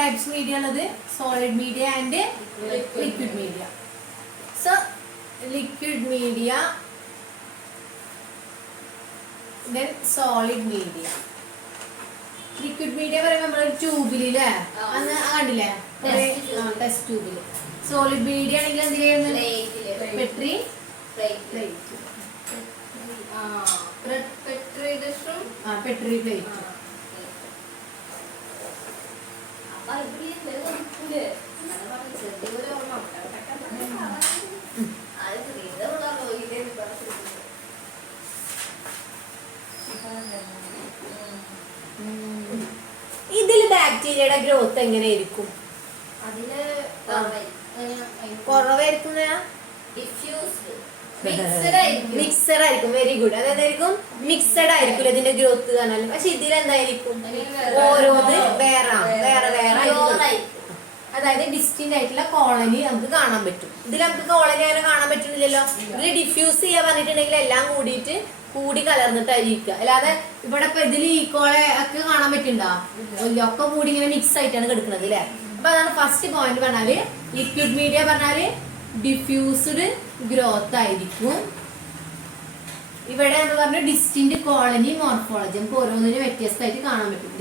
Types media ഉള്ളത്? Solid media and liquid media. So liquid media, then solid media. Liquid media പറയുമ്പോൾ നമ്മളൊരു ട്യൂബില് അന്ന് കണ്ടില്ലേ, ടെസ്റ്റ് ട്യൂബില്. സോളിഡ് മീഡിയ ആണെങ്കിൽ എന്ത് ചെയ്യുന്നത്? Petri plate. ഇതിൽ ബാക്ടീരിയയുടെ ഗ്രോത്ത് എങ്ങനെയായിരിക്കും? കുറവായിരിക്കും, മിക്സഡ് ആയിരിക്കും. Very good. അതായിരിക്കും മിക്സഡ് ആയിരിക്കും ഇതിന്റെ ഗ്രോത്ത് കാണാൻ. പക്ഷെ ഇതിലെന്തായിരിക്കും? ഓരോന്ന് വേറെ ആയിരിക്കും. അതായത് ഡിസ്റ്റിന്റ് ആയിട്ടുള്ള കോളനി നമുക്ക് കാണാൻ പറ്റും. ഇതിൽ നമുക്ക് കോളനി അങ്ങനെ കാണാൻ പറ്റുന്നില്ലല്ലോ. ഇതിൽ ഡിഫ്യൂസ് ചെയ്യാൻ പറഞ്ഞിട്ടുണ്ടെങ്കിൽ എല്ലാം കൂടി കലർന്നിട്ടായിരിക്കുക. അല്ലാതെ ഇവിടെ ഇപ്പൊ ഇതിൽ ഈക്കോളെ ഒക്കെ കാണാൻ പറ്റുന്നുണ്ടോ? ഒക്കെ കൂടി ഇങ്ങനെ മിക്സ് ആയിട്ടാണ് കിടക്കുന്നത് അല്ലെ. അപ്പൊ അതാണ് ഫസ്റ്റ് പോയിന്റ് പറഞ്ഞാല്. ലിക്വിഡ് മീഡിയ പറഞ്ഞാല് ഡിഫ്യൂസ്ഡ് ഗ്രോത്ത് ആയിരിക്കും. ഇവിടെ എന്ന് പറഞ്ഞ ഡിസ്റ്റിന്റ് കോളനി മോർഫോളജി, നമുക്ക് ഓരോന്നിനും വ്യത്യസ്തമായിട്ട് കാണാൻ പറ്റും.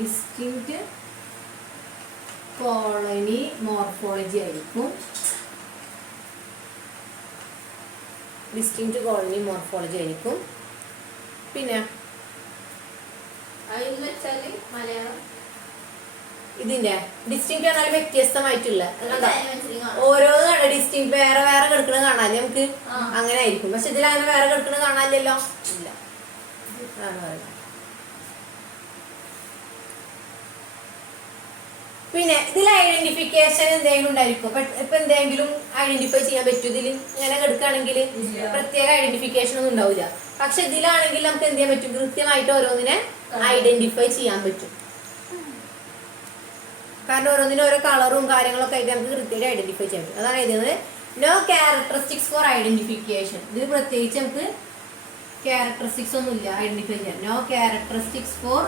ഡിസ്റ്റിന്റ് കോളനി മോർഫോളജി ആയിരിക്കും. ഡിസ്റ്റിങ്ക്റ്റ് കോളനി മോർഫോളജി ആയിരിക്കും. പിന്നെ മലയാളം ഇതിന്റെ ഡിസ്റ്റിങ്ക്റ്റ് പറഞ്ഞാൽ വ്യത്യസ്തമായിട്ടുള്ള ഓരോന്ന് കണ്ട ഡിസ്റ്റിങ് വേറെ കിടക്കണ കാണാല്ലേ നമുക്ക്, അങ്ങനെ ആയിരിക്കും. പക്ഷെ ഇതിൽ അങ്ങനെ വേറെ കിടക്കണ കാണാനില്ലല്ലോ, ഇല്ല. പിന്നെ ഇതിൽ ഐഡന്റിഫിക്കേഷൻ എന്തെങ്കിലും ഉണ്ടായിരിക്കും? ഇപ്പൊ എന്തെങ്കിലും ഐഡന്റിഫൈ ചെയ്യാൻ പറ്റും? ഇതിൽ ഇങ്ങനെ കിടക്കുകയാണെങ്കിൽ പ്രത്യേക ഐഡന്റിഫിക്കേഷൻ ഒന്നും ഉണ്ടാവില്ല. പക്ഷെ ഇതിലാണെങ്കിൽ നമുക്ക് എന്ത് ചെയ്യാൻ പറ്റും? കൃത്യമായിട്ട് ഓരോന്നിനെ ഐഡന്റിഫൈ ചെയ്യാൻ പറ്റും. കാരണം ഓരോന്നിനും ഓരോ കളറും കാര്യങ്ങളൊക്കെ ആയിട്ട് നമുക്ക് കൃത്യമായിട്ട് ഐഡന്റിഫൈ ചെയ്യാൻ പറ്റും. അതാണ് എഴുതുന്നത് നോ ക്യാരക്ടറിസ്റ്റിക്സ് ഫോർ ഐഡന്റിഫിക്കേഷൻ. ഇതിൽ പ്രത്യേകിച്ച് നമുക്ക് ക്യാരക്ടറിസ്റ്റിക്സ് ഒന്നും ഇല്ല ഐഡന്റിഫൈ ചെയ്യാൻ. No characteristics for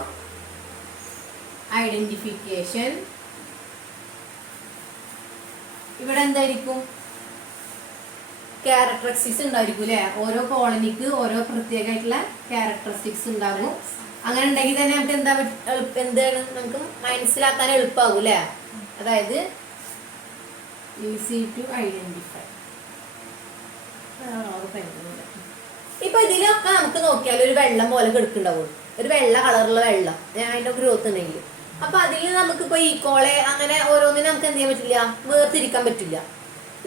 identification. ഇവിടെ എന്തായിരിക്കും? ക്യാരക്ടറിസ്റ്റിക്സ് ഉണ്ടായിരിക്കും അല്ലെ. ഓരോ കോളനിക്ക് ഓരോ പ്രത്യേകമായിട്ടുള്ള ക്യാരക്ടറിസ്റ്റിക്സ് ഉണ്ടാകും. അങ്ങനെ ഉണ്ടെങ്കിൽ തന്നെ നമുക്ക് എന്താണ് നമുക്ക് മനസ്സിലാക്കാൻ എളുപ്പമാകും അല്ലെ. അതായത് ഈസി ടു ഐഡന്റിഫൈ. ഇപ്പൊ ഇതിലൊക്കെ നമുക്ക് നോക്കിയാൽ ഒരു വെള്ളം പോലെ കിടക്കുന്നുണ്ടാവും, ഒരു വെള്ള കളറുള്ള വെള്ളം, അതിന്റെ ഗ്രോത്ത് ഉണ്ടെങ്കിൽ. അപ്പൊ അതിൽ നമുക്കിപ്പോ ഈക്കോളെ അങ്ങനെ ഓരോന്നിനും നമുക്ക് എന്ത് ചെയ്യാൻ പറ്റില്ല? വേർതിരിക്കാൻ പറ്റില്ല.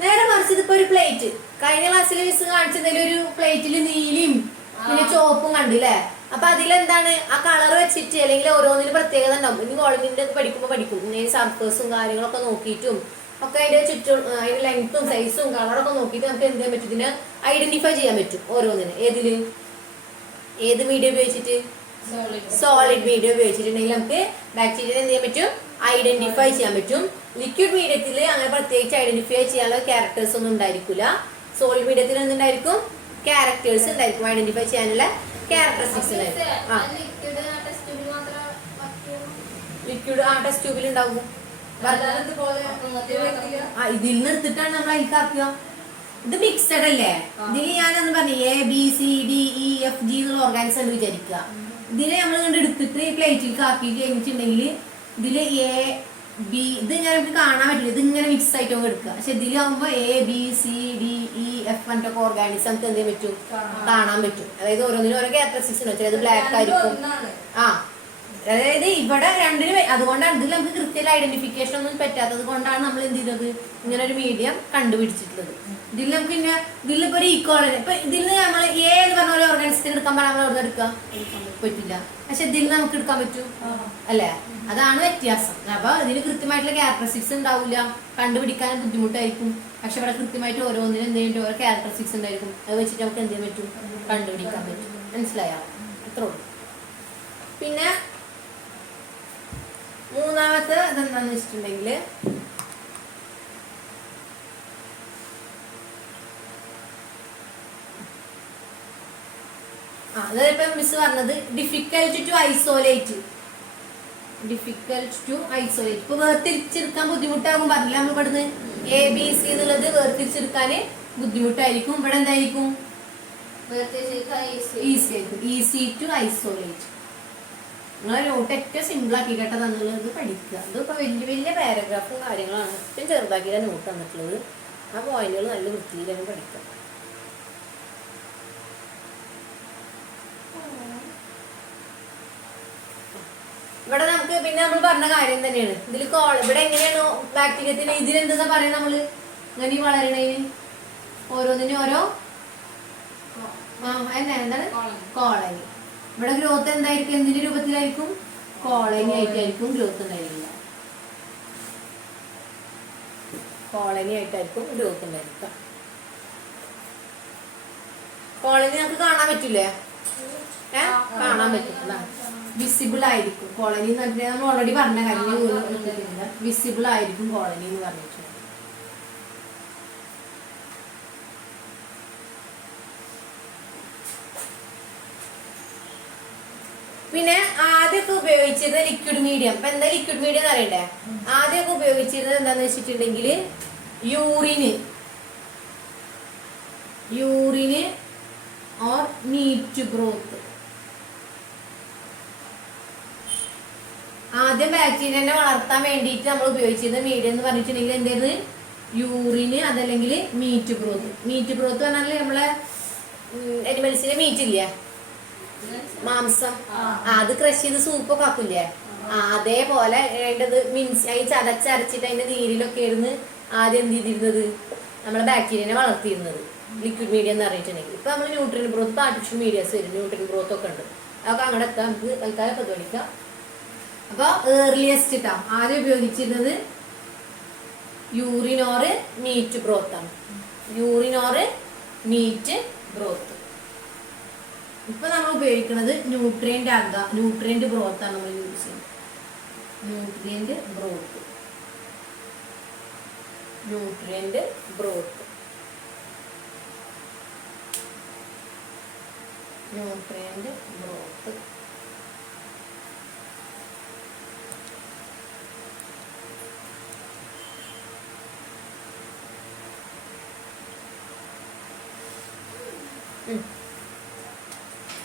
നേരെ മറിച്ച് ഇതിപ്പോ ഒരു പ്ലേറ്റ്, കഴിഞ്ഞ ക്ലാസ്സിൽ മിസ് കാണിച്ചതിൽ ഒരു പ്ലേറ്റിൽ നീലയും പിന്നെ ചുവപ്പും കണ്ടില്ലേ. അപ്പൊ അതിലെന്താണ്? ആ കളർ വെച്ചിട്ട് അല്ലെങ്കിൽ ഓരോന്നിനും പ്രത്യേകത ഉണ്ടാവും. ഇനി കോളനിന്റെ പഠിക്കും ഇനി സർഫേസും കാര്യങ്ങളൊക്കെ നോക്കിയിട്ടും ഒക്കെ അതിന്റെ ചുറ്റും അതിന്റെ ലെങ്ത്തും സൈസും കളറൊക്കെ നോക്കിയിട്ട് നമുക്ക് എന്ത് ചെയ്യാൻ പറ്റും? ഇതിനെ ഐഡന്റിഫൈ ചെയ്യാൻ പറ്റും ഓരോന്നിന്. ഏത് മീഡിയ ഉപയോഗിച്ചിട്ട്? സോളിഡ് മീഡിയ ഉപയോഗിച്ചിട്ടുണ്ടെങ്കിൽ നമുക്ക് ബാക്ടീരിയ എന്ത് ചെയ്യാൻ പറ്റും? ഐഡന്റിഫൈ ചെയ്യാൻ പറ്റും. ലിക്വിഡ് മീഡിയത്തിൽ അങ്ങനെ പ്രത്യേകിച്ച് ഐഡന്റിഫൈ ചെയ്യാനുള്ള ക്യാരക്ടേഴ്സ് ഒന്നും ഉണ്ടായിരിക്കില്ല. സോളിഡ് മീഡിയത്തിൽ എന്തുണ്ടായിരിക്കും? ക്യാരക്ടേഴ്സ് ഉണ്ടായിരിക്കും, ഐഡന്റിഫൈ ചെയ്യാനുള്ള ക്യാരക്ടറിസ്റ്റിക്സ് ഉണ്ടായിരിക്കും. ലിക്വിഡ് ആ ടെസ്റ്റ് ട്യൂബിൽ ഉണ്ടാകും. ഇതിൽ നിന്ന് എടുത്തിട്ടാണ് നമ്മൾ അതിൽക്കാക്കുക. ഇത് മിക്സഡ് അല്ലേ. ഇതിൽ ഞാനൊന്ന് പറഞ്ഞു ABCDEFG എന്നുള്ള ഓർഗാനിസം ഉണ്ട് വിചാരിക്കുക. ഇതിനെ നമ്മൾ കണ്ട് എടുത്തിട്ട് പ്ലേറ്റിലേക്ക് ആക്കിയിട്ട് കഴിഞ്ഞിട്ടുണ്ടെങ്കിൽ ഇതില് AB ഇത് ഇങ്ങനെ നമുക്ക് കാണാൻ പറ്റില്ല, ഇത് ഇങ്ങനെ മിക്സ് ആയിട്ട് നമുക്ക് എടുക്കുക. പക്ഷെ ഇതിലാകുമ്പോ ABCDEF ഒക്കെ ഓർഗാനിസം നമുക്ക് എന്ത് ചെയ്യാൻ പറ്റും? കാണാൻ പറ്റും. അതായത് ഓരോന്നിനും ഓരോ ക്യാരക്ടറിസ്റ്റിക്സ് ഉണ്ട്. ചിലത് ബ്ലാക്ക് ആയിരിക്കും. അതായത് ഇവിടെ രണ്ടിനും അതുകൊണ്ടാണ് ഇതിൽ നമുക്ക് കൃത്യമായ ഐഡന്റിഫിക്കേഷൻ ഒന്നും പറ്റാത്തത് കൊണ്ടാണ് നമ്മൾ എന്ത് ചെയ്തത്? ഇങ്ങനെ ഒരു മീഡിയം കണ്ടുപിടിച്ചിട്ടുള്ളത്. ഇതിൽ നമുക്ക് പിന്നെ ഇതിലിപ്പോ ഒരു ഈക്വൽ ഇപ്പൊ ഇതിൽ നമ്മൾ എന്ന് പറഞ്ഞ പോലെ ഓർഗാനിസത്തിന് എടുക്കാൻ പറഞ്ഞാൽ നമ്മൾ അവിടെ എടുക്കാൻ പറ്റില്ല. പക്ഷെ ഇതിൽ നമുക്ക് എടുക്കാൻ പറ്റും അല്ലെ. അതാണ് വ്യത്യാസം. അപ്പൊ ഇതിന് കൃത്യമായിട്ടുള്ള ക്യാരക്ടറിസ്റ്റിക്സ് ഉണ്ടാവില്ല, കണ്ടുപിടിക്കാൻ ബുദ്ധിമുട്ടായിരിക്കും. പക്ഷെ ഇവിടെ കൃത്യമായിട്ട് ഓരോന്നിനും എന്ത് ചെയ്തിട്ട് ഓരോ ക്യാരക്ടറിസ്റ്റിക്സ് ഉണ്ടായിരിക്കും. അത് വെച്ചിട്ട് നമുക്ക് എന്ത് ചെയ്യാൻ പറ്റും? കണ്ടുപിടിക്കാൻ പറ്റും. മനസ്സിലായോ? അത്രേ ഉള്ളൂ. പിന്നെ മൂന്നാമത്തെ ഇതെന്താന്ന് വെച്ചിട്ടുണ്ടെങ്കിൽ അതായത് മിസ് പറഞ്ഞത് difficult to isolate. Difficult to isolate. ഇപ്പൊ വേർതിരിച്ചെടുക്കാൻ ബുദ്ധിമുട്ടാകും പറഞ്ഞില്ല നമ്മൾ ഇവിടുന്ന് ABC എന്നുള്ളത് വേർതിരിച്ചെടുക്കാൻ ബുദ്ധിമുട്ടായിരിക്കും. ഇവിടെ എന്തായിരിക്കും? Easy to isolate. നിങ്ങളെ നോട്ട് ഏറ്റവും സിമ്പിൾ ആക്കി കേട്ടോ തന്നുള്ളത് പഠിക്കുക. ഇതിപ്പോ വലിയ വലിയ പാരഗ്രാഫും കാര്യങ്ങളാണ് ഏറ്റവും ചെറുതാക്കിയ നോട്ട് തന്നിട്ടുള്ളത്. ആ പോയിന്റുകൾ നല്ല വൃത്തിയിലാണ് പഠിക്കുക. ഇവിടെ നമുക്ക് പിന്നെ നമ്മൾ പറഞ്ഞ കാര്യം തന്നെയാണ് ഇതിൽ ഇവിടെ എങ്ങനെയാണോ ബാക്ടീരിയത്തിന് ഇതിലെന്താ പറയാ നമ്മള് ഇങ്ങനെ വളരണതിന് ഓരോന്നിനും ഓരോ എന്താണ് കോളനി. ഇവിടെ ഗ്രോത്ത് എന്തായിരിക്കും? എന്തിന്റെ രൂപത്തിലായിരിക്കും? കോളനി ആയിട്ടായിരിക്കും ഗ്രോത്ത് ഉണ്ടായിരിക്കുക. കോളനി ആയിട്ടായിരിക്കും ഗ്രോത്ത് ഉണ്ടായിരിക്കുക. കോളനി നമുക്ക് കാണാൻ പറ്റില്ലേ? കാണാൻ പറ്റും. വിസിബിൾ ആയിരിക്കും കോളനി എന്ന് പറഞ്ഞാൽ നമ്മൾ ഓൾറെഡി പറഞ്ഞ കാര്യം. വിസിബിൾ ആയിരിക്കും കോളനി എന്ന് പറഞ്ഞിട്ടുണ്ട്. പിന്നെ ആദ്യമൊക്കെ ഉപയോഗിച്ചിരുന്ന ലിക്വിഡ് മീഡിയം. ഇപ്പൊ എന്താ ലിക്വിഡ് മീഡിയം എന്ന് അറിയണ്ടേ? ആദ്യമൊക്കെ ഉപയോഗിച്ചിരുന്നത് എന്താന്ന് വെച്ചിട്ടുണ്ടെങ്കിൽ യൂറിന് ഓർ മീറ്റ് ബ്രോത്ത്. ആദ്യം ബാക്ടീരിയനെ വളർത്താൻ വേണ്ടിയിട്ട് നമ്മൾ ഉപയോഗിച്ചിരുന്ന മീഡിയം എന്ന് പറഞ്ഞിട്ടുണ്ടെങ്കിൽ എന്തായിരുന്നു? യൂറിന് അതല്ലെങ്കിൽ മീറ്റ് ബ്രോത്ത്. മീറ്റ് ബ്രോത്ത് പറഞ്ഞാൽ നമ്മളെ അനിമൽസിന്റെ മീറ്റ് ഇല്ലേ, മാംസം, അത് ക്രഷ് ചെയ്ത് സൂപ്പൊക്കെ ആക്കില്ലേ, അതേപോലെ അതിൻ്റെ മീൻസ് ഈ ചതച്ചരച്ചിട്ട് അതിന്റെ നീരിലൊക്കെ ആയിരുന്നു ആദ്യം എന്ത് ചെയ്തിരുന്നത്? നമ്മളെ ബാക്ടീരിയനെ വളർത്തിയിരുന്നത് ലിക്വിഡ് മീഡിയം എന്ന് പറഞ്ഞിട്ടുണ്ടെങ്കിൽ. ഇപ്പൊ നമ്മൾ ന്യൂട്രിയൻ ബ്രോത്ത് ആർട്ടിഫിഷ്യൽ മീഡിയസ് വരും, ന്യൂട്രിയൻ ബ്രോത്ത് ഒക്കെ ഉണ്ട്. അതൊക്കെ അങ്ങോട്ട് എത്താൻ നമുക്ക് തൽക്കാലം പരിപാടിക്കാം. അപ്പൊ ഏർലിയസ്റ്റ് ഇട്ടാ ആദ്യം ഉപയോഗിച്ചിരുന്നത് യൂറിനോറ് മീറ്റ് ബ്രോത്ത് ആണ്. യൂറിനോറ് മീറ്റ് ബ്രോത്ത്. ഇപ്പൊ നമ്മൾ ഉപയോഗിക്കുന്നത് ന്യൂട്രിയന്റ് ബ്രോത്ത് ആണ് നമ്മൾ യൂസ് ചെയ്യുന്നത്. Nutrient broth.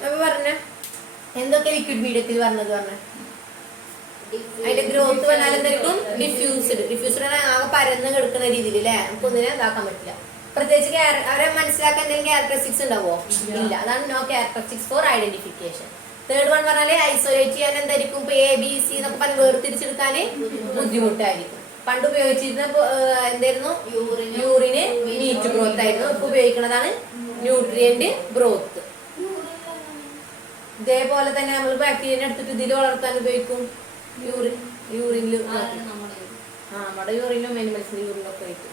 അപ്പൊ പറഞ്ഞ എന്തൊക്കെ ലിക്വിഡ് മീഡിയത്തിൽ പറഞ്ഞത് അതിന്റെ ഗ്രോത്ത് പറഞ്ഞാൽ എന്തായിരിക്കും? ഡിഫ്യൂസ്ഡ് ആകെ പരന്ന് കിടക്കുന്ന രീതിയിൽ അല്ലെ, നമുക്ക് ഒന്നിനെ ഇതാക്കാൻ പറ്റില്ല. പ്രത്യേകിച്ച് അവരെ മനസ്സിലാക്കാൻ എന്തെങ്കിലും ക്യാരക്ടറിസ്റ്റിക്സ് ഉണ്ടാവോ? ഇല്ല. അതാണ് no characteristics for identification. Third one പറഞ്ഞാല് ഐസൊലേറ്റ് ചെയ്യാൻ എന്തായിരിക്കും? ഇപ്പൊ ABC എന്നൊക്കെ പറഞ്ഞ് വേർതിരിച്ചെടുക്കാൻ ബുദ്ധിമുട്ടായിരിക്കും. പണ്ട് ഉപയോഗിച്ചിരുന്ന എന്തായിരുന്നു? യൂറിന് മീറ്റ് ബ്രോത്ത് ആയിരുന്നു. ഇപ്പൊ ഉപയോഗിക്കുന്നതാണ് ന്യൂട്രിയന്റ് ബ്രോത്ത്. ഇതേപോലെ തന്നെ നമ്മൾ ബാക്ടീരിയനെ എടുത്തിട്ട് ഇതിൽ വളർത്താൻ ഉപയോഗിക്കും. യൂറിനില് നമ്മുടെ യൂറിനും അനിമൽസിന്റെ യൂറിനും ഒക്കെ ആയിട്ട്.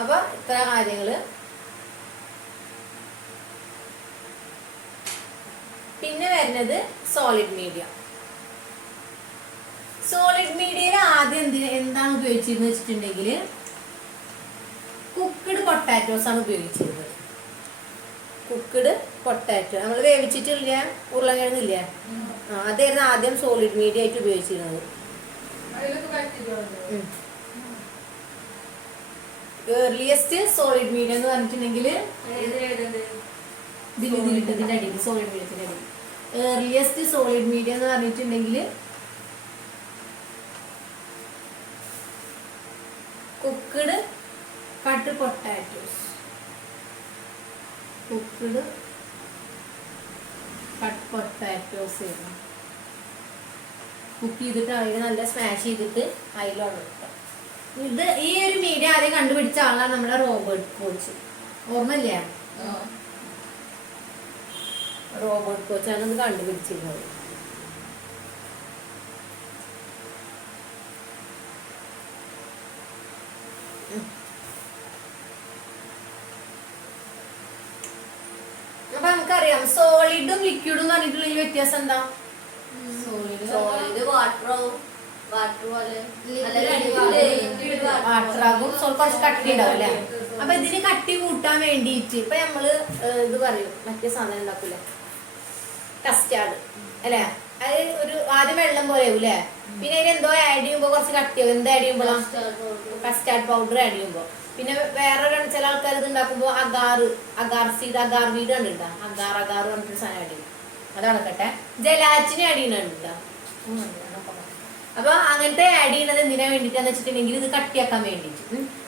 അപ്പൊ ഇത്ര കാര്യങ്ങള്. പിന്നെ വരുന്നത് സോളിഡ് മീഡിയ. സോളിഡ് മീഡിയയിൽ ആദ്യം എന്താണ് ഉപയോഗിച്ചിരുന്നത് വെച്ചിട്ടുണ്ടെങ്കിൽ കുക്ക്ഡ് പൊട്ടാറ്റോസ് ആണ് ഉപയോഗിച്ചിരുന്നത്. കുക്ക്ഡ് പൊട്ടാറ്റോ നമ്മൾ വേവിച്ചിട്ടില്ല, ഉരുളക്കിഴങ്ങില്ല, അതായിരുന്നു ആദ്യം സോളിഡ് മീഡിയ ആയിട്ട് ഉപയോഗിച്ചിരുന്നത്. ഏർലിയസ്റ്റ് സോളിഡ് മീഡിയ എന്ന് പറഞ്ഞിട്ടുണ്ടെങ്കിൽ ഇതിന്റെ അടിയിൽ സോളിഡ് മീഡിയത്തിന്റെ അടിയിൽ ഏർലിയസ്റ്റ് സോളിഡ് മീഡിയ എന്ന് പറഞ്ഞിട്ടുണ്ടെങ്കിൽ cooked cut potatoes. Cooked cut potatoes cook ചെയ്തിട്ട് അതിന് നല്ല സ്മാഷ് ചെയ്തിട്ട് അതിലാണ് വെക്കുക. ഇത് ഈ ഒരു മീഡിയ ആദ്യം കണ്ടുപിടിച്ച ആളാണ് നമ്മുടെ റോബർട്ട് കോച്ച്. ഓർമ്മയില്ലേ? റോബർട്ട് കോച്ചാണ് ഇത് കണ്ടുപിടിച്ചിരുന്നത്. അപ്പൊ നമുക്കറിയാം സോളിഡും ലിക്വിഡും എന്ന് പറഞ്ഞിട്ടുള്ള വ്യത്യാസം എന്താ? സോളിഡ് വാട്ടറാകും, കുറച്ച് കട്ടി ഉണ്ടാവും അല്ലെ. അപ്പൊ ഇതിന് കട്ടി കൂട്ടാൻ വേണ്ടിയിട്ട് ഇപ്പൊ നമ്മള് ഇത് പറയും, മറ്റേ സാധനം ഉണ്ടാക്കൂല, കസ്റ്റാർഡ്. അല്ലെ? അത് ഒരു ആദ്യം വെള്ളം പോലെ ആവും അല്ലേ? പിന്നെ അതിന് എന്തോ ആഡ് ചെയ്യുമ്പോ കുറച്ച് കട്ടിയാവും. എന്ത് ആഡ് ചെയ്യുമ്പോഴാണ്? കസ്റ്റാർഡ് പൗഡർ ആഡ് ചെയ്യുമ്പോ. പിന്നെ വേറെ ചില ആൾക്കാർ ഇത് ഉണ്ടാക്കുമ്പോ അഗാർ സീഡ്, അഗാർ വീട് കണ്ടിട്ടുണ്ടോ? അഗാർ പറഞ്ഞിട്ടൊരു സാധനം ആഡ് ചെയ്യും. അതാണ് കേട്ടെ. ജലാറ്റിന് ആഡ് ചെയ്യുന്നുണ്ടോ? അപ്പൊ അങ്ങനത്തെ ആഡ് ചെയ്യുന്നത് എന്തിനാ വേണ്ടിട്ടാന്ന് വെച്ചിട്ടുണ്ടെങ്കിൽ ഇത് കട്ടിയാക്കാൻ വേണ്ടിട്ട്.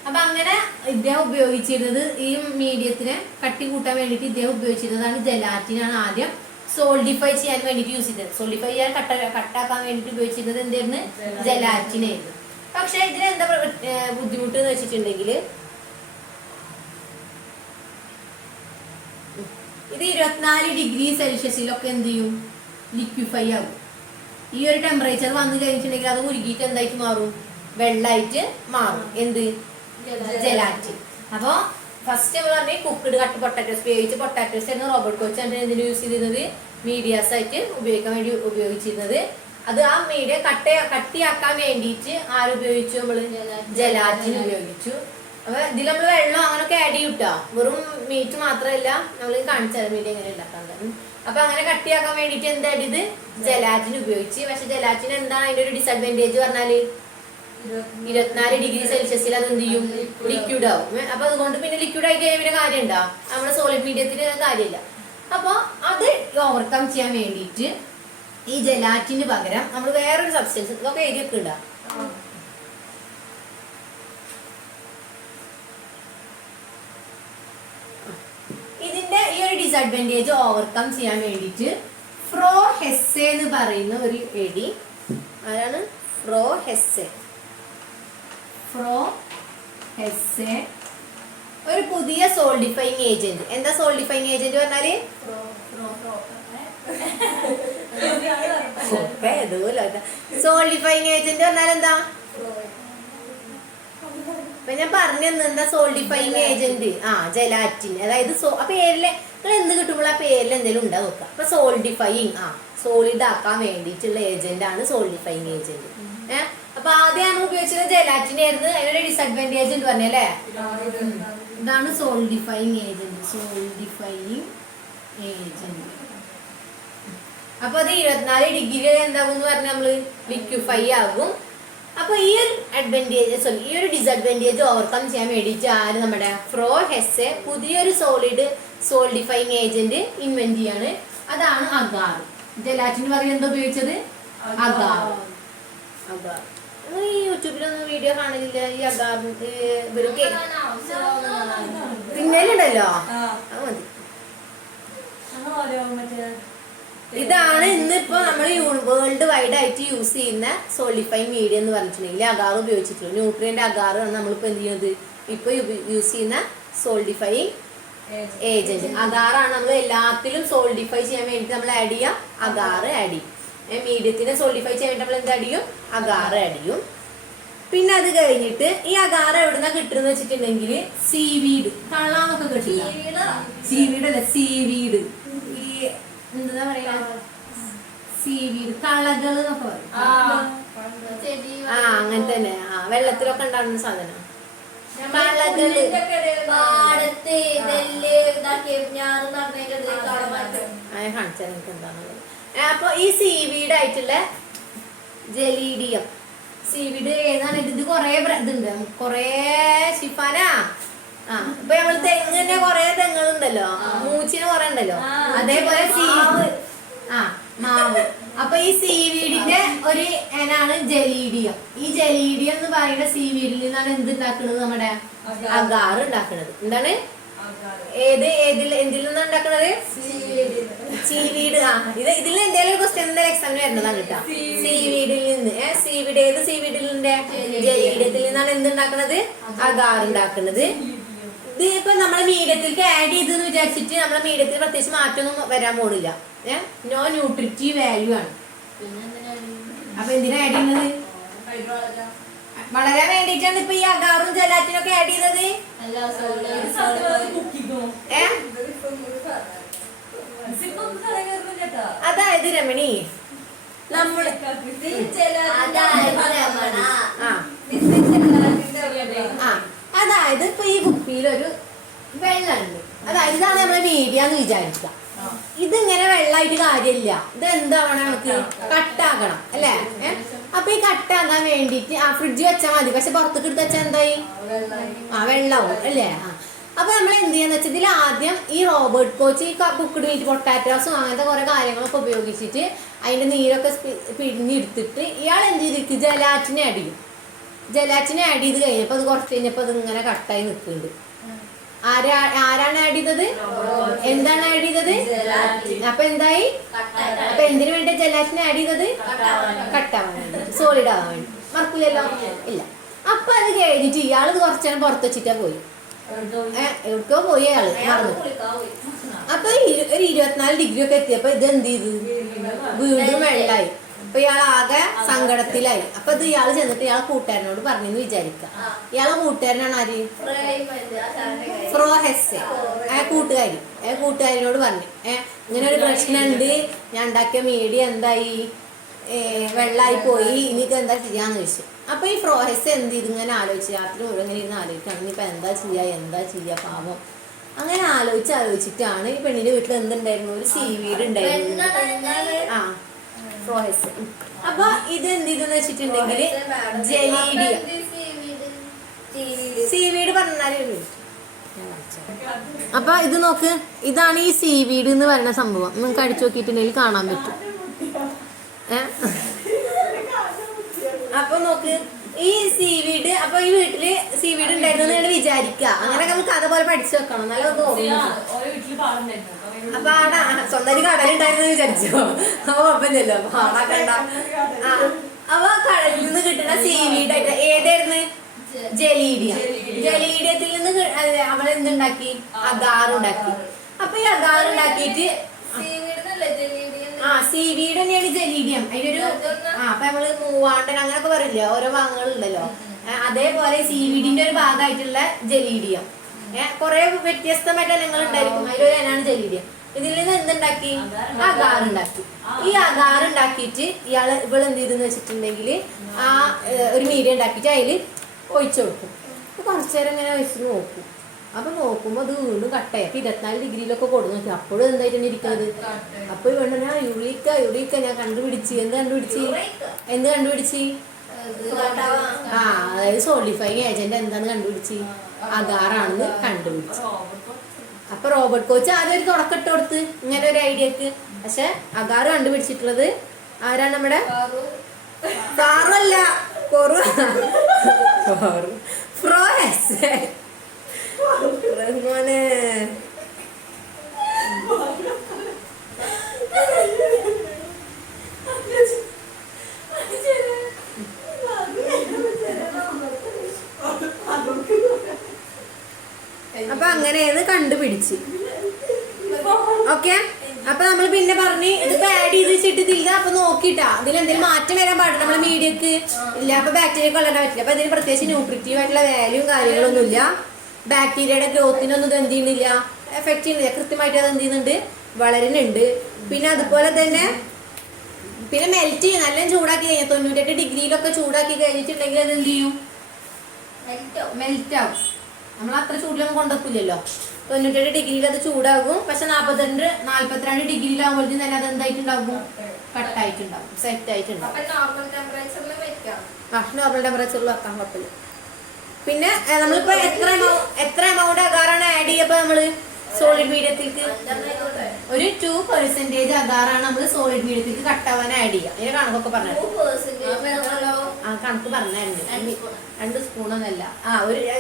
അപ്പൊ അങ്ങനെ ഇദ്ദേഹം ഉപയോഗിച്ചിരുന്നത് ഈ മീഡിയത്തിനെ കട്ടി കൂട്ടാൻ വേണ്ടിട്ട് ഇദ്ദേഹം ഉപയോഗിച്ചിരുന്നതാണ് ജലാറ്റിനാണ് ആദ്യം സോൾഡിഫൈ ചെയ്യാൻ വേണ്ടിട്ട് യൂസ് ചെയ്തത്. സോൾഡിഫൈ ചെയ്യാൻ കട്ടാക്കാൻ വേണ്ടിട്ട് ഉപയോഗിച്ചിരുന്നത് എന്തായിരുന്നു? ജലാറ്റിനായിരുന്നു. പക്ഷെ ഇതിനെന്താ ബുദ്ധിമുട്ട് എന്ന് വെച്ചിട്ടുണ്ടെങ്കിൽ ഇത് 24 ഡിഗ്രി സെൽഷ്യസിലൊക്കെ എന്ത് ചെയ്യും? ലിക്വിഫൈ ആകും. ഈ ഒരു ടെമ്പറേച്ചർ വന്നു കഴിഞ്ഞിട്ടുണ്ടെങ്കിൽ അത് ഉരുകിയിട്ട് എന്തായിട്ട് മാറും? വെള്ളമായിട്ട് മാറും. എന്ത്? ജലാറ്റിൻ. അപ്പൊ ഫസ്റ്റ് നമ്മൾ പറഞ്ഞ കുക്ക്ഡ് കട്ട് പൊട്ടാറ്റോസ് ഉപയോഗിച്ച് പൊട്ടാറ്റോസ് എന്ന് റോബർട്ട് കോച്ച് എന്തിനു യൂസ് ചെയ്തിരുന്നത്? മീഡിയാസ് ആയിട്ട് ഉപയോഗിക്കാൻ വേണ്ടി ഉപയോഗിച്ചിരുന്നത്. അത് ആ മീഡിയ കട്ടിയാക്കാൻ വേണ്ടിയിട്ട് ആരുപയോഗിച്ചു? നമ്മള് ജലാറ്റിൻ ഉപയോഗിച്ചു. അപ്പൊ ഇതിൽ നമ്മൾ വെള്ളം അങ്ങനൊക്കെ ആഡ് ചെയ്യൂട്ടാ. വെറും മീറ്റ് മാത്രമല്ല, നമ്മൾ കാണിച്ചാൽ മീഡിയ എങ്ങനെ ഉണ്ടാക്കാറുണ്ട്. അപ്പൊ അങ്ങനെ കട്ടിയാക്കാൻ വേണ്ടിട്ട് എന്താ ഇത്? ജലാറ്റിൻ ഉപയോഗിച്ച്. പക്ഷെ ജലാറ്റിൻ എന്താണ് അതിന്റെ ഒരു ഡിസഡ്വാൻറ്റേജ് പറഞ്ഞാല് 24 ഡിഗ്രി സെൽഷ്യസിൽ അത് എന്ത് ചെയ്യും? ലിക്വിഡ് ആവും. അപ്പൊ അതുകൊണ്ട് പിന്നെ ലിക്വിഡ് ആയി കഴിഞ്ഞാൽ പിന്നെ കാര്യം ഉണ്ടാ? നമ്മുടെ സോളിഡ് മീഡിയത്തിന് കാര്യമില്ല. അപ്പൊ അത് ഓവർകം ചെയ്യാൻ വേണ്ടിയിട്ട് ഈ ജലാറ്റിന് പകരം നമ്മൾ വേറൊരു സബ്സ്റ്റൻസ് ഇതൊക്കെ എഴുതിയൊക്കെ ഇടാം. ഇതിന്റെ ഈ ഒരു ഡിസഡ്വാൻറ്റേജ് ഓവർകം ചെയ്യാൻ വേണ്ടിയിട്ട് ഫ്രോ ഹെസ്സെ എന്ന് പറയുന്ന ഒരു എടി, ആരാണ്? ഫ്രോ ഹെസ്സെ ഒരു പുതിയ സോൾഡിഫൈങ് ഏജന്റ്. എന്താ സോൾഡിഫൈങ് ഏജന്റ് പറഞ്ഞാല്? സോൾഡിഫൈങ് ഏജന്റ് പറഞ്ഞാൽ എന്താ? അപ്പൊ ഞാൻ പറഞ്ഞു എന്താ സോൾഡിഫൈങ് ഏജന്റ്? ജലാറ്റിൻ. അതായത് ആ പേരില് നിങ്ങൾ എന്ത് കിട്ടുമ്പോൾ ആ പേരിൽ എന്തെങ്കിലും ഉണ്ടാ നോക്കുക. അപ്പൊ സോൾഡിഫൈങ് സോളിഡ് ആക്കാൻ വേണ്ടിയിട്ടുള്ള ഏജന്റ് ആണ് സോൾഡിഫൈങ് ഏജന്റ്. അപ്പൊ ആദ്യം നമ്മൾ ഉപയോഗിച്ചത് ജലാറ്റിൻ ആയിരുന്നു. അതിനൊരു ഡിസഡ്വാൻറ്റേജ് ഉണ്ട് പറഞ്ഞല്ലേ? ഇതാണ് സോൾഡിഫൈങ് ഏജന്റ്. അപ്പൊ അത് 24 ഡിഗ്രി എന്താകും എന്ന് പറഞ്ഞാൽ നമ്മള് ലിക്വിഫൈ ആകും. അപ്പൊ ഈ ഒരു ഈ ഒരു ഡിസഡ്വാൻറ്റേജ് ഓവർകം ചെയ്യാൻ വേണ്ടിയിട്ട് ആര്? നമ്മുടെ ഫ്രോ ഹെസ്സെ പുതിയൊരു സോൾഡിഫൈങ് ഏജന്റ് ഇൻവെന്റ് ചെയ്യാണ്. അതാണ് അഗാർ. ജലാറ്റിന് പറയാൻ എന്താ ഉപയോഗിച്ചത്? അഗാർ. ഈ യൂട്യൂബിലൊന്നും വീഡിയോ കാണില്ല ഈ അഗാർ. പിന്നലുണ്ടല്ലോ, അത് മതി. ഇതാണ് ഇന്നിപ്പോ നമ്മൾ വേൾഡ് വൈഡ് ആയിട്ട് യൂസ് ചെയ്യുന്ന സോളിഫൈങ് മീഡിയ എന്ന് പറഞ്ഞിട്ടുണ്ടെങ്കിൽ അഗാർ ഉപയോഗിച്ചിട്ടുള്ളൂ. ന്യൂട്രിയന്റ് അഗാർ ആണ് നമ്മളിപ്പോ എന്ത് ചെയ്യുന്നത്? ഇപ്പൊ യൂസ് ചെയ്യുന്ന സോൾഡിഫൈങ് ഏജന്റ് അഗാറാണ്. നമ്മൾ എല്ലാത്തിലും സോൾഡിഫൈ ചെയ്യാൻ വേണ്ടി നമ്മൾ ആഡ് ചെയ്യാം അഗാർ ആഡ് ചെയ്യും. മീഡിയത്തിനെ സോൾഡിഫൈ ചെയ്യാൻ വേണ്ടി നമ്മൾ എന്ത് ആഡ് ചെയ്യും? അഗാർ ആഡ് ചെയ്യും. പിന്നെ അത് കഴിഞ്ഞിട്ട് ഈ അഗാർ എവിടുന്ന കിട്ടുന്ന വെച്ചിട്ടുണ്ടെങ്കിൽ സീവീഡ്, കള്ളാന്നൊക്കെ കിട്ടില്ല. സീവീഡ് അല്ല, സീവീഡ്. ഈ എന്താ പറയാ? സീവീഡ്, കളകൾ എന്നൊക്കെ പറയും. അങ്ങനെ തന്നെ. വെള്ളത്തിലൊക്കെ ഉണ്ടാകുന്ന സാധനം. അപ്പൊ ഈ സീവീഡ് ആയിട്ടുള്ള ജലീഡിയം, സീവീഡ് ഏതാണ്? ഇത് കൊറേ ഇതുണ്ട്, കൊറേ ഷിഫാനാ. ഇപ്പൊ നമ്മള് തെങ്ങിന്റെ കൊറേ തെങ്ങുകളുണ്ടല്ലോ, മൂച്ചിന് കൊറേ ഉണ്ടല്ലോ, അതേപോലെ മാവ്. അപ്പൊ ഈ സീവീഡിന്റെ ഒരു ഇനാണ് ജലീഡിയം. ഈ ജലീഡിയം എന്ന് പറയുന്ന സീവീഡിൽ നിന്നാണ് എന്ത് ഉണ്ടാക്കുന്നത്? നമ്മുടെ അഗാർ ഉണ്ടാക്കുന്നത്. എന്താണ്? എന്തിൽ നിന്നാണ് ഉണ്ടാക്കുന്നത്? സീവീഡ്. ഇതിൽ എന്തെങ്കിലും ക്വസ്റ്റ്യൻ എന്തായാലും എക്സാമിന് വരുന്നതാണ് കേട്ടോ. സീവീഡിൽ നിന്ന്. സീവീഡ് ഏത് സീവീഡിലിന്റെ? ജലീഡിയത്തിൽ നിന്നാണ് എന്തുണ്ടാക്കുന്നത്? അഗാർ ഉണ്ടാക്കുന്നത്. ഇത് ഇപ്പൊ നമ്മളെ മീഡിയത്തിലേക്ക് ആഡ് ചെയ്തെന്ന് വിചാരിച്ചിട്ട് നമ്മളെ മീഡിയത്തിൽ പ്രത്യേകിച്ച് മാറ്റമൊന്നും വരാൻ പോണില്ല. നോ ന്യൂട്രിറ്റീവ് വാല്യൂ ആണ്. അപ്പൊ എന്തിനാ ആഡ് ചെയ്യുന്നത്? വളരെ വേണ്ടിയിട്ടാണ് ഇപ്പൊ ഈ അഗാറും ജലാറ്റിനും ഒക്കെ ആഡ് ചെയ്തത്. അതായത് രമണി, നമ്മള് അതായത് ഇപ്പൊ ഈ കുപ്പിയിലൊരു വെള്ളമുണ്ട്. അതായത് ഇതാണ് നമ്മളെ മീഡിയ എന്ന് വിചാരിക്കുക. ഇതിങ്ങനെ വെള്ളമായിട്ട് കാര്യമില്ല. ഇത് എന്താവണം, നമുക്ക് കട്ടാക്കണം അല്ലേ? അപ്പൊ ഈ കട്ടാക്കാൻ വേണ്ടിട്ട് ഫ്രിഡ്ജ് വെച്ചാൽ മതി. പക്ഷെ പുറത്തേക്ക് എടുത്ത് വെച്ചാൽ എന്തായി? വെള്ളാവും അല്ലേ? അപ്പൊ നമ്മൾ എന്ത് ചെയ്യാന്ന് വെച്ചാൽ ഇതിൽ ആദ്യം ഈ റോബർട്ട് കോച്ച് ഈ കുക്ക്ഡ് മീറ്റ് പൊട്ടാറ്റോസും അങ്ങനത്തെ കുറെ കാര്യങ്ങളൊക്കെ ഉപയോഗിച്ചിട്ട് അതിന്റെ നീരൊക്കെ പിഴിഞ്ഞെടുത്തിട്ട് ഇയാൾ എന്ത് ചെയ്തിരിക്കും, ജലാറ്റിനെ ആഡ് ചെയ്യും. ജലാറ്റിനെ ആഡ് ചെയ്ത് കഴിഞ്ഞപ്പോ അത് കുറച്ച് കഴിഞ്ഞപ്പോ അത് ഇങ്ങനെ കട്ടായി നിൽക്കുന്നുണ്ട്. ആരാണ് ആഡ് ചെയ്തത്? എന്താണ് ആഡ് ചെയ്തത്? അപ്പൊ എന്തായി? അപ്പൊ എന്തിനു വേണ്ടി ജലാറ്റിനെ ആഡ് ചെയ്തത്? കട്ടാവാൻ വേണ്ടി, സോളിഡ് ആവാൻ വേണ്ടി. മറക്കില്ലല്ലോ? ഇല്ല. അപ്പൊ അത് കഴിഞ്ഞിട്ട് ഇയാള് കുറച്ചു നേരം പുറത്ത് വെച്ചിട്ടാ പോയി. എവിടെക്കോ പോയി അയാള് മറന്നു. അപ്പൊ ഒരു 24 ഡിഗ്രി ഒക്കെ എത്തിയപ്പോ ഇത് എന്ത് ചെയ്തു? വീണ്ടും വെള്ളായി. അപ്പൊ ഇയാൾ ആകെ സങ്കടത്തിലായി. അപ്പൊ ഇത് ഇയാള് ചെന്നിട്ട് ഇയാളെ കൂട്ടുകാരനോട് പറഞ്ഞെന്ന് വിചാരിക്കാം. ഇയാളെ കൂട്ടുകാരനാണ് ആര്? ഫ്രോഹെസ്. കൂട്ടുകാരിനോട് പറഞ്ഞു, ഇങ്ങനെ ഒരു പ്രശ്നമുണ്ട്, ഞാൻ ഉണ്ടാക്കിയ മീഡിയ എന്തായി, വെള്ളായി പോയി, ഇനിയിപ്പോ എന്താ ചെയ്യാന്ന് ചോദിച്ചു. അപ്പൊ ഈ ഫ്രോഹെസ് എന്ത് ചെയ്ത് ഇങ്ങനെ ആലോചിച്ചു, രാത്രി മുഴുവൻ ഇങ്ങനെ ഇരുന്ന് ആലോചിക്കണം, ഇനിയിപ്പോ എന്താ ചെയ്യാ പാവം. അങ്ങനെ ആലോചിച്ചിട്ടാണ് ഈ പെണ്ണിന്റെ വീട്ടിൽ എന്തുണ്ടായിരുന്നു, ഒരു സീവീഡ് ഉണ്ടായിരുന്നു. ഫ്രോഹെസ്. അപ്പൊ ഇത് എന്ത് ചെയ്തെന്ന് വെച്ചിട്ടുണ്ടെങ്കിൽ ജലീഡിയ സീവീഡ് പറഞ്ഞാല്. അപ്പൊ ഇത് നോക്ക്, ഇതാണ് ഈ സീവീഡ് എന്ന് പറയുന്ന സംഭവം. നിങ്ങൾക്ക് അടിച്ചു നോക്കിയിട്ടുണ്ടെങ്കിൽ കാണാൻ പറ്റും. അപ്പൊ നോക്ക്, ഈ സീവീഡ്, അപ്പൊ ഈ വീട്ടില് സീവീഡ് ഉണ്ടായിരുന്നു വിചാരിക്കുക. അങ്ങനെ നമ്മൾ കഥ പോലെ പഠിച്ചു വെക്കണം, നല്ല അപ്പൊ ആടാ സ്വന്തം കടലുണ്ടായിരുന്നു വിചാരിച്ചോ? അപ്പൊ കുഴപ്പമില്ലല്ലോ, പാടാക്കണ്ട. അപ്പൊ കടലിൽ നിന്ന് കിട്ടുന്ന സീവീഡ് ആയിട്ട് ഏതായിരുന്നു? ജലീഡിയത്തിൽ നിന്ന് അവളെന്തുണ്ടാക്കി? അഗാറുണ്ടാക്കി. അപ്പൊ ഈ അഗാറുണ്ടാക്കിയിട്ട് സീവീഡ് തന്നെയാണ് ജലീഡിയം. അതിനൊരു അപ്പൊ നമ്മള് മൂവാണ്ടൻ അങ്ങനൊക്കെ പറയില്ലേ, ഓരോ ഭാഗങ്ങളുണ്ടല്ലോ. അതേപോലെ സീവീഡിന്റെ ഒരു ഭാഗമായിട്ടുള്ള ജലീഡിയം. കുറെ വ്യത്യസ്തമായിട്ട് ഇനങ്ങൾ ഉണ്ടായിരിക്കും, അതിലൊരു ഇനാണ് ജലീഡിയം. ഇതിൽ നിന്ന് എന്തുണ്ടാക്കി? അഗാറുണ്ടാക്കി. ഈ അഗാറുണ്ടാക്കിയിട്ട് ഇവള് എന്ത് ചെയ്തെന്ന് വെച്ചിട്ടുണ്ടെങ്കിൽ ഒരു മീഡിയം ഉണ്ടാക്കിയിട്ട് അതിൽ ഒഴിച്ചു കൊടുക്കും. അപ്പൊ കുറച്ചു നേരം ഇങ്ങനെ ഒഴിച്ച് നോക്കും. അപ്പൊ നോക്കുമ്പോ അത് വീണ്ടും കട്ടയാ. 24 ഡിഗ്രിയിലൊക്കെ കൊടുന്നു നോക്കി. അപ്പോഴും എന്തായിട്ട് ഇരിക്കുന്നത്? അപ്പൊ വേണ്ട, ഞാൻ യുറീക്ക ഞാൻ കണ്ടുപിടിച്ച്. എന്ത് കണ്ടുപിടിച്ച്? അതായത് സോളിഫൈങ് ഏജന്റ് എന്താന്ന് കണ്ടുപിടിച്ച്? അഗാറാണെന്ന് കണ്ടുപിടിച്ചു. അപ്പൊ റോബർട്ട് കോച്ച് ആദ്യം ഒരു തുടക്കം ഇട്ട് കൊടുത്ത് ഇങ്ങനെ ഒരു ഐഡിയക്ക്. പക്ഷെ അഗാറ് കണ്ടുപിടിച്ചിട്ടുള്ളത് ആരാണ്? നമ്മുടെ സാറല്ല, ഫ്രോഹെസ്. റഹ്മാനെ അപ്പൊ അങ്ങനെയത് കണ്ടുപിടിച്ച്. ഓക്കെ. അപ്പൊ നമ്മൾ പിന്നെ പറഞ്ഞ് ഇതിപ്പോ ആഡ് ചെയ്ത് വെച്ചിട്ടില്ല. അപ്പൊ നോക്കിട്ടാ ഇതിലെന്തെങ്കിലും മാറ്റം വരാൻ പാടില്ല നമ്മളെ മീഡിയക്ക് ഇല്ല. അപ്പൊ ബാക്ടീരിയ കൊള്ളാൻ പറ്റില്ല. അപ്പൊ ഇതിന് പ്രത്യേകിച്ച് ന്യൂട്രിറ്റീവ് ആയിട്ടുള്ള വാല്യൂവും കാര്യങ്ങളൊന്നും ഇല്ല. ബാക്ടീരിയയുടെ ഗ്രോത്തിനൊന്നും ഇത് എന്ത് ചെയ്യുന്നില്ല, എഫക്ട് ചെയ്യുന്നില്ല. കൃത്യമായിട്ട് അത് എന്ത് ചെയ്യുന്നുണ്ട്, വളരുന്നുണ്ട്. പിന്നെ അതുപോലെ തന്നെ മെൽറ്റ് ചെയ്യും. നല്ല ചൂടാക്കി കഴിഞ്ഞാൽ 98 ഡിഗ്രിയിലൊക്കെ ചൂടാക്കി കഴിഞ്ഞിട്ടുണ്ടെങ്കിൽ അത് എന്ത് ചെയ്യും, മെൽറ്റ് ആവും. നമ്മൾ അത്ര ചൂടിലൊന്നും കൊണ്ടുവെക്കില്ലല്ലോ. 98 ഡിഗ്രിയിൽ അത് ചൂടാകും. പക്ഷെ 42 ഡിഗ്രിയിലാകുമ്പോഴത്തേക്കും തന്നെ അത് എന്തായിട്ടുണ്ടാകും, കട്ടായിട്ടുണ്ടാകും, സെറ്റ് ആയിട്ടുണ്ടാകും. നോർമൽ ടെമ്പറേച്ചറിൽ വെക്കാൻ കുഴപ്പമില്ല. പിന്നെ നമ്മളിപ്പോ എത്ര എമൗണ്ട് അഗാറാണ് ആഡ് ചെയ്യപ്പോ നമ്മള് സോളിഡ് മീഡിയത്തിലേക്ക് ഒരു 2% അഗാറാണ് നമ്മൾ സോളിഡ് മീഡിയത്തിലേക്ക് കട്ടാവാൻ ആഡ് ചെയ്യുക. അതിന്റെ കണക്കൊക്കെ പറഞ്ഞു, കണക്ക് പറഞ്ഞായിരുന്നു. 2 സ്പൂണൊന്നല്ല,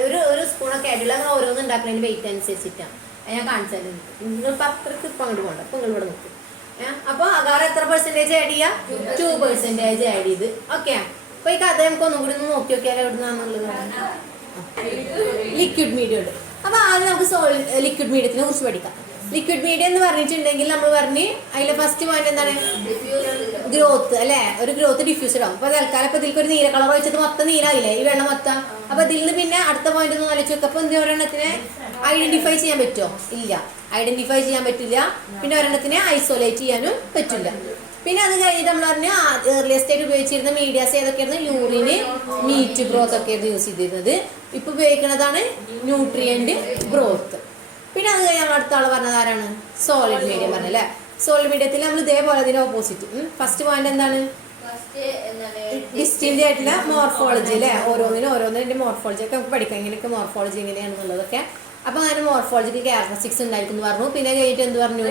ഒരു സ്പൂണൊക്കെ ആയിട്ടുള്ള ഓരോന്നും ഉണ്ടാക്കുന്നതിന്റെ വെയിറ്റ് അനുസരിച്ചിട്ടാണ് ഞാൻ കാണിച്ചാലും. നിങ്ങളിപ്പോ അത്രക്ക് ഇപ്പൊ അങ്ങോട്ട് പോകണ്ട, ഇപ്പൊ നിങ്ങൾ ഇവിടെ നോക്കും. അപ്പൊ അഗാർ എത്ര പെർസെന്റേജ് ആഡ് ചെയ്യാ? 2% ആഡ് ചെയ്ത്. ഓക്കെ. അപ്പൊ ഈ കഥ നമുക്ക് ഒന്നും കൂടി ഒന്ന് നോക്കി നോക്കിയാലോ എവിടുന്നാന്നുള്ളത്. ലിക്വിഡ് മീഡിയം ഉണ്ട്. അപ്പൊ ആദ്യം നമുക്ക് ലിക്വിഡ് മീഡിയത്തിനെ കുറിച്ച് പഠിക്കാം. ലിക്വിഡ് മീഡിയം എന്ന് പറഞ്ഞിട്ടുണ്ടെങ്കിൽ നമ്മൾ പറഞ്ഞ് അതിലെ ഫസ്റ്റ് പോയിന്റ് എന്താണ്? ഗ്രോത്ത് അല്ലെ, ഒരു ഗ്രോത്ത് ഡിഫ്യൂസർ ആവും. അപ്പൊ തൽക്കാലം ഇപ്പൊ ഇതിലേക്ക് ഒരു നീല കളർ ഒഴിച്ചത് മൊത്തം നീലായില്ലേ, ഈ വെള്ളം മൊത്തം. അപ്പൊ ഇതിൽ നിന്ന് പിന്നെ അടുത്ത പോയിന്റ് ഒന്ന് ആലോചിച്ച് വെക്കാം. അപ്പൊ ഒരെണ്ണത്തിനെ ഐഡന്റിഫൈ ചെയ്യാൻ പറ്റുമോ? ഇല്ല, ഐഡന്റിഫൈ ചെയ്യാൻ പറ്റില്ല. പിന്നെ ഒരെണ്ണത്തിനെ ഐസോലേറ്റ് ചെയ്യാനും പറ്റില്ല. പിന്നെ അത് കഴിഞ്ഞിട്ട് നമ്മൾ പറഞ്ഞു ഏർലിയസ്റ്റ് ആയിട്ട് ഉപയോഗിച്ചിരുന്ന മീഡിയാസ് ഏതൊക്കെയായിരുന്നു? യൂറിന്, മീറ്റ് ഗ്രോത്ത് ഒക്കെ ആയിരുന്നു യൂസ് ചെയ്തിരുന്നത്. ഇപ്പൊ ഉപയോഗിക്കുന്നതാണ് ന്യൂട്രിയന്റ് ഗ്രോത്ത്. പിന്നെ അത് കഴിഞ്ഞ് നമ്മൾ അടുത്ത ആള് പറഞ്ഞത് ആരാണ്? സോളിഡ് മീഡിയം പറഞ്ഞല്ലേ. സോളിഡ് മീഡിയത്തിൽ നമ്മൾ ഇതേപോലെ അതിന്റെ ഓപ്പോസിറ്റ്. ഫസ്റ്റ് പോയിന്റ് എന്താണ്? ഡിസ്റ്റിന്റ് ആയിട്ടുള്ള മോർഫോളജി അല്ലേ, ഓരോന്നിന്റെ മോർഫോളജി ഒക്കെ നമുക്ക് പഠിക്കാം, ഇങ്ങനെയൊക്കെ മോർഫോളജി എങ്ങനെയാണെന്നുള്ളതൊക്കെ. അപ്പൊ അങ്ങനെ മോർഫോളജിക്കൽ ക്യാരക്ടറിസ്റ്റിക്സ് ഉണ്ടായിരിക്കും എന്ന് പറഞ്ഞു. പിന്നെ കഴിഞ്ഞിട്ട് എന്ത് പറഞ്ഞു?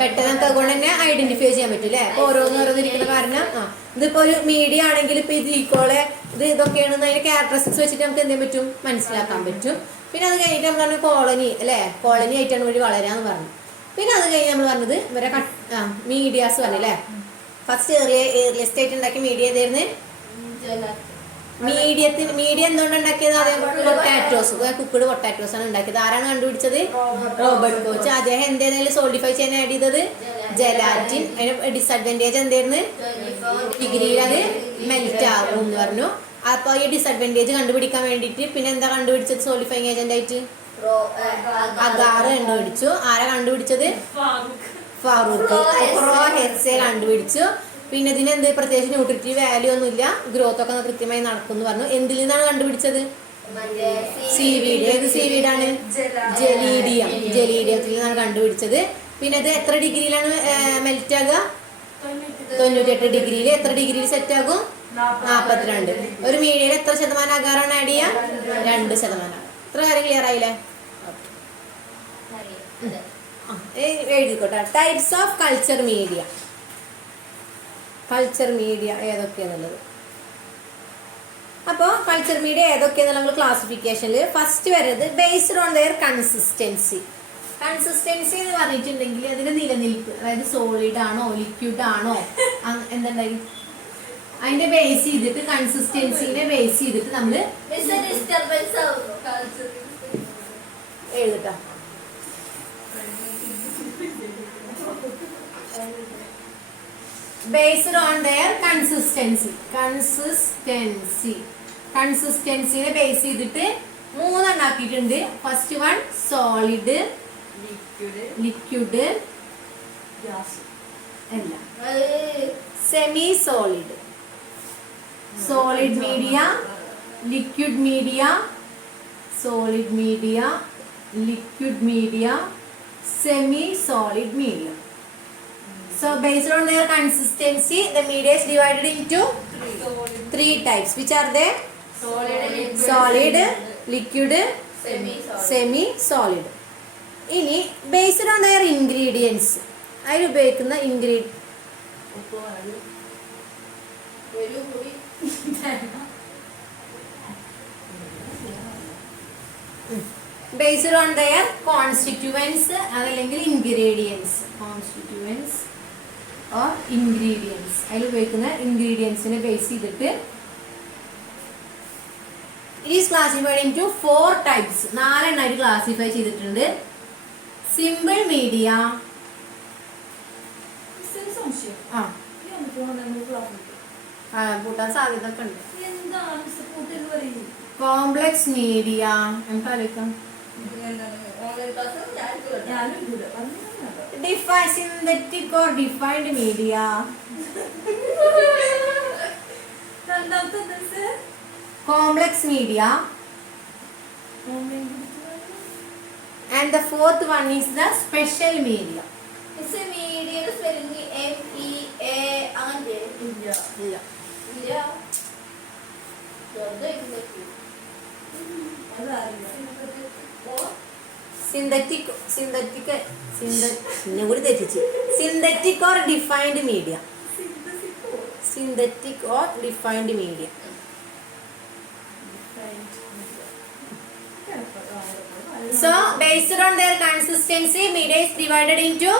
പെട്ടെന്ന് നമുക്ക് അതുകൊണ്ട് തന്നെ ഐഡന്റിഫൈ ചെയ്യാൻ പറ്റും അല്ലേ. അപ്പൊ ഓരോന്നിരിക്കുന്ന കാരണം ഇതിപ്പോ ഒരു മീഡിയ ആണെങ്കിൽ ഇപ്പൊ ഇത് ഈക്കോളെ ഇതൊക്കെയാണെന്ന് അതിന്റെ ക്യാരക്ടറിസ്റ്റിക്സ് വെച്ചിട്ട് നമുക്ക് എന്ത് ചെയ്യാൻ പറ്റും? മനസ്സിലാക്കാൻ പറ്റും. പിന്നെ അത് കഴിഞ്ഞിട്ട് നമ്മൾ പറഞ്ഞു കോളനി അല്ലെ, കോളനി ആയിട്ടാണ് വഴി വളരാന്ന് പറഞ്ഞു. പിന്നെ അത് കഴിഞ്ഞ് നമ്മൾ പറഞ്ഞത് ഇവരെ മീഡിയാസ് പറഞ്ഞു അല്ലേ. ഫസ്റ്റ് ഏർലിയസ്റ്റ് ആയിട്ട് ഉണ്ടാക്കിയ മീഡിയ ഏതായിരുന്നു? മീഡിയ എന്തുകൊണ്ട് ഉണ്ടാക്കിയത്? പൊട്ടാറ്റോസ്, കുക്ക്ഡ് പൊട്ടാറ്റോസ് ആണ് ഉണ്ടാക്കിയത്. ആരാണ് കണ്ടുപിടിച്ചത്? Robert coach. അദ്ദേഹം എന്തേലും സോളിഡിഫൈ ചെയ്യാൻ ആഡ് ചെയ്തത് ജെലാറ്റിൻ. അതിന് ഡിസഡ്വാൻറ്റേജ് എന്തായിരുന്നു? ഡിഗ്രിയിൽ അത് മെൽറ്റ് ആകും എന്ന് പറഞ്ഞു. അപ്പൊ ഈ ഡിസഡ്വാൻറ്റേജ് കണ്ടുപിടിക്കാൻ വേണ്ടിയിട്ട് പിന്നെ എന്താ കണ്ടുപിടിച്ചത്? സോളിഫൈങ് ഏജന്റ് ആയിട്ട് അഗാർ കണ്ടുപിടിച്ചു. ആരാ കണ്ടുപിടിച്ചത്? ഫാറൂഖ്. ഹെർസെ കണ്ടുപിടിച്ചു. പിന്നെ ഇതിനെന്ത് പ്രത്യേകിച്ച് ന്യൂട്രിറ്റീവ് വാല്യൂ ഒന്നുമില്ല, ഗ്രോത്ത് ഒക്കെ കൃത്യമായി നടക്കും പറഞ്ഞു. എന്തിൽ നിന്നാണ് കണ്ടുപിടിച്ചത്? സീവീഡ്. ഏത് സീവീഡാണ്? ജലീഡിയത്തിൽ നിന്നാണ് കണ്ടുപിടിച്ചത്. പിന്നെ അത് എത്ര ഡിഗ്രിയിലാണ് മെൽറ്റ് ആകുക? 98 ഡിഗ്രിയിൽ. എത്ര ഡിഗ്രിയിൽ സെറ്റ് ആകും? 42. ഒരു മീഡിയയിൽ എത്ര ശതമാനം അഗാറാണ് ആഡ് ചെയ്യുക? 2%. ഇത്ര കാര്യം ക്ലിയർ ആയില്ലേ? എഴുതിക്കോട്ടെ. Types of culture media. Culture media ഏതൊക്കെയാന്നുള്ളത്. അപ്പോൾ കൾച്ചർ മീഡിയ ഏതൊക്കെയാണെന്നുള്ള നമ്മൾ ക്ലാസിഫിക്കേഷനിൽ ഫസ്റ്റ് വരുന്നത് based on their consistency. Consistency എന്ന് പറഞ്ഞിട്ടുണ്ടെങ്കിൽ അതിന്റെ നിലനിൽപ്പ്, അതായത് സോളിഡ് ആണോ ലിക്വിഡ് ആണോ എന്തുണ്ടായി അതിന്റെ ബേസ് ചെയ്തിട്ട്, കൺസിസ്റ്റൻസിനെ ബേസ് ചെയ്തിട്ട് നമ്മൾ എഴുതട്ടോ. Based on their consistency. കൺസിസ്റ്റൻസിനെ ബേസ് ചെയ്തിട്ട് 3 എണ്ണാക്കിയിട്ടുണ്ട്. ഫസ്റ്റ് വൺ സോളിഡ്, ലിക്വിഡ് അല്ല, semi solid, solid media, liquid media, solid media, liquid media, semi solid media. So based on their consistency, the media is divided into three types. Which are they? Solid, liquid, semi solid. Ini based on their ingredients. അതിൽ ഉപയോഗിക്കുന്ന based on their constituents അതല്ലെങ്കിൽ ingredients, constituents or ingredients. അതിൽ ഉപയോഗിക്കുന്ന ingredientsനെ base ചെയ്തിട്ട് it is classified into 4 types. 4 എണ്ണായിട്ട് classify ചെയ്തിട്ടുണ്ട്. Simple media, കൂട്ടാൻ സാധ്യത ഒക്കെ ഉണ്ട്. കോംപ്ലക്സ് മീഡിയ, നമുക്ക് ആലോചിക്കാം. Synthetic or defined media, complex media, and the fourth one is the special media. Is a media spelling MEA and India. Synthetic or defined media. Synthetic or defined media. So based on their consistency, media is divided into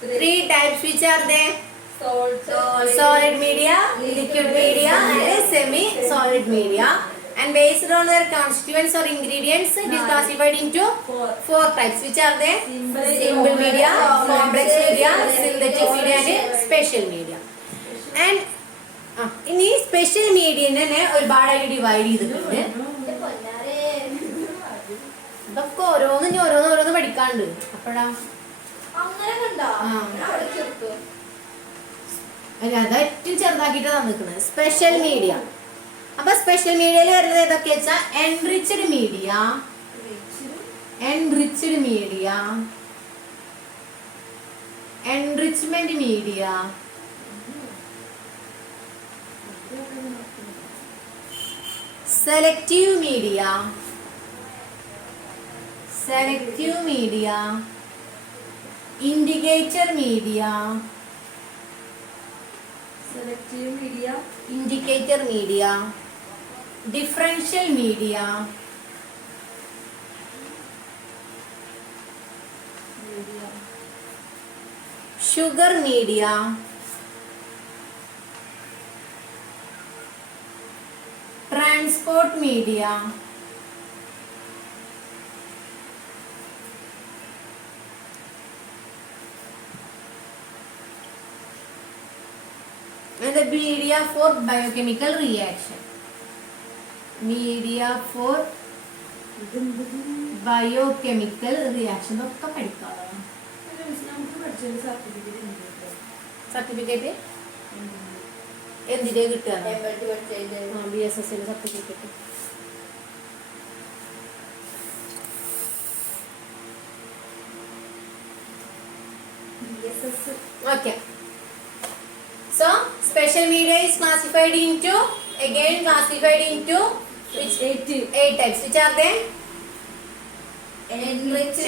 three types. Which are they? Solid media, liquid media, and semi solid media. And based on their constituents or ingredients, it is classified into 4 types. Which are they? Simple media, complex media, synthetic media, and special media. And in this special media ne ഒരുപാടായിട്ട് divide ചെയ്തിട്ടുണ്ട്. ഇതൊക്കെ ഓരോന്ന് പഠിക്കാണ്ട്. അപ്പഴാ അല്ല, അത് ഏറ്റവും ചെറുതാക്കിയിട്ട് തന്നിരിക്കുന്നത് സ്പെഷ്യൽ മീഡിയ. അപ്പൊ സ്പെഷ്യൽ മീഡിയയിൽ വരുന്നത് ഏതൊക്കെ വെച്ചാൽ enriched media, enrichment media, selective media, indicator media, differential media, sugar media, transport media, and the media for biochemical reaction. Media for biochemical reaction. ഒക്കെ പഠിക്കാമോ? സർട്ടിഫിക്കറ്റ് എന്തിന്റെ കിട്ടുക? BSS certificate. Okay. So special media is classified into which 8 types. Which are they? Enriched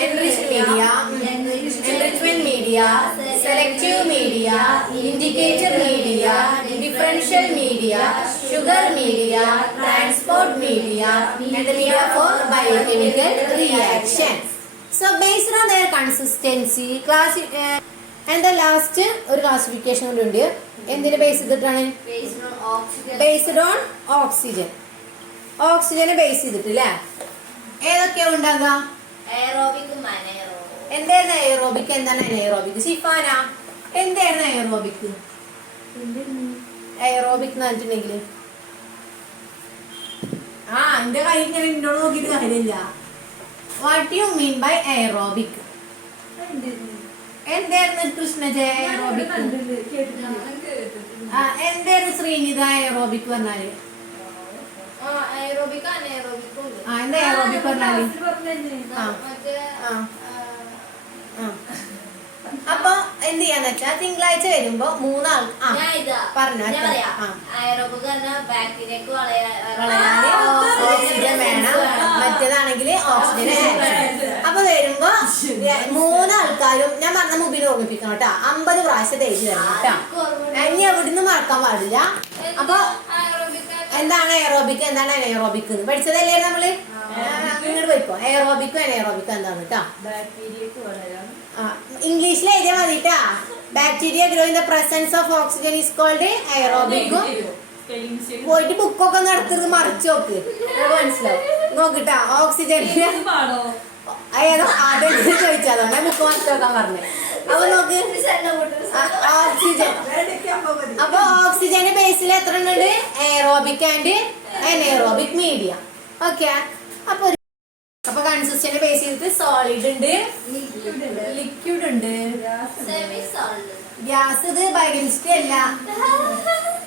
media, enrichment media, selective media, indicator media, differential media, sugar media, transport media, and the media for biochemical reactions. So based on their consistency, and the last ഒരു classification കൂടി ഉണ്ട്. എന്തിനെ base ചെയ്തിട്ടാണ്? Based on oxygen. ഓക്സിജനെ base ചെയ്തിട്ട് അല്ലേ? ഏതൊക്കെയാ ഉണ്ടാകുക? എന്തായിരുന്നു എയറോബിക്, എന്താണ് അനൈറോബിക്? സിഫാന, എന്തായിരുന്നു എയറോബിക്? എയറോബിക് എന്ന് പറഞ്ഞിട്ടുണ്ടെങ്കിൽ എന്റെ കൈ ഇങ്ങനെ എന്നോട് നോക്കിയിട്ട് കാര്യമില്ല. What you mean by aerobic? എന്തായിരുന്നു കൃഷ്ണജയ എയറോബിക്? എന്തായിരുന്നു ശ്രീനിത എയറോബിക് പറഞ്ഞാല്? എന്താ എയറോബിക് പറഞ്ഞാല്? അപ്പൊ എന്ത് ചെയ്യാന്ന് വെച്ചാ തിങ്കളാഴ്ച വരുമ്പോ മൂന്നാൾ പറഞ്ഞു വളരാന് ഓക്സിജൻ വേണം, മറ്റേതാണെങ്കിൽ ഓക്സിജൻ. അപ്പൊ വരുമ്പോ മൂന്നാൾക്കാരും ഞാൻ പറഞ്ഞ മുമ്പിൽ ഓർമ്മിപ്പിക്കണം കേട്ടോ. 50 പ്രാവശ്യം എഴുതി തരണം കേട്ടോ. ഇനി എവിടുന്ന് മറക്കാൻ പാടില്ല. അപ്പൊ എന്താണ് എയറോബിക്, എന്താണ് അനൈറോബിക് പഠിച്ചതല്ലേ നമ്മള്? ഇങ്ങോട്ട് പോയിക്കോ. എയറോബിക്കും അനൈറോബിക്കും എന്താണ് കേട്ടോ? ഇംഗ്ലീഷിൽ എഴുതിയാൽ മതിട്ടാ. Bacteria grow in the presence of oxygen is called എയറോബിക്കും. പോയിട്ട് ബുക്കൊക്കെ നടത്തുന്നത് മറിച്ച് നോക്ക്, മനസ്സിലാവും. നോക്കിട്ടാ ഓക്സിജൻ ഏതോ ആദ്യം ചോദിച്ചതോ ഞാൻ ബുക്ക് മറിച്ച് നോക്കാൻ പറഞ്ഞു. അപ്പൊ നോക്ക് ഓക്സിജൻ. അപ്പൊ ഓക്സിജന്റെ ബേസിൽ എത്ര ഉണ്ട്? Aerobic and anaerobic media. Okay. അപ്പൊ കൺസിസ്റ്റന്റ് ബേസ് ചെയ്തിട്ട് സോളിഡ് ഉണ്ട്, ലിക്വിഡ് ഉണ്ട്, ഗ്യാസ്. ഇത് ബയോകെമിസ്ട്രി അല്ല,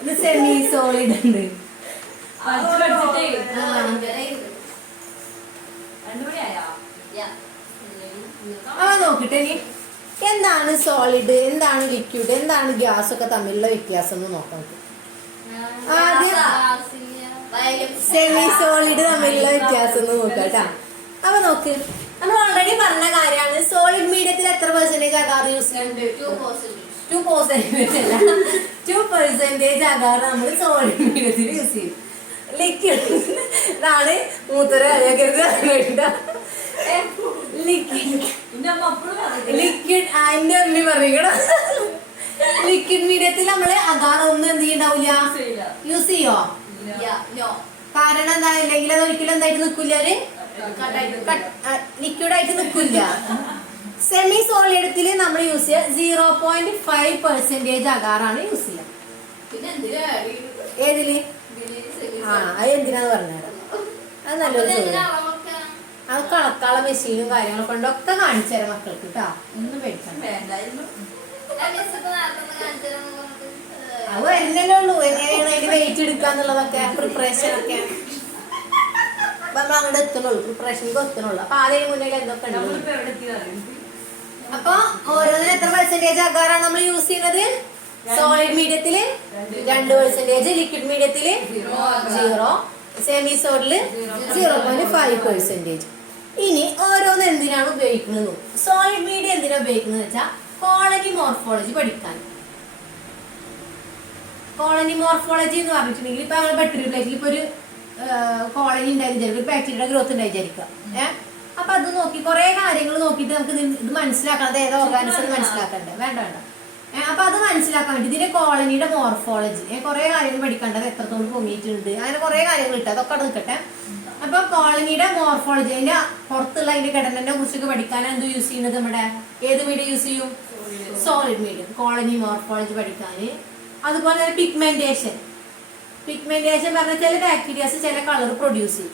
ഇത് സെമി സോളിഡ് ഉണ്ട്. നോക്കിട്ടെ ഇനി എന്താണ് സോളിഡ്, എന്താണ് ലിക്വിഡ്, എന്താണ് ഗ്യാസ് ഒക്കെ തമ്മിലുള്ള വ്യത്യാസം എന്ന് നോക്കാം. ആദ്യം സെമി സോളിഡ് തമ്മിലുള്ള വ്യത്യാസം എന്ന് നോക്കാം കേട്ടാ. അപ്പൊ നോക്ക്, നമ്മൾ ഓൾറെഡി പറഞ്ഞ കാര്യമാണ്. സോളിഡ് മീഡിയത്തിൽ എത്ര പെർസെന്റേജ് അകാർ യൂസ് ചെയ്യുന്നുണ്ട്? 2% അല്ല, 2% അകാർ നമ്മൾ സോളിഡ് മീഡിയത്തിൽ യൂസ് ചെയ്യും. ലിക്വിഡ് ഇതാണ് മൂത്തര അറിയാക്കരുത്. ലിക്വിഡ് അതിന്റെ ഉള്ളി പറയണ ലിക്വിഡ് മീഡിയത്തിൽ നമ്മള് അകാർ ഒന്നും എന്ത് ചെയ്യണ്ടാവില്ല, യൂസ് ചെയ്യോ? കാരണം എന്താ, അല്ലെങ്കിൽ അത് ഒരിക്കലും എന്തായിട്ട് നിൽക്കില്ല, ഒരു ലിക്വിഡ് ആയിട്ട് നിൽക്കില്ല. സെമി സോളിഡത്തിൽ നമ്മൾ യൂസ് ചെയ്യുക 0.5% അകാറാണ് യൂസ് ചെയ്യുക. ഏതില്? അത് എന്തിനാന്ന് പറഞ്ഞാൽ അത് നല്ലൊരു ചോദ്യം. അത് കളക്കാള മെഷീനും കാര്യങ്ങളൊക്കെ ഉണ്ടൊക്കെ കാണിച്ചു തരാം മക്കൾക്ക് കേട്ടോ. ഒന്നും പേടിക്കണം. അത് വരുന്നല്ലേ ഉള്ളൂ. എങ്ങനെയാണ് അതിന് വെയിറ്റ് എടുക്കാന്നുള്ളതൊക്കെ പ്രിപ്പറേഷൻ ഒക്കെ നമ്മൾ അങ്ങോട്ട് എത്തണുള്ളൂ, പ്രിപ്പറേഷനിലേക്ക് എത്തണുള്ളൂ. അപ്പൊ ആദ്യം മുന്നേ എന്തൊക്കെ ഉണ്ട്? അപ്പൊ ഓരോന്നിനും എത്ര പെർസെന്റേജ് അഗാറാണ് നമ്മൾ യൂസ് ചെയ്യുന്നത്? സോളിഡ് മീഡിയത്തില് 2%, ലിക്വിഡ് മീഡിയത്തില് 0, സെമി സോളിഡില് 0.5%. ഇനി ഓരോന്ന് എന്തിനാണ് ഉപയോഗിക്കുന്നത്? സോളിഡ് മീഡിയ എന്തിനാ ഉപയോഗിക്കുന്നത് വെച്ചാൽ കോളനി മോർഫോളജി പഠിക്കാൻ. കോളനി മോർഫോളജി എന്ന് പറഞ്ഞിട്ടുണ്ടെങ്കിൽ ഇപ്പൊ നമ്മൾ ബട്ടറി പ്ലേറ്റിൽ ഇപ്പൊ ഒരു കോളനി ഉണ്ടായി, ഒരു ബാക്ടീരിയയുടെ ഗ്രോത്ത് ഉണ്ടായി വിചാരിക്കുക. അപ്പൊ അത് നോക്കി കുറെ കാര്യങ്ങൾ നോക്കിയിട്ട് നമുക്ക് ഇത് മനസ്സിലാക്കണം, അത് ഏതോ ഓർഗാനിസം മനസ്സിലാക്കണ്ടേ? വേണ്ട വേണ്ട. അപ്പൊ അത് മനസ്സിലാക്കാൻ വേണ്ടി ഇതിന്റെ കോളനിയുടെ മോർഫോളജി കുറെ കാര്യങ്ങൾ പഠിക്കേണ്ടത്, എത്രത്തോളം പൊങ്ങിയിട്ടുണ്ട്, അങ്ങനെ കുറെ കാര്യങ്ങൾ ഇട്ട് അതൊക്കെ അവിടെ നിൽക്കട്ടെ. അപ്പൊ കോളനിയുടെ മോർഫോളജി, അതിന്റെ പുറത്തുള്ള അതിന്റെ ഘടനയെ കുറിച്ചൊക്കെ പഠിക്കാൻ എന്ത് യൂസ് ചെയ്യുന്നത്? നമ്മുടെ ഏത് മീഡിയം യൂസ് ചെയ്യും? Solid medium. കോളനി മോർഫോളജി പഠിക്കാന്. അതുപോലെ തന്നെ പിഗ്മെന്റേഷൻ. പിഗ്മെന്റേഷൻ പറഞ്ഞാൽ ചില ബാക്ടീരിയാസ് ചില കളർ പ്രൊഡ്യൂസ് ചെയ്യും.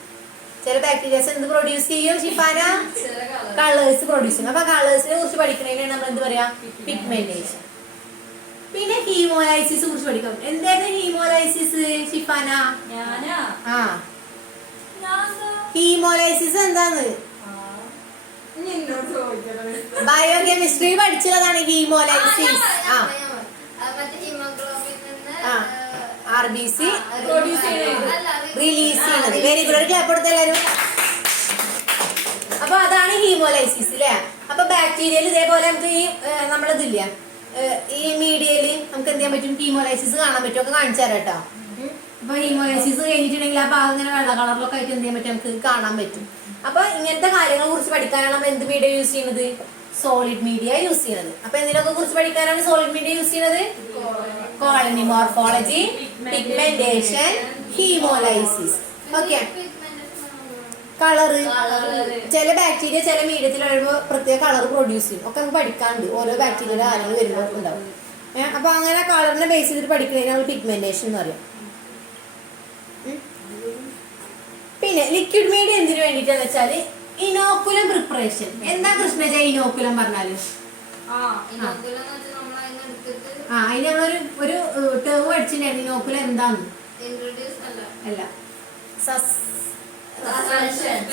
ചില ബാക്ടീരിയാസ് എന്ത് പ്രൊഡ്യൂസ് ചെയ്യും ഷിഫാന? കളേഴ്സ് പ്രൊഡ്യൂസ് ചെയ്യും. അപ്പൊ കളേഴ്സിനെ കുറിച്ച് പഠിക്കണതിനാണ് നമ്മൾ എന്ത് പറയാ? പിഗ്മെന്റേഷൻ. പിന്നെ ഹീമോലൈസിസ് കുറിച്ച് പഠിക്കാം. എന്തായിരുന്നു ഹീമോലൈസിസ് ഷിഫാന? ആ, ഹീമോലൈസിസ് എന്താന്ന് ബയോകെമിസ്ട്രി പഠിച്ചതാണ്. ഹീമോലൈസിസ് RBC റിലീസ് ചെയ്യുന്നത്. Very good. ക്ലാപ്പ് കൊടുത്ത എല്ലാവരും. അപ്പൊ അതാണ് ഹീമോലൈസിസ് അല്ലേ? അപ്പൊ ബാക്ടീരിയയിൽ ഇതേപോലെ നമുക്ക് ഈ നമ്മളതില്ല ഈ മീഡിയയില് നമുക്ക് എന്ത് ചെയ്യാൻ പറ്റും? ഹീമോലൈസിസ് കാണാൻ പറ്റും. ഒക്കെ കാണിച്ചു തരാം കേട്ടോ. അപ്പൊ ഹീമോലൈസിസ് കഴിഞ്ഞിട്ടുണ്ടെങ്കിൽ ആ ഭാഗം ഇങ്ങനെ വെള്ള കളറിലൊക്കെ ആയിട്ട് എന്ത് ചെയ്യാൻ പറ്റും? നമുക്ക് കാണാൻ പറ്റും. അപ്പൊ ഇങ്ങനത്തെ കാര്യങ്ങളെ കുറിച്ച് പഠിക്കാനാണ് നമ്മൾ എന്ത് മീഡിയ യൂസ് ചെയ്യുന്നത്? സോളിഡ് മീഡിയ യൂസ് ചെയ്യുന്നത്. അപ്പൊ എന്തിനൊക്കെ കുറിച്ച് പഠിക്കാനാണ് സോളിഡ് മീഡിയ യൂസ് ചെയ്യുന്നത്? Colony morphology, pigmentation, haemolysis. Okay. Colour, ചില ബാക്ടീരിയ ചില മീഡിയത്തിൽ വരുമ്പോൾ പ്രത്യേക കളർ പ്രൊഡ്യൂസ് ചെയ്യും. ഒക്കെ നമുക്ക് പഠിക്കാനുണ്ട്. ഓരോ ബാക്ടീരിയയുടെ കാര്യങ്ങൾ വരുമ്പോൾ ഉണ്ടാവും. അപ്പൊ അങ്ങനെ കളറിനെ ബേസ് ചെയ്തിട്ട് പഠിക്കുന്നതിന് നമ്മൾ പിഗ്മെന്റേഷൻ എന്ന് പറയും. പിന്നെ ലിക്വിഡ് മീഡിയ എന്തിനു വേണ്ടിയിട്ടാന്ന് വെച്ചാല് ഇനോക്കുലം പ്രിപ്പറേഷൻ. എന്താ കൃഷ്ണജ ഇനോക്കുലം പറഞ്ഞാല്? അതിന് നമ്മളൊരു ടേം പഠിച്ചിട്ടുണ്ടായിരുന്നു. ഇനോക്കുലം എന്താന്ന്? അല്ല,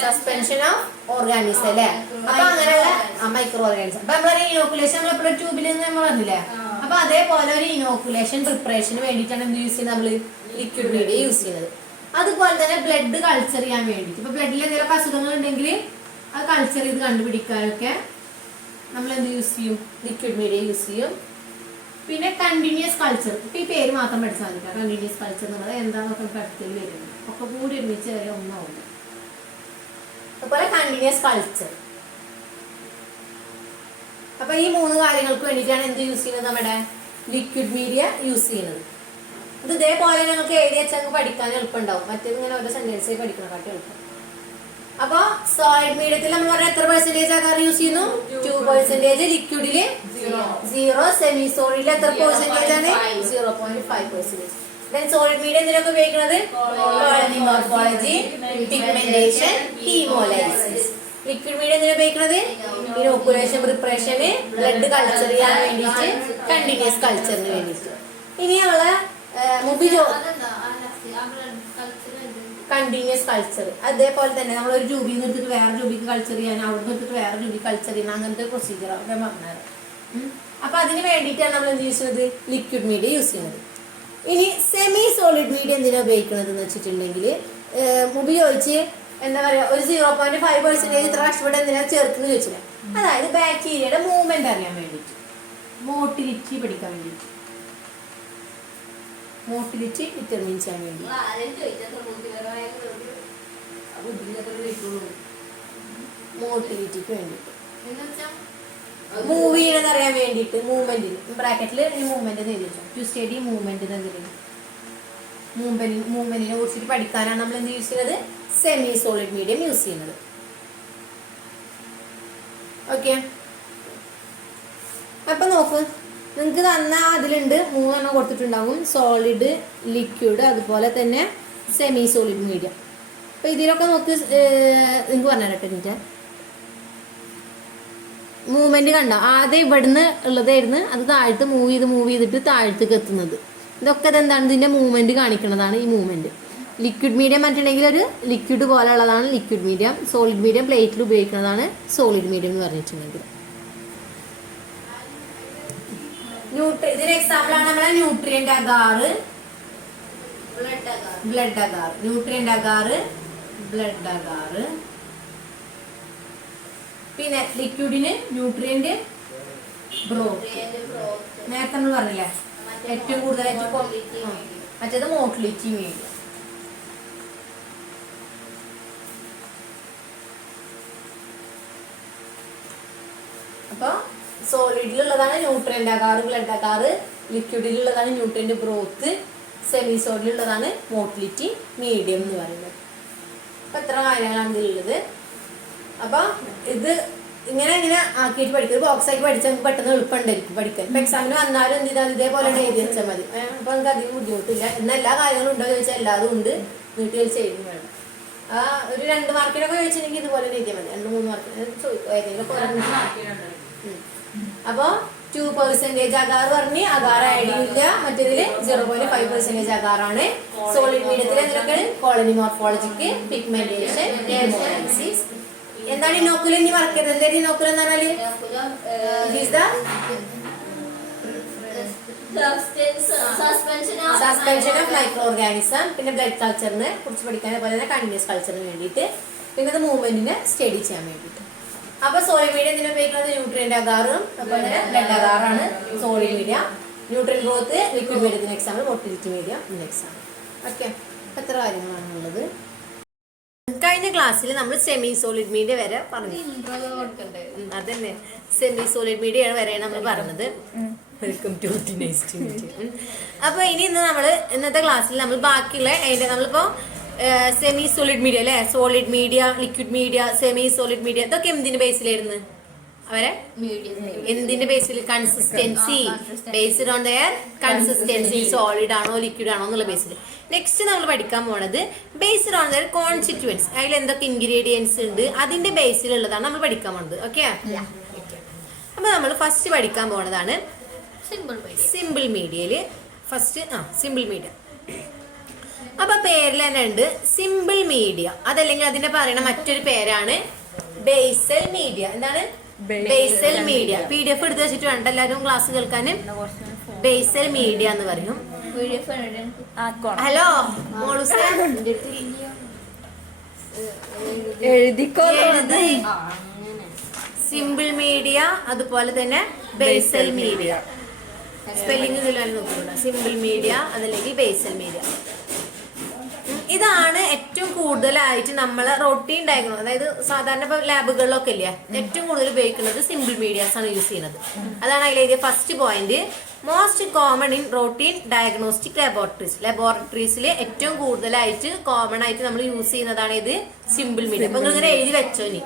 സസ്പെൻഷൻ ഓഫ് ഓർഗാനിസം അല്ലേ? അപ്പൊ അങ്ങനെയുള്ള മൈക്രോ ഓർഗാനിസം. അപ്പൊ നമ്മളൊരു ഇനോക്കുലേഷൻ നമ്മളെപ്പോഴും ട്യൂബിൽ നിന്ന് നമ്മൾ പറഞ്ഞില്ലേ? അപ്പൊ അതേപോലെ ഒരു ഇനോക്കുലേഷൻ പ്രിപ്പറേഷന് വേണ്ടിയിട്ടാണ് എന്ത് യൂസ് ചെയ്യുന്നത്? നമ്മള് ലിക്വിഡ് മീഡിയ യൂസ് ചെയ്യുന്നത്. അതുപോലെ തന്നെ ബ്ലഡ് കൾച്ചർ ചെയ്യാൻ വേണ്ടിയിട്ട്, ഇപ്പൊ ബ്ലഡിൽ എന്തെങ്കിലും അസുഖങ്ങൾ ഉണ്ടെങ്കിൽ അത് കൾച്ചർ ചെയ്ത് കണ്ടുപിടിക്കാനൊക്കെ നമ്മൾ എന്ത് യൂസ് ചെയ്യും? ലിക്വിഡ് മീഡിയ യൂസ് ചെയ്യും. പിന്നെ കണ്ടിന്യൂസ് കൾച്ചർ. ഇപ്പൊ ഈ പേര് മാത്രം പഠിച്ചാൽ മതി. കണ്ടിന്യൂസ് കൾച്ചർ എന്നുള്ളത് എന്താണെന്നൊക്കെ നമുക്ക് അടുത്തേക്ക് വരുന്നത്. ഒക്കെ കൂടി ഒരുമിച്ച് വരെ ഒന്നാവുന്നു. അതുപോലെ കണ്ടിന്യൂസ് കൾച്ചർ. അപ്പൊ ഈ 3 കാര്യങ്ങൾക്ക് വേണ്ടിയിട്ടാണ് എന്ത് യൂസ് ചെയ്യുന്നത്? നമ്മുടെ ലിക്വിഡ് മീഡിയ യൂസ് ചെയ്യുന്നത്. ഇത് ഇതേപോലെ ഞങ്ങൾക്ക് എഴുതി വെച്ചാൽ പഠിക്കാൻ എളുപ്പമുണ്ടാവും. മറ്റേത് ഇങ്ങനെ ഓരോ സെന്റൻസ് പഠിക്കണക്കാട്ടി എളുപ്പം. അപ്പൊ സോളിഡ് മീഡിയത്തിൽ നമ്മൾ പറഞ്ഞ എത്ര പെർസെന്റേജ് ആകാർ യൂസ് ചെയ്യുന്നു? 2%. ലിക്വിഡില് 0, സെമി സോളിഡിൽ എത്ര പെർസെന്റേജ് ആണ്? 0.5%. സോളിഡ് മീഡിയ എന്തിനൊക്കെ ഉപയോഗിക്കുന്നത്? Colony morphology, pigmentation, haemolysis. Liquid media എന്തിനാ ഉപയോഗിക്കുന്നത്? ഇനോക്കുലേഷൻ പ്രിപ്പറേഷന്, ബ്ലഡ് കൾച്ചർ ചെയ്യാൻ വേണ്ടിയിട്ട്, കണ്ടിന്യൂസ് കൾച്ചറിന് വേണ്ടിയിട്ട്. ഇനി നമ്മളെ കണ്ടിന്യൂസ് കൾച്ചർ അതേപോലെ തന്നെ നമ്മളൊരു ട്യൂബിൽ നിന്ന് എടുത്തിട്ട് വേറെ ട്യൂബിക്ക് കൾച്ചർ ചെയ്യാൻ, അവിടെ നിന്ന് എടുത്തിട്ട് വേറെ ട്യൂബിൽ കൾച്ചർ ചെയ്യണം, അങ്ങനത്തെ പ്രൊസീജിയർ ഒക്കെ പറഞ്ഞത്. അപ്പൊ അതിന് വേണ്ടിയിട്ടാണ് നമ്മൾ എന്ത് ചെയ്യുന്നത്? ലിക്വിഡ് മീഡിയ യൂസ് ചെയ്യുന്നത്. ഇനി സെമി സോളിഡ് മീഡിയ എന്തിനാ ഉപയോഗിക്കുന്നത് എന്ന് വെച്ചിട്ടുണ്ടെങ്കിൽ ഉപയോഗിച്ച് എന്താ പറയാ, ഒരു 0.5% ഇത്ര കഷ്ടപ്പെട്ട് എന്തിനാ ചേർക്കുന്നത് ചോദിച്ചില്ല. അതായത് ബാക്ടീരിയയുടെ മൂവ്മെന്റ് അറിയാൻ വേണ്ടിയിട്ട്, മോട്ടിലിറ്റി പഠിക്കാൻ വേണ്ടിയിട്ട്, മോട്ടിലിറ്റി ഡിറ്റർമിൻ ചെയ്യാൻ വേണ്ടി, മോട്ടിലിറ്റിക്ക് വേണ്ടിയിട്ട്, മൂവ് ചെയ്യണമെന്ന് അറിയാൻ വേണ്ടിയിട്ട്, മൂവ്മെന്റിന് ബ്രാക്കറ്റിൽ മൂവ്മെന്റ് എഴുതിച്ചു. ടു സ്റ്റഡി മൂവ്മെന്റിന് എന്തെങ്കിലും മൂവ്മെന്റിനെ കുറിച്ചിട്ട് പഠിക്കാനാണ് നമ്മൾ എന്ത് യൂസ് ചെയ്യുന്നത്? സെമി സോളിഡ് മീഡിയം യൂസ് ചെയ്യുന്നത്. ഓക്കെ. അപ്പൊ നോക്ക്, നിങ്ങൾക്ക് തന്ന അതിലുണ്ട് 3 എണ്ണം കൊടുത്തിട്ടുണ്ടാവും. സോളിഡ്, ലിക്വിഡ്, അതുപോലെ തന്നെ സെമി സോളിഡ് മീഡിയം. അപ്പൊ ഇതിലൊക്കെ നോക്ക്, നിങ്ങൾക്ക് പറഞ്ഞു തരട്ടെ. എന്നിട്ട് മൂവ്മെന്റ് കണ്ടോ? ആദ്യം ഇവിടുന്ന് ഉള്ളതായിരുന്നു, അത് താഴത്ത് മൂവ് ചെയ്തിട്ട് താഴത്തേക്ക് എത്തുന്നത്. ഇതൊക്കെ ഇതെന്താണ്? ഇതിന്റെ മൂവ്മെന്റ് കാണിക്കുന്നതാണ് ഈ മൂവ്മെന്റ്. ലിക്വിഡ് മീഡിയം പറഞ്ഞിട്ടുണ്ടെങ്കിൽ ഒരു ലിക്വിഡ് പോലെയുള്ളതാണ് ലിക്വിഡ് മീഡിയം. സോളിഡ് മീഡിയം പ്ലേറ്റിൽ ഉപയോഗിക്കുന്നതാണ് സോളിഡ് മീഡിയം എന്ന് പറഞ്ഞിട്ടുണ്ടെങ്കിൽ. ഇതിന് എക്സാമ്പിൾ ആണ് നമ്മളെ nutrient agar, blood blood agar, nutrient agar, blood agar. പിന്നെ ലിക്വിഡിന് ന്യൂട്രിയന്റ് ബ്രോത്ത്. നേരത്തെ നമ്മൾ പറഞ്ഞില്ലേ ഏറ്റവും കൂടുതലായിട്ട് മറ്റേത് മോട്ടിലിറ്റി മീഡിയ. അപ്പൊ സോളിഡിലുള്ളതാണ് ന്യൂട്രിയന്റ് അഗാറ്, ബ്ലഡ് അഗാറ്. ലിക്വിഡിലുള്ളതാണ് ന്യൂട്രിയന്റ് ബ്രോത്ത്. സെമി സോളിഡിലുള്ളതാണ് മോട്ടിലിറ്റി മീഡിയം എന്ന് പറയുന്നത്. അപ്പൊ എത്ര കാര്യങ്ങളാണ് ഇതിലുള്ളത്. അപ്പൊ ഇത് ഇങ്ങനെ ആക്കിയിട്ട് പഠിക്കും. ബോക്സ് ആക്കി പഠിച്ചാൽ നമുക്ക് പെട്ടെന്ന് എളുപ്പമുണ്ടായിരിക്കും പഠിക്കാൻ. ഇപ്പൊ എക്സാമിന് വന്നാലും എന്ത് ചെയ്താൽ ഇതേപോലെ എഴുതി വെച്ചാൽ മതി. അപ്പൊ നമുക്ക് അധികം ബുദ്ധിമുട്ടില്ല. എന്നാൽ എല്ലാ കാര്യങ്ങളും ഉണ്ടോ ചോദിച്ചാൽ എല്ലാതും ഉണ്ട്. വീട്ടിൽ ചെയ്യും വേണം. ഒരു 2 മാർക്കിനൊക്കെ ചോദിച്ചിട്ടുണ്ടെങ്കിൽ ഇതുപോലെ എഴുതിയാൽ മതി. 2-3 മാർക്കിന് ചോദിക്കും ഏതെങ്കിലും. അപ്പൊ 2% അഗാർ പറഞ്ഞ് അഗാർ ആഡ് ചെയ്യില്ല. മറ്റേതില് 0.5% അഗാറാണ്. സോളിഡ് മീഡിയത്തിൽ എന്തൊക്കെ കോളനി മോർഫോളജിക്ക്, പിഗ്മെന്റേഷൻ, അനാലിസിസ്. എന്താണ് ഇനോക്കുലം? ഇനി മറക്കരുത്. എന്തായാലും ഇനോക്കുലം എന്ന് പറഞ്ഞാല് സസ്പെൻഷൻ ഓഫ് മൈക്രോ ഓർഗാനിസം. പിന്നെ ബ്ലഡ് കൾച്ചറിനെ കുറിച്ച് പഠിക്കാൻ, അതുപോലെ തന്നെ കണ്ടിന്യൂസ് കൾച്ചറിന് വേണ്ടിയിട്ട്, പിന്നെ അത് മൂവ്മെന്റിനെ സ്റ്റഡി ചെയ്യാൻ വേണ്ടിയിട്ട്. അപ്പൊ സോളിഡ് മീഡിയ എന്തിനാ ഉപയോഗിക്കുന്നത്? ന്യൂട്രിയന്റ് അഗാറും അതുപോലെ തന്നെ ബ്ലഡ് അഗാറാണ് solid media. Nutrient growth liquid മീഡിയത്തിന് example, motility media example. Okay, എത്ര കാര്യങ്ങളാണുള്ളത്. കഴിഞ്ഞ ക്ലാസ്സിൽ നമ്മൾ സെമി സോളിഡ് മീഡിയ വരെ പറഞ്ഞു. അതന്നെ, സെമി സോളിഡ് മീഡിയ വരെ നമ്മൾ പറഞ്ഞത്. വെൽക്കം ടു അപ്പൊ ഇനി ഇന്നത്തെ ക്ലാസ്സിൽ നമ്മൾ ബാക്കിയുള്ള നമ്മളിപ്പോ സെമി സോളിഡ് മീഡിയ അല്ലെ, solid media, liquid media, semi solid media, ഇതൊക്കെ എന്തിന്റെ ബേസിലായിരുന്നു? അവരെ എന്തിന്റെ ബേസിൽ? Consistency, based on their consistency, solid ആണോ ലിക്വിഡ് ആണോ എന്നുള്ള ബേസിൽ. നെക്സ്റ്റ് നമ്മൾ പഠിക്കാൻ പോണത് ബേസ്ഡ് ഓൺ ദയർ കോൺസ്റ്റിറ്റ്യൂവൻസ്, അതിൽ എന്തൊക്കെ ഇൻഗ്രീഡിയൻസ് ഉണ്ട് അതിന്റെ ബേസിലുള്ളതാണ് നമ്മൾ പഠിക്കാൻ പോണത്. ഓക്കെ, അപ്പൊ നമ്മൾ ഫസ്റ്റ് പഠിക്കാൻ പോണതാണ് സിമ്പിൾ മീഡിയയില്. First simple media. അപ്പൊ പേരിൽ തന്നെ ഉണ്ട് സിമ്പിൾ മീഡിയ. അതല്ലെങ്കിൽ അതിന്റെ പറയുന്ന മറ്റൊരു പേരാണ് ബേസൽ മീഡിയ. എന്താണ്? Basal media. PDF എടുത്ത് വെച്ചിട്ട് വേണ്ട എല്ലാവരും ക്ലാസ് കേൾക്കാനും. ബേസൽ മീഡിയ എന്ന് പറയും. ഹലോ സിമ്പിൾ മീഡിയ, അതുപോലെ തന്നെ ബേസൽ മീഡിയ. സ്പെല്ലിംഗ് ഇതിലാണ് നോക്കുക. സിമ്പിൾ മീഡിയ അതല്ലെങ്കിൽ ബേസൽ മീഡിയ. ഇതാണ് ഏറ്റവും കൂടുതലായിട്ട് നമ്മളെ റൊട്ടീൻ ഡയഗ്നോസ്, അതായത് സാധാരണ ഇപ്പൊ ലാബുകളിലൊക്കെ ഇല്ലേ ഏറ്റവും കൂടുതൽ ഉപയോഗിക്കുന്നത് സിമ്പിൾ മീഡിയാസ് ആണ് യൂസ് ചെയ്യുന്നത്. അതാണ് അതിലെ first point. Most common in routine diagnostic ലബോറട്ടറീസിൽ ഏറ്റവും കൂടുതലായിട്ട് കോമൺ ആയിട്ട് നമ്മൾ യൂസ് ചെയ്യുന്നതാണ് ഇത് സിമ്പിൾ മീഡിയ. അപ്പൊ നിങ്ങൾ ഇങ്ങനെ എഴുതി വെച്ചോ. ഇനി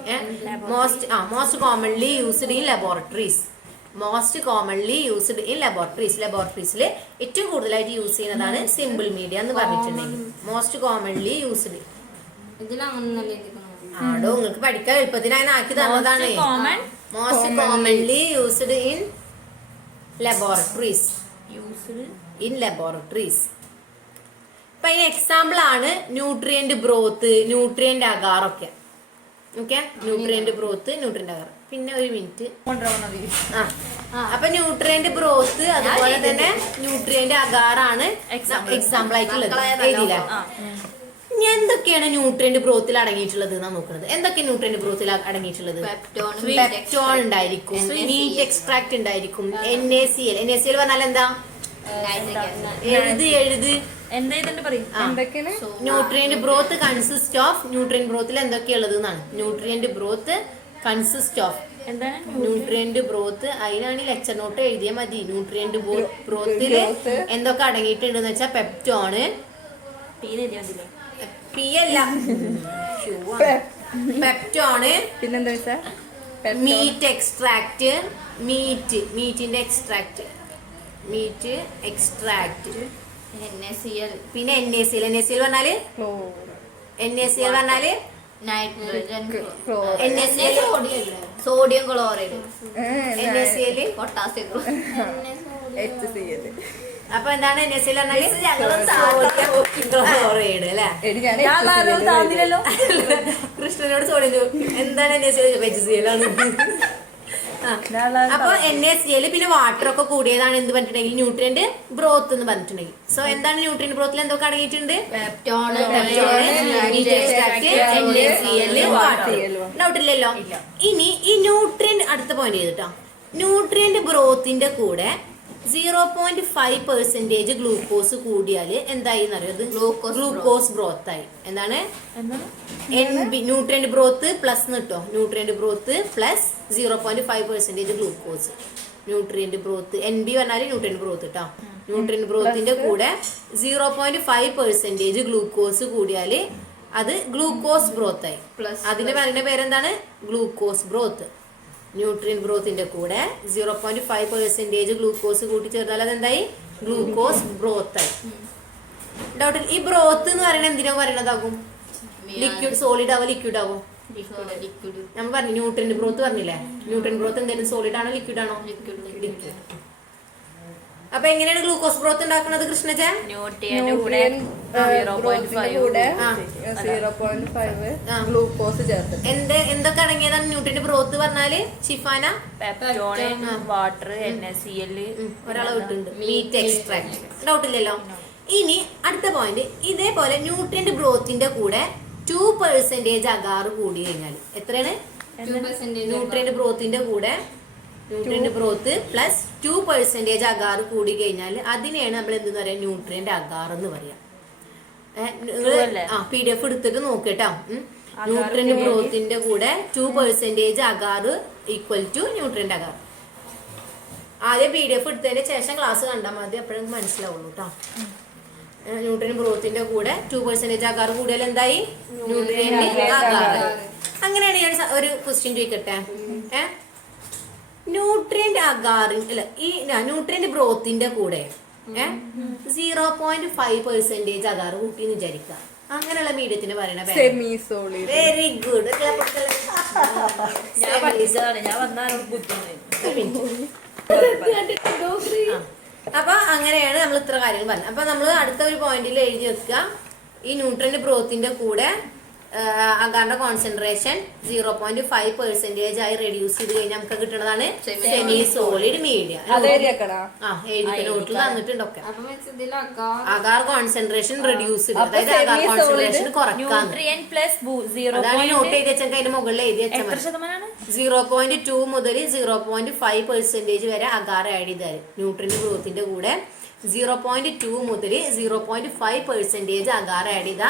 most commonly used in laboratories. Most commonly used in ലബോറട്ടറീസിൽ ഏറ്റവും കൂടുതലായിട്ട് യൂസ് ചെയ്യുന്നതാണ് സിമ്പിൾ മീഡിയ എന്ന് പറഞ്ഞിട്ടുണ്ടെങ്കിൽ. മോസ്റ്റ് കോമൺലി യൂസ്ഡ് ആടോ, നിങ്ങൾക്ക് പഠിക്കാൻ എളുപ്പത്തിനായി ആക്കി തന്നതാണ്. Most commonly used in laboratories. ഇപ്പൊ അതിന് എക്സാമ്പിൾ ആണ് ന്യൂട്രിയന്റ് ബ്രോത്ത്, ന്യൂട്രിയന്റ് അഗാർ ഒക്കെ. Okay, nutrient broth, nutrient agar. പിന്നെ ഒരു മിനിറ്റ്. അപ്പൊ ന്യൂട്രിയന്റ് ബ്രോത്ത് അതുപോലെ തന്നെ ന്യൂട്രിയന്റ് അഗാറാണ് എക്സാമ്പിൾ ആയിട്ടുള്ളത്. എഴുതിയില്ല? എന്തൊക്കെയാണ് ന്യൂട്രിയന്റ് ബ്രോത്തിൽ അടങ്ങിയിട്ടുള്ളത് എന്നാ നോക്കുന്നത്. എന്തൊക്കെ ന്യൂട്രിയന്റ് ബ്രോത്തിൽ അടങ്ങിയിട്ടുള്ളത്? പെപ്റ്റോൺ ഉണ്ടായിരിക്കും, മീറ്റ് എക്സ്ട്രാക്ട് ഉണ്ടായിരിക്കും, NaCl പറഞ്ഞാൽ എന്താ? എഴുത് nutrient broth consist of. Nutrient ബ്രോത്തിൽ എന്തൊക്കെയുള്ളത് എന്നാണ്. Nutrient broth consist of nutrient broth. അതിനാണ് ഈ ലെക്ചർ നോട്ട് എഴുതിയാൽ മതി. ന്യൂട്രിയന്റ് ബ്രോത്തിൽ എന്തൊക്കെ അടങ്ങിയിട്ടുണ്ടെന്ന് വെച്ചാൽ പെപ്റ്റോണ്, പെപ്റ്റോണ്, പിന്നെന്താ മീറ്റ് എക്സ്ട്രാക്ട്, മീറ്റിന്റെ എക്സ്ട്രാക്ട്, പിന്നെ NaCl പറഞ്ഞാല് nitrogen, sodium chloride, NaCl potassium, HCl. അപ്പൊ എന്താണ് NaCl പറഞ്ഞാല്? ക്ലോറൈഡ് അല്ലെ. കൃഷ്ണനോട് സോഡിയം എന്താണ് NaCl? HCl ആണ്. അപ്പൊ NaCl പിന്നെ വാട്ടർ ഒക്കെ കൂടിയതാണ് എന്ത് പറഞ്ഞിട്ടുണ്ടെങ്കിൽ ന്യൂട്രിയന്റ് ബ്രോത്ത് എന്ന് പറഞ്ഞിട്ടുണ്ടെങ്കിൽ. സോ എന്താണ് ന്യൂട്രിയന്റ് ബ്രോത്തിൽ എന്തൊക്കെ അടങ്ങിയിട്ടുണ്ട്? ഡൗട്ട് ഇല്ലല്ലോ. ഇനി ഈ ന്യൂട്രിയന്റ് അടുത്ത പോയിന്റ് ചെയ്തിട്ടോ, ന്യൂട്രിയന്റ് ബ്രോത്തിന്റെ കൂടെ 0.5% ഗ്ലൂക്കോസ് കൂടിയാല് എന്തായി എന്നറിയത്? ഗ്ലൂക്കോസ് ബ്രോത്ത് ആയി. എന്താണ്? ന്യൂട്രിയന്റ് ബ്രോത്ത് പ്ലസ് കിട്ടോ, nutrient broth plus 0.5% glucose. Nutrient broth NB പറഞ്ഞാല് ന്യൂട്രിയന്റ് ബ്രോത്ത് കേട്ടോ. ന്യൂട്രിയന്റ് ബ്രോത്തിന്റെ കൂടെ 0.5% ഗ്ലൂക്കോസ് കൂടിയാല് അത് ഗ്ലൂക്കോസ് ബ്രോത്ത് ആയി. അതിന് പറയുന്ന പേരെന്താണ്? Glucose broth. ന്യൂട്രിയന്റ് ബ്രോത്തിന്റെ കൂടെ 0.5% ഗ്ലൂക്കോസ് കൂട്ടി ചേർത്താൽ അതെന്തായി? ഗ്ലൂക്കോസ് ബ്രോത്ത് ആയി. ഡൗട്ട്. ഈ ബ്രോത്ത് എന്ന് പറയുന്നത് എന്തിനാ പറയണതാകും? ലിക്വിഡ്, സോളിഡ് ആവോ ലിക്വിഡ് ആവോ? നമ്മൾ പറഞ്ഞു ന്യൂട്രിയന്റ് ബ്രോത്ത് പറഞ്ഞില്ലേ? ന്യൂട്രിയന്റ് ബ്രോത്ത് എന്തെങ്കിലും സോളിഡ് ആണോ ലിക്വിഡ് ആണോ? ലിക്വിഡ്. അപ്പൊ എങ്ങനെയാണ് ഗ്ലൂക്കോസ് ബ്രോത്ത് ഉണ്ടാക്കുന്നത് കൃഷ്ണജ? ഗ്ലൂക്കോസ് ചേർത്ത് എന്തൊക്കെ അടങ്ങിയതാണ് ന്യൂട്രിയന്റ് ബ്രോത്ത് പറഞ്ഞാല്? ഷിഫാന? വാട്ടർ, NaCl, ഒരാളെ വിട്ടുണ്ട്, മീറ്റ് എക്സ്ട്രാക്ട്. ഡൗട്ട് ഇല്ലല്ലോ. ഇനി അടുത്ത പോയിന്റ്, ഇതേപോലെ ന്യൂട്രിയന്റ് ബ്രോത്തിന്റെ കൂടെ 2% അഗാർ കൂടി കഴിഞ്ഞാൽ എത്രയാണ്? ന്യൂട്രിയന്റ് ബ്രോത്തിന്റെ കൂടെ ന്യൂട്രിയന്റ് ബ്രോത്ത് പ്ലസ് 2% അഗാർ കൂടി കഴിഞ്ഞാൽ അതിനെയാണ് നമ്മൾ എന്തെന്ന് പറയാ? ന്യൂട്രിയന്റ് അഗാർ എന്ന് പറയാം. PDF എടുത്തിട്ട് നോക്കിട്ടോ. ന്യൂട്രിയന്റ് ബ്രോത്തിന്റെ കൂടെ 2% agar equal to nutrient agar. ആദ്യം PDF എടുത്തതിന് ശേഷം ക്ലാസ് കണ്ടാൽ മതി, അപ്പോഴേ മനസ്സിലാവുള്ളൂ കേട്ടോ. ന്യൂട്രിയന്റ് ബ്രോത്തിന്റെ കൂടെ 2% അഗാർ കൂടിയാൽ എന്തായി? Nutrient agar. അങ്ങനെയാണ് ഞാൻ ഒരു ക്വസ്റ്റ്യൻ ചോദിക്കട്ടെ. ന്യൂട്രിയന്റ് അഗാറിൻ അല്ല ഈ ന്യൂട്രിയന്റ് ബ്രോത്തിന്റെ കൂടെ 0.5% അഗാർ കൂട്ടി എന്ന് വിചാരിക്കുക. അങ്ങനെയുള്ള മീഡിയത്തിന് പറയണ സെമി സോളിഡ്. Very good. അപ്പൊ അങ്ങനെയാണ് നമ്മൾ ഇത്ര കാര്യങ്ങൾ പറഞ്ഞത്. അപ്പൊ നമ്മൾ അടുത്ത ഒരു പോയിന്റിൽ എഴുതി വെക്കുക, ഈ ന്യൂട്രിയന്റ് ബ്രോത്തിന്റെ കൂടെ അഗാറിന്റെ കോൺസെൻട്രേഷൻ 0.5% ആയി റെഡ്യൂസ് ചെയ്ത് കഴിഞ്ഞാൽ നമുക്ക് കിട്ടുന്നതാണ് സെമി സോളിഡ് മീഡിയ. നോട്ടിൽ തന്നിട്ടുണ്ടൊക്കെ. അഗാർ കോൺസെൻട്രേഷൻ റെഡ്യൂസ് ചെയ്ത്, അതായത് അഗാർ കോൺസെൻട്രേഷൻ കുറക്കാൻ. അതാണ് നോട്ട് ചെയ്ത് വെച്ചാൽ അതിന്റെ മുകളിൽ എഴുതി വെച്ചാൽ 0.2 മുതൽ 0.5% വരെ അഗാർ ആഡ് ചെയ്താൽ ന്യൂട്രിയന്റ് ഗ്രോത്തിന്റെ കൂടെ 0.2 മുതൽ 0.5% അഗാർ ആഡ് ചെയ്ത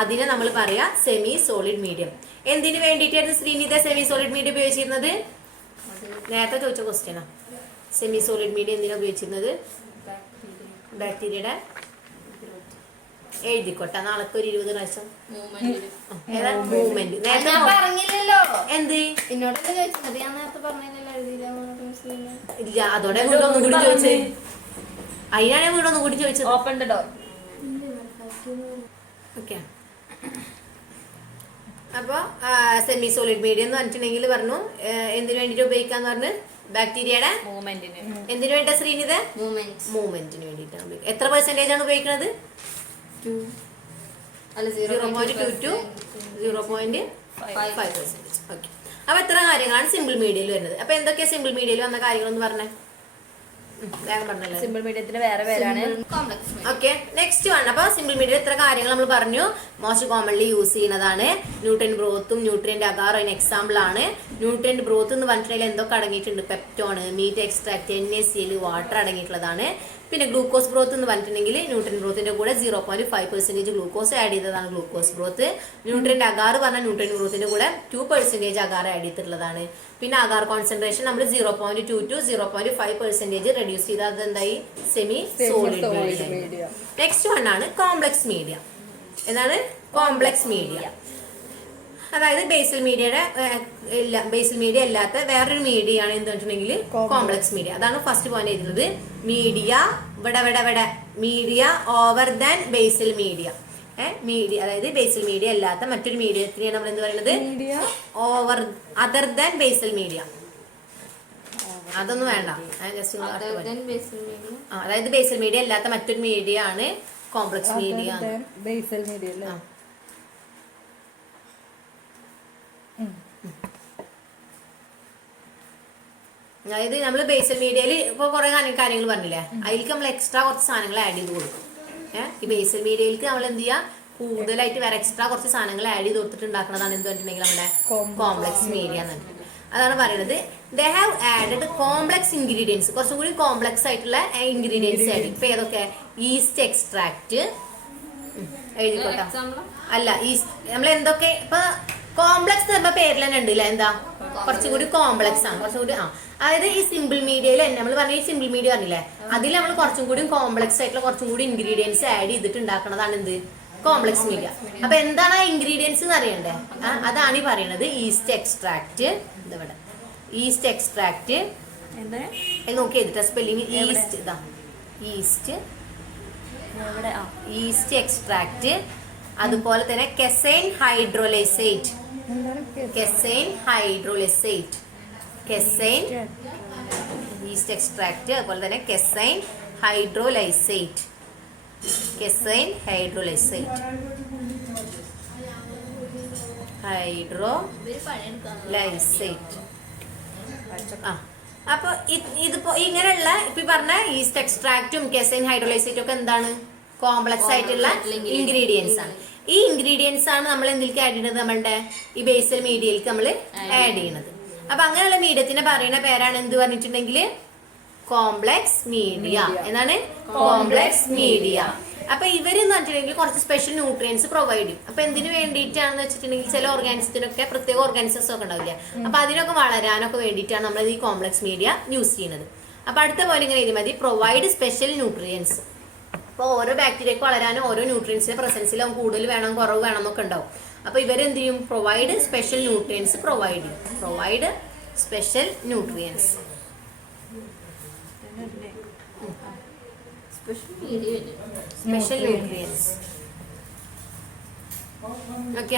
അതിനെ നമ്മൾ പറയാ സെമി സോളിഡ് മീഡിയം. എന്തിനു വേണ്ടിയിട്ടായിരുന്നു ശ്രീനിത സെമി സോളിഡ് മീഡിയം ഉപയോഗിച്ചിരുന്നത്? നേരത്തെ ചോദിച്ച ക്വസ്റ്റ്യനാ. സെമി സോളിഡ് മീഡിയം എന്തിനാ ഉപയോഗിച്ചിരുന്നത്? ബാക്ടീരിയയുടെ എഴുതിക്കോട്ടെ, നാളെ ഒരു 20 പ്രാവശ്യം ഏതാ മൂവ്മെന്റ്. നേരത്തെ എന്ത് ഇല്ല, അതോടെ ഒന്നും കൂടി ചോദിച്ചേ. അതിനാണ് വീടൊന്നും കൂടി ചോദിച്ചത്. Open the door. ഓക്കെ. അപ്പൊ സെമി സോളിഡ് മീഡിയം എന്ന് പറഞ്ഞിട്ടുണ്ടെങ്കിൽ പറഞ്ഞു എന്തിനു വേണ്ടിട്ട് ഉപയോഗിക്കാന്ന് പറഞ്ഞു? ബാക്ടീരിയയുടെ മൂവ്മെന്റിന്. എന്തിനു വേണ്ട ശ്രീനിത? മൂവ്മെന്റിന് വേണ്ടിയിട്ടാണ്. എത്ര പെർസെന്റേജ് ആണ് ഉപയോഗിക്കുന്നത്? 0.2 to 0.5%. ഓക്കെ. അപ്പൊ എത്ര കാര്യങ്ങളാണ് സിമ്പിൾ മീഡിയയിൽ വരുന്നത്. അപ്പൊ എന്തൊക്കെയാ സിമ്പിൾ മീഡിയയിൽ വന്ന കാര്യങ്ങളെന്ന് പറഞ്ഞേ? സിമ്പിൾ മീഡിയത്തിന് വേറെ പേരാണ്. Okay, next one. അപ്പൊ സിമ്പിൾ മീഡിയ എത്ര കാര്യങ്ങൾ നമ്മൾ പറഞ്ഞു. മോസ്റ്റ് കോമൺലി യൂസ് ചെയ്യുന്നതാണ് ന്യൂട്രിയന്റ് ബ്രോത്തും ന്യൂട്രിയന്റ് അഗാറും അതിന് എക്സാമ്പിൾ ആണ്. ന്യൂട്രിയന്റ് ബ്രോത്ത് എന്ന് പറഞ്ഞിട്ടുണ്ടെങ്കിൽ എന്തൊക്കെ അടങ്ങിയിട്ടുണ്ട്? പെപ്റ്റോണ്, മീറ്റ് എക്സ്ട്രാക്ട്, NaCl, വാട്ടർ അടങ്ങിയിട്ടുള്ളതാണ്. പിന്നെ ഗ്ലൂക്കോസ് ബ്രോത്ത് എന്ന് പറഞ്ഞിട്ടുണ്ടെങ്കിൽ ന്യൂട്രിയന്റ് ബ്രോത്തിന്റെ കൂടെ 0.5% ഗ്ലൂക്കോസ് ആഡ് ചെയ്തതാണ് ഗ്ലൂക്കോസ് ബ്രോത്ത്. ന്യൂട്രിയന്റ് അഗാർ പറഞ്ഞാൽ ന്യൂട്രിയന്റ് ബ്രോത്തിന്റെ കൂടെ 2% അഗാർ ആഡ് ചെയ്തിട്ടുള്ളതാണ്. പിന്നെ അഗാർ കോൺസെൻട്രേഷൻ നമ്മൾ 0.2 to 0.5% റെഡ്യൂസ് ചെയ്ത് അതെന്തായി? Semi solid media. Next one ആണ് കോംപ്ലക്സ് മീഡിയ. എന്താണ് കോംപ്ലക്സ് മീഡിയ? അതായത് ബേസൽ മീഡിയയുടെ ബേസൽ മീഡിയ അല്ലാത്ത വേറൊരു മീഡിയ ആണ് എന്ത് പറഞ്ഞിട്ടുണ്ടെങ്കിൽ കോംപ്ലക്സ് മീഡിയ. അതാണ് ഫസ്റ്റ് പോയിന്റ് എഴുതുന്നത്. മീഡിയ ഇവിടെ media over than basal media. Media അതായത് ബേസൽ മീഡിയ അല്ലാത്ത മറ്റൊരു മീഡിയത്തിനെയാണ് നമ്മൾ എന്ത് പറയുന്നത്? Over other than basal media. അതൊന്നും വേണ്ട, അതായത് ബേസൽ മീഡിയ അല്ലാത്ത മറ്റൊരു മീഡിയ ആണ് കോംപ്ലക്സ് മീഡിയ. ബേസൽ മീഡിയ അതായത് നമ്മൾ ബേസൽ മീഡിയയിൽ ഇപ്പൊ കുറെ കാര്യങ്ങൾ പറഞ്ഞില്ലേ, അതിലേക്ക് നമ്മൾ എക്സ്ട്രാ കുറച്ച് സാധനങ്ങൾ ആഡ് ചെയ്ത് കൊടുക്കും. ഈ ബേസൽ മീഡിയയിലേക്ക് നമ്മൾ എന്ത് ചെയ്യാ, കൂടുതലായിട്ട് വേറെ എക്സ്ട്രാ കുറച്ച് സാധനങ്ങൾ ആഡ് ചെയ്ത് കൊടുത്തിട്ട് ഉണ്ടാക്കുന്നതാണ് എന്ത് പറഞ്ഞിട്ടുണ്ടെങ്കിൽ നമ്മുടെ കോംപ്ലക്സ് മീഡിയ എന്ന് പറഞ്ഞിട്ട്. അതാണ് പറയുന്നത് they have added complex ingredients, കുറച്ചും കൂടി കോംപ്ലക്സ് ആയിട്ടുള്ള ഇൻഗ്രീഡിയൻസ് ആഡ്. ഇപ്പൊ ഏതൊക്കെ? ഈസ്റ്റ് എക്സ്ട്രാക്ട് എഴുതിക്കോട്ടെ. അല്ല, ഈസ്റ്റ് നമ്മൾ എന്തൊക്കെ ഇപ്പൊ കോംപ്ലക്സ് എന്ന് പേരിൽ തന്നെ ഉണ്ട് അല്ലെ, എന്താ കുറച്ചും കൂടി കോംപ്ലക്സ് ആണ്, കുറച്ചും കൂടി അതായത് ഈ സിമ്പിൾ മീഡിയയിൽ നമ്മൾ പറഞ്ഞ ഈ സിമ്പിൾ മീഡിയ പറഞ്ഞില്ലേ, അതിൽ നമ്മൾ കുറച്ചും കൂടി കോംപ്ലക്സ് ആയിട്ടുള്ള കുറച്ചും കൂടി ഇൻഗ്രീഡിയൻസ് ആഡ് ചെയ്തിട്ട് ഉണ്ടാക്കുന്നതാണ് എന്ത്, കോംപ്ലക്സ് മീഡിയ. അപ്പൊ എന്താണ് ആ ഇൻഗ്രീഡിയൻസ് എന്ന് അറിയണ്ടേ? അതാണ് ഈ പറയുന്നത് ഈസ്റ്റ് എക്സ്ട്രാക്ട്. ഇതവിടെ ഈസ്റ്റ് എക്സ്ട്രാക്ട് നോക്കി എഴുതിട്ട സ്പെല്ലിങ്. ഈസ്റ്റ് ഇതാ ഈസ്റ്റ് ഈസ്റ്റ് എക്സ്ട്രാക്ട്. അതുപോലെ തന്നെ കെസൈൻ ഹൈഡ്രോലൈസേറ്റ്, കെസൈൻ ഹൈഡ്രോലൈസേറ്റ്, കെസൈൻ ഈസ്റ്റ് എക്സ്ട്രാക്ട്. അതുപോലെ തന്നെ കെസൈൻ ഹൈഡ്രോലൈസേറ്റ്, കെസൈൻ ഹൈഡ്രോലൈസേറ്റ്, ഹൈഡ്രോലൈസേറ്റ്. അപ്പൊ ഇതിപ്പോ ഇങ്ങനെയുള്ള ഇപ്പൊ പറഞ്ഞ ഈസ്റ്റ് എക്സ്ട്രാക്റ്റും കെസൈൻ ഹൈഡ്രോലൈസേറ്റും ഒക്കെ എന്താണ്, കോംപ്ലക്സ് ആയിട്ടുള്ള ഇൻഗ്രീഡിയൻസ് ആണ്. ഈ ഇൻഗ്രീഡിയൻസ് ആണ് നമ്മൾ എന്തിലേക്ക് ആഡ് ചെയ്യുന്നത്, നമ്മളുടെ ഈ ബേസൽ മീഡിയയിലേക്ക് നമ്മൾ ആഡ് ചെയ്യുന്നത്. അപ്പൊ അങ്ങനെയുള്ള മീഡിയത്തിന് പറയുന്ന പേരാണ് എന്ത് പറഞ്ഞിട്ടുണ്ടെങ്കിൽ കോംപ്ലക്സ് മീഡിയ എന്നാണ്, കോംപ്ലക്സ് മീഡിയ. അപ്പൊ ഇവരെന്ന് പറഞ്ഞിട്ടുണ്ടെങ്കിൽ കുറച്ച് സ്പെഷ്യൽ ന്യൂട്രിയൻസ് പ്രൊവൈഡ് ചെയ്യും. അപ്പൊ എന്തിനു വേണ്ടിയിട്ടാണെന്ന് വെച്ചിട്ടുണ്ടെങ്കിൽ ചില ഓർഗാനിസത്തിനൊക്കെ പ്രത്യേക ഓർഗാനിസംസ് ഒക്കെ ഉണ്ടാവില്ലേ, അപ്പൊ അതിനൊക്കെ വളരാനൊക്കെ വേണ്ടിയിട്ടാണ് നമ്മൾ ഈ കോംപ്ലക്സ് മീഡിയ യൂസ് ചെയ്യുന്നത്. അപ്പൊ അടുത്ത പോലെ ഇങ്ങനെ എഴുതി മതി, പ്രൊവൈഡ് സ്പെഷ്യൽ ന്യൂട്രിയൻസ്. അപ്പൊ ഓരോ ബാക്ടീരിയക്ക് വളരാനും ഓരോ ന്യൂട്രിയൻസിന്റെ പ്രസൻസിലും കൂടുതൽ വേണം കുറവ് വേണം എന്നൊക്കെ ഉണ്ടാവും. അപ്പൊ ഇവരെന്ത് ചെയ്യും, പ്രൊവൈഡ് സ്പെഷ്യൽ ന്യൂട്രിയൻസ് പ്രൊവൈഡ് ചെയ്യും, provide special nutrients. Special nutrients. Okay,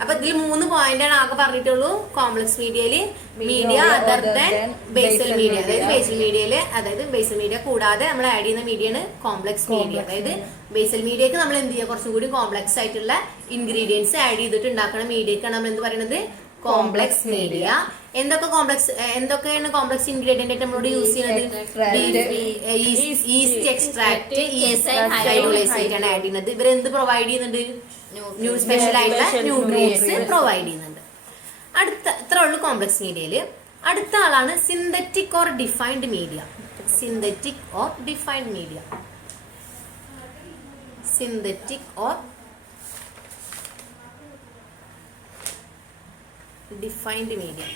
അപ്പൊ ഇതിൽ 3 പോയിന്റാണ് ആകെ പറഞ്ഞിട്ടുള്ളൂ കോംപ്ലക്സ് മീഡിയയില്. Media other than basal media, അതായത് ബേസൽ മീഡിയയില്, അതായത് ബേസൽ മീഡിയ കൂടാതെ നമ്മൾ ആഡ് ചെയ്യുന്ന മീഡിയയാണ് കോംപ്ലക്സ് മീഡിയ. അതായത് ബേസൽ മീഡിയക്ക് നമ്മൾ എന്ത് ചെയ്യുക, കുറച്ചും കൂടി കോംപ്ലക്സ് ആയിട്ടുള്ള ഇൻഗ്രീഡിയൻസ് ആഡ് ചെയ്തിട്ട് ഉണ്ടാക്കുന്ന മീഡിയക്കാണ് നമ്മൾ എന്ത് പറയുന്നത്, കോംപ്ലക്സ് മീഡിയ. എന്തൊക്കെയാണ് കോംപ്ലക്സ് ഇൻഗ്രീഡിയന്റ് ആയിട്ട് നമ്മളോട് യൂസ് ചെയ്യുന്നത്, ഈസ്റ്റ് എക്സ്ട്രാക്ട്, ഈസ്റ്റ് ഹൈഡ്രോലൈസേറ്റ് ആണ് ആഡ് ചെയ്യുന്നത്. ഇവരെന്ത് പ്രൊവൈഡ് ചെയ്യുന്നുണ്ട്, സ്പെഷ്യൽ ആയിട്ടുള്ള ന്യൂട്രിയൻസ് പ്രൊവൈഡ് ചെയ്യുന്നുണ്ട്. ഇത്ര ഉള്ളു കോംപ്ലക്സ് മീഡിയയില്. അടുത്ത ആളാണ് synthetic or defined media. Synthetic or defined media, synthetic or defined media.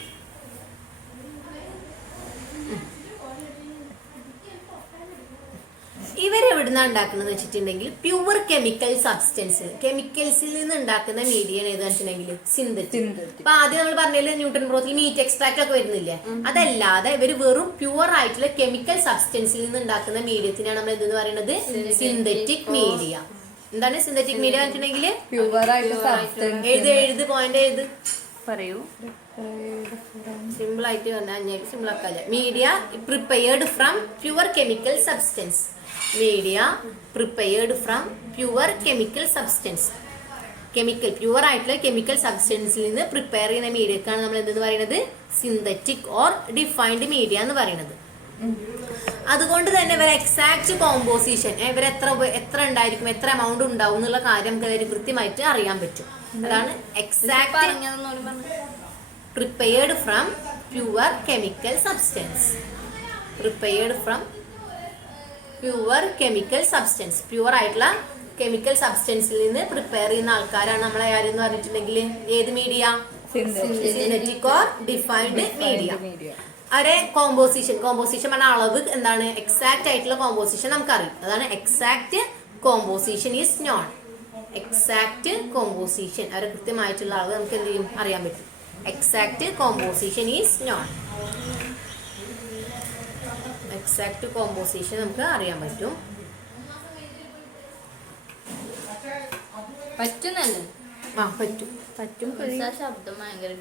ഇവരെവിടുന്ന ഉണ്ടാക്കുന്നത് വെച്ചിട്ടുണ്ടെങ്കിൽ പ്യുവർ കെമിക്കൽ സബ്സ്റ്റൻസ്, കെമിക്കൽസിൽ നിന്ന് ഉണ്ടാക്കുന്ന മീഡിയ ഏത് വെച്ചിട്ടുണ്ടെങ്കിൽ സിന്തറ്റിക്. അപ്പൊ ആദ്യം നമ്മൾ പറഞ്ഞതിൽ ന്യൂട്രൻ ബ്രോത്തിൽ മീറ്റ് എക്സ്ട്രാക്ട് ഒക്കെ വരുന്നില്ലേ, അതല്ലാതെ ഇവർ വെറും പ്യുവർ ആയിട്ടുള്ള കെമിക്കൽ സബ്സ്റ്റൻസിൽ നിന്ന് ഉണ്ടാക്കുന്ന മീഡിയത്തിനാണ് നമ്മൾ എന്തെന്ന് പറയുന്നത്, സിന്തറ്റിക് മീഡിയ. എന്താണ് സിന്തറ്റിക് മീഡിയ വെച്ചിട്ടുണ്ടെങ്കിൽ, എഴുത് പോയിന്റ് എഴുത് പറയൂ. സിമ്പിൾ ആയിട്ട് പറഞ്ഞാൽ സിമ്പിൾ ആക്കാല്ലേ. Media prepared from pure chemical substance, media prepared from pure chemical substance. Chemical pure ആയിട്ടുള്ള കെമിക്കൽ സബ്സ്റ്റൻസിൽ നിന്ന് പ്രിപ്പയർ ചെയ്യുന്ന മീഡിയക്കാണ് നമ്മൾ എന്തെന്ന് പറയുന്നത്, സിന്തറ്റിക് ഓർ ഡിഫൈൻഡ് മീഡിയ എന്ന് പറയുന്നത്. അതുകൊണ്ട് തന്നെ ഇവരെ എക്സാക്ട് കോമ്പോസിഷൻ, എത്ര ഉണ്ടായിരിക്കും, എത്ര എമൗണ്ട് ഉണ്ടാവും എന്നുള്ള കാര്യം നമുക്ക് കൃത്യമായിട്ട് അറിയാൻ പറ്റും. അതാണ് exact prepared from pure chemical substance, prepared from pure chemical substance. Pure ആയിട്ടുള്ള കെമിക്കൽ സബ്സ്റ്റൻസിൽ നിന്ന് പ്രിപ്പയർ ചെയ്യുന്ന ആൾക്കാരാണ് നമ്മളെ ആരെന്ന് പറഞ്ഞിട്ടുണ്ടെങ്കിൽ ഏത് media, synthetic or defined media. അവരെ കോമ്പോസിഷൻ പറഞ്ഞ അളവ് എന്താണ്, എക്സാക്ട് ആയിട്ടുള്ള കോമ്പോസിഷൻ നമുക്കറിയും. അതാണ് exact composition is known. Exact composition, അവരെ കൃത്യമായിട്ടുള്ള അളവ് നമുക്ക് എന്ത് ചെയ്യും, അറിയാൻ പറ്റും. Exact composition is known. Exact composition നമുക്ക് അറിയാൻ പറ്റും. പറ്റുന്നല്ലേ, പറ്റും. ശബ്ദം ഭയങ്കര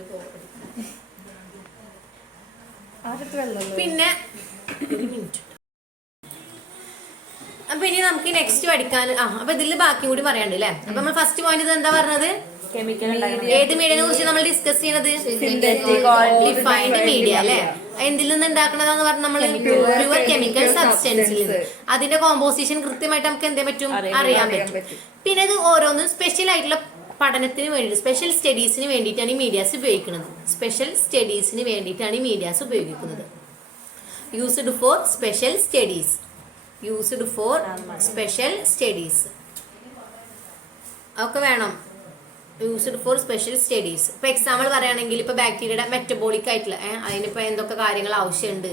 പിന്നെ അപ്പൊ ഇനി നമുക്ക് നെക്സ്റ്റ് പഠിക്കാൻ അപ്പൊ ഇതിൽ ബാക്കി കൂടി പറയാണ്ട് അല്ലേ. അപ്പൊ നമ്മൾ ഫസ്റ്റ് പോയിന്റ് ഇത് എന്താ പറഞ്ഞത്, കെമിക്കൽ ഏത് മീഡിയനെ കുറിച്ച് നമ്മൾ ഡിസ്കസ് ചെയ്യുന്നത്? ഡിഫൈൻഡ് മീഡിയ അല്ലെ. എന്തിൽ നിന്ന് ഉണ്ടാക്കണതാന്ന് പറഞ്ഞാൽ നമ്മൾ പ്യുവർ കെമിക്കൽ സബ്സ്റ്റൻസിൽ നിന്ന്. അതിന്റെ കോമ്പോസിഷൻ കൃത്യമായിട്ട് നമുക്ക് എന്തേ പറ്റും അറിയാൻ പറ്റും. പിന്നെ ഇത് ഓരോന്നും സ്പെഷ്യൽ ആയിട്ടുള്ള പഠനത്തിന് വേണ്ടി സ്പെഷ്യൽ സ്റ്റഡീസിന് വേണ്ടിയിട്ടാണ് ഈ മീഡിയാസ് ഉപയോഗിക്കുന്നത്. സ്പെഷ്യൽ സ്റ്റഡീസിന് വേണ്ടിയിട്ടാണ് ഈ മീഡിയാസ് ഉപയോഗിക്കുന്നത്. Used for special studies. Used for special studies ഒക്കെ വേണം. Used for special studies. ഇപ്പൊ എക്സാമ്പിൾ പറയുകയാണെങ്കിൽ ഇപ്പൊ ബാക്ടീരിയയുടെ മെറ്റബോളിക് ആയിട്ടുള്ള അതിനിപ്പോ എന്തൊക്കെ കാര്യങ്ങൾ ആവശ്യമുണ്ട്,